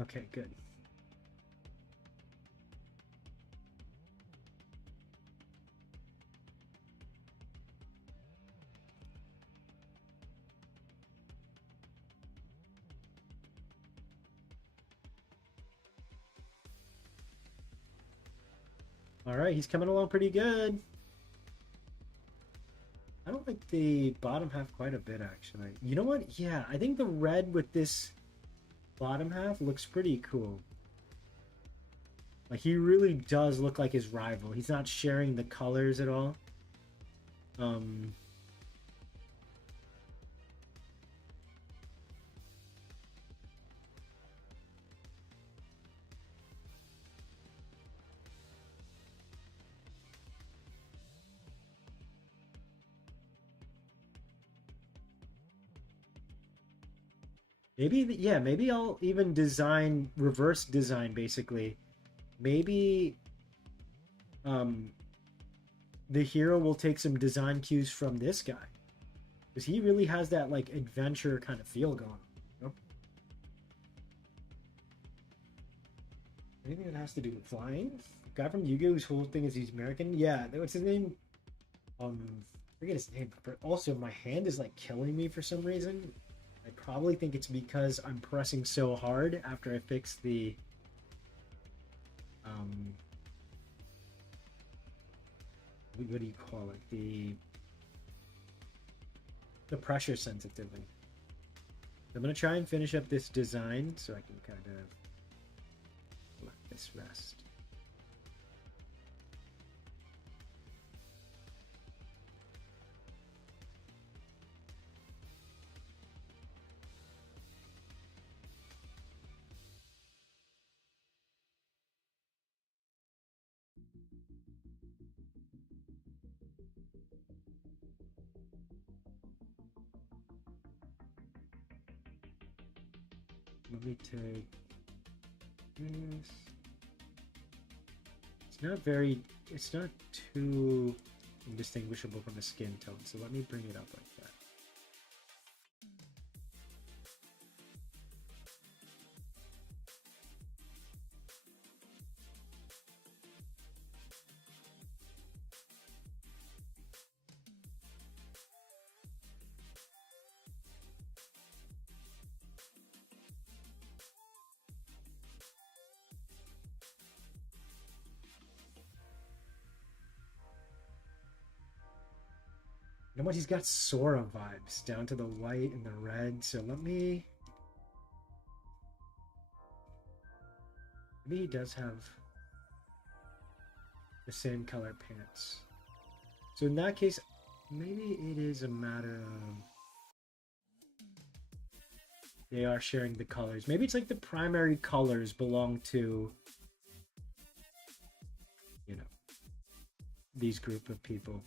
Okay, good. All right, he's coming along pretty good. I don't like the bottom half quite a bit, actually. You know what? Yeah, I think the red with this bottom half looks pretty cool. Like, he really does look like his rival. He's not sharing the colors at all. Maybe, yeah, maybe I'll even design, reverse design, basically. Maybe the hero will take some design cues from this guy. Because he really has that, like, adventure kind of feel going on. You know? Anything that has to do with flying? The guy from Yu-Gi-Oh! Whose whole thing is he's American? Yeah, what's his name? I forget his name. But also, my hand is, like, killing me for some reason. I probably think it's because I'm pressing so hard after I fix the what do you call it? The pressure sensitivity. I'm going to try and finish up this design so I can kind of let this rest. Let me take this. It's not too indistinguishable from a skin tone, so let me bring it up like that. You know what? He's got Sora vibes down to the white and the red. So maybe he does have the same color pants. So in that case, maybe it is a matter of they are sharing the colors. Maybe it's like the primary colors belong to, you know, these group of people.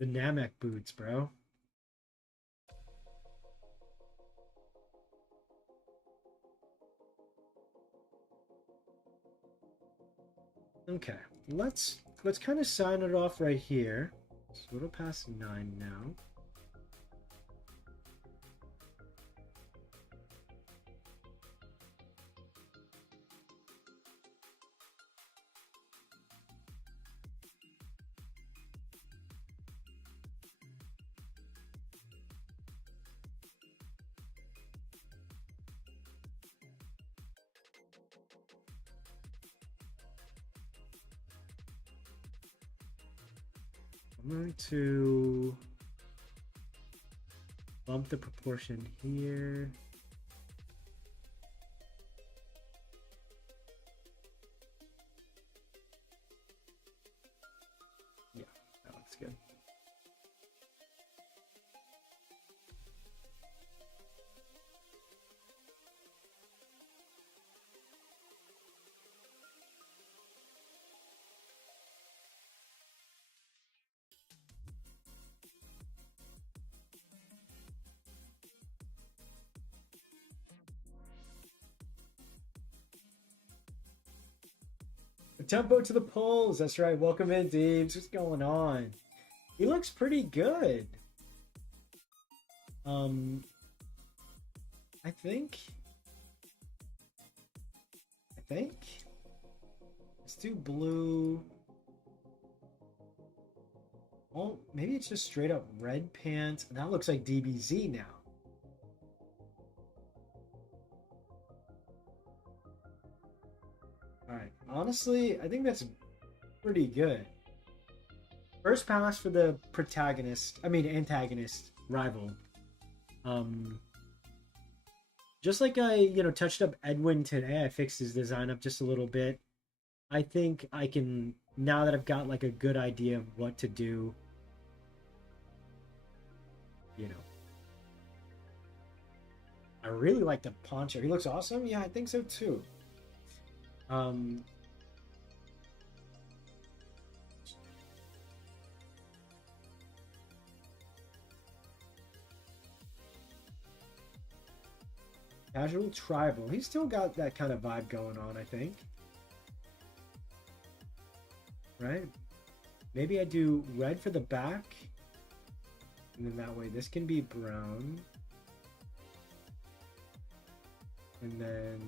The Namek boots, bro. Okay, let's kind of sign it off right here. It's a little past 9 now. I'm going to bump the proportion here. Yeah, that looks good. Tempo to the polls. That's right. Welcome in, Deebs. What's going on? He looks pretty good. I think let's do blue. Oh, maybe it's just straight up red pants. And that looks like DBZ now. Alright, honestly, I think that's pretty good. First pass for the antagonist rival. Just like I, touched up Edwin today, I fixed his design up just a little bit. I think I can, now that I've got like a good idea of what to do, I really like the poncho. He looks awesome. Yeah, I think so too. Casual tribal. He's still got that kind of vibe going on, I think. Right? Maybe I do red for the back. And then that way this can be brown. And then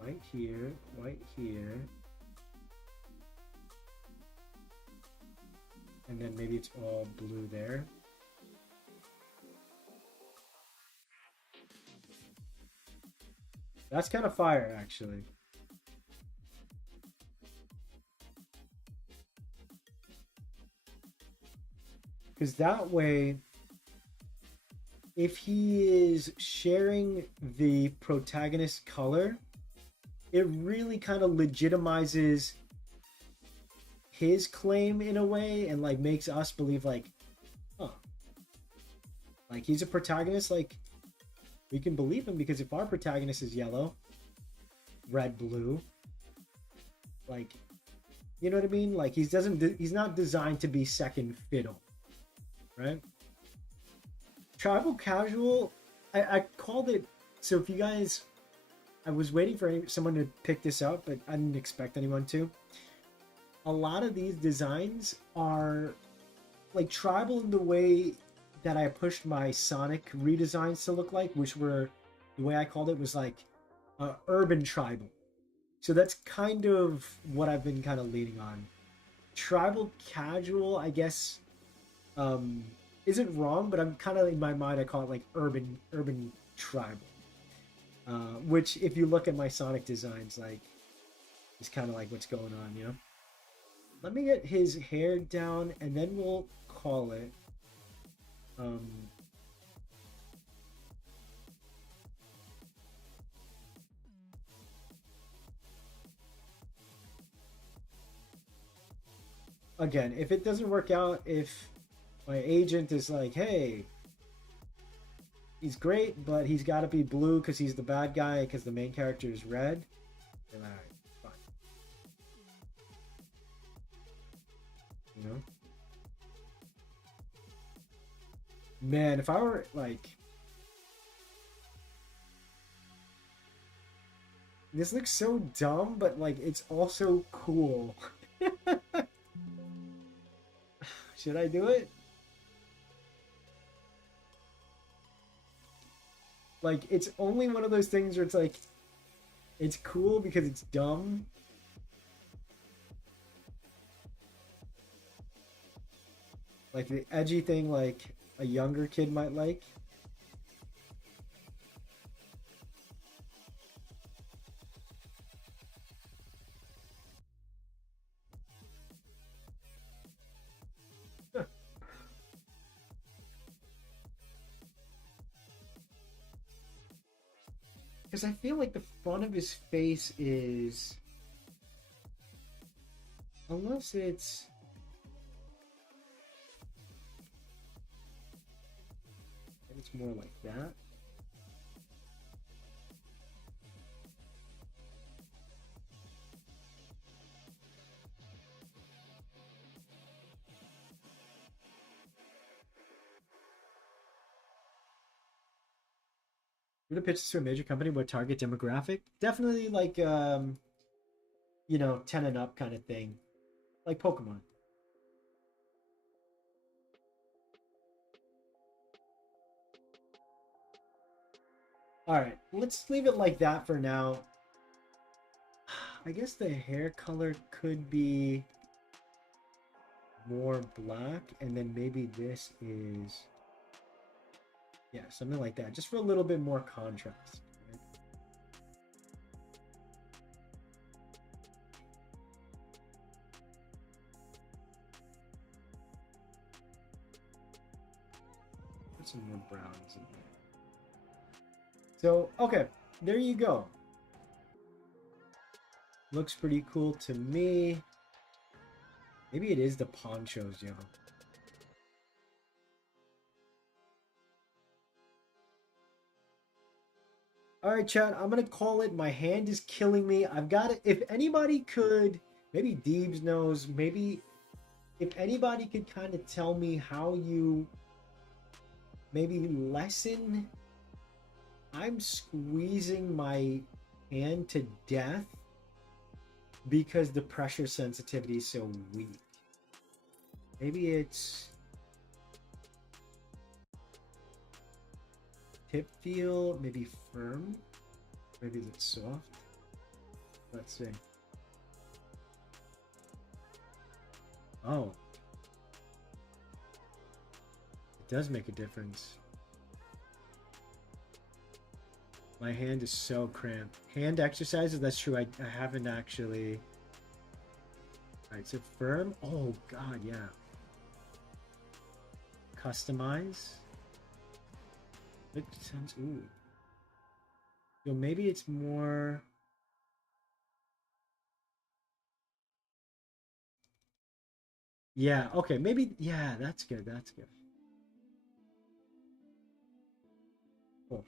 white here, white here. And then maybe it's all blue there. That's kind of fire, actually. Because that way, if he is sharing the protagonist color, it really kind of legitimizes his claim in a way, and like makes us believe like, huh, like he's a protagonist, like we can believe him, because if our protagonist is yellow, red, blue, like, you know what I mean? Like he's not designed to be second fiddle, right? Tribal casual, I called it. So if you guys, I was waiting for someone to pick this up, but I didn't expect anyone to. A lot of these designs are like tribal in the way that I pushed my Sonic redesigns to look like, which were, the way I called it was like urban tribal. So that's kind of what I've been kind of leaning on. Tribal casual, I guess, isn't wrong, but I'm kind of, in my mind, I call it like urban tribal. Which, if you look at my Sonic designs, like, is kind of like what's going on, you know? Let me get his hair down, and then we'll call it. Again, if it doesn't work out, if my agent is like, hey, he's great, but he's got to be blue because he's the bad guy because the main character is red, then all right, fine. You know? Man, if I were like, this looks so dumb, but like it's also cool. Should I do it? Like, it's only one of those things where it's like, it's cool because it's dumb. Like the edgy thing, like a younger kid might like. Because I feel like the front of his face is, unless it's, and it's more like that. Would have pitched to a major company, what target demographic? Definitely like, you know, 10 and up kind of thing. Like Pokemon. Alright, let's leave it like that for now. I guess the hair color could be more black, and then maybe this is, yeah, something like that, just for a little bit more contrast. Right? Put some more browns in there. So, okay, there you go. Looks pretty cool to me. Maybe it is the ponchos, yo. Alright, chat, I'm gonna call it. My hand is killing me. I've got it. If anybody could, maybe Deebs knows, maybe if anybody could kind of tell me how you maybe lessen I'm squeezing my hand to death because the pressure sensitivity is so weak. Maybe it's tip feel, maybe firm, maybe it's soft. Let's see. Oh, it does make a difference. My hand is so cramped. Hand exercises, that's true. I haven't actually. Alright, so firm. Oh, God, yeah. Customize. It sounds. Ooh. So maybe it's more. Yeah, okay. Maybe. Yeah, that's good. That's good. Cool.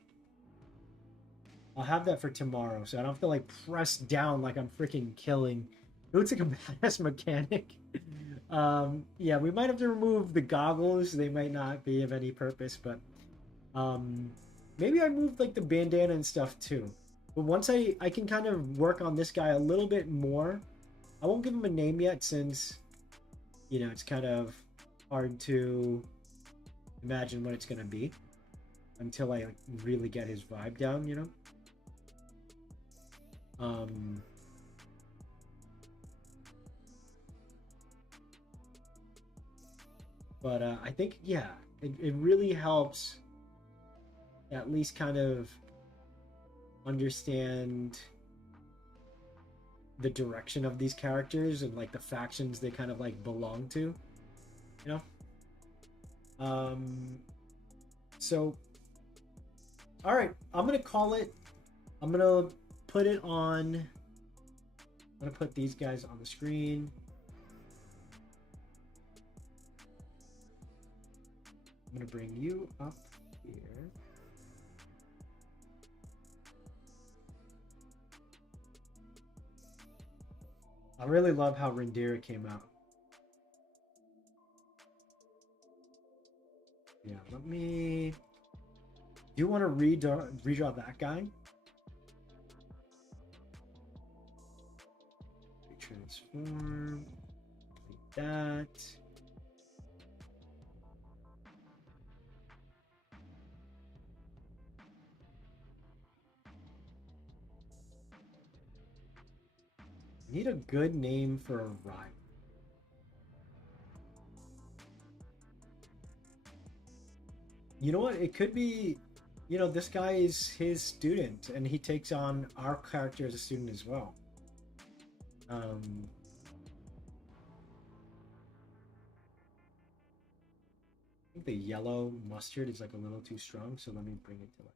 I'll have that for tomorrow, so I don't have to like press down like I'm freaking killing. It looks like a badass mechanic. Yeah, we might have to remove the goggles. They might not be of any purpose, but maybe I moved like the bandana and stuff too. But once I can kind of work on this guy a little bit more. I won't give him a name yet since, you know, it's kind of hard to imagine what it's gonna be until I like really get his vibe down, you know. But I think, yeah, it really helps at least kind of understand the direction of these characters and like the factions they kind of like belong to, you know. So all right, I'm gonna call it. I'm gonna put it on. I'm gonna put these guys on the screen. I'm gonna bring you up here. I really love how Rindira came out. Yeah, let me. Do you want to redraw that guy? Transform. Like that. Need a good name for a rival. You know what? It could be, you know, this guy is his student and he takes on our character as a student as well. I think the yellow mustard is like a little too strong, so let me bring it to life.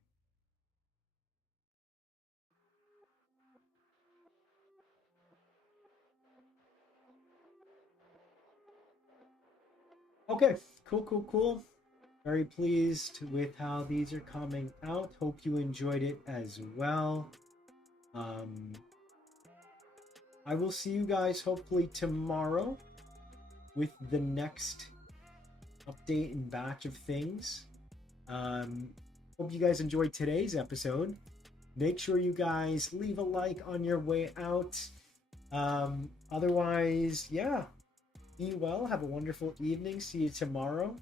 Okay, cool. Very pleased with how these are coming out. Hope you enjoyed it as well. I will see you guys hopefully tomorrow with the next update and batch of things. Hope you guys enjoyed today's episode. Make sure you guys leave a like on your way out. Otherwise, yeah. Be well. Have a wonderful evening. See you tomorrow.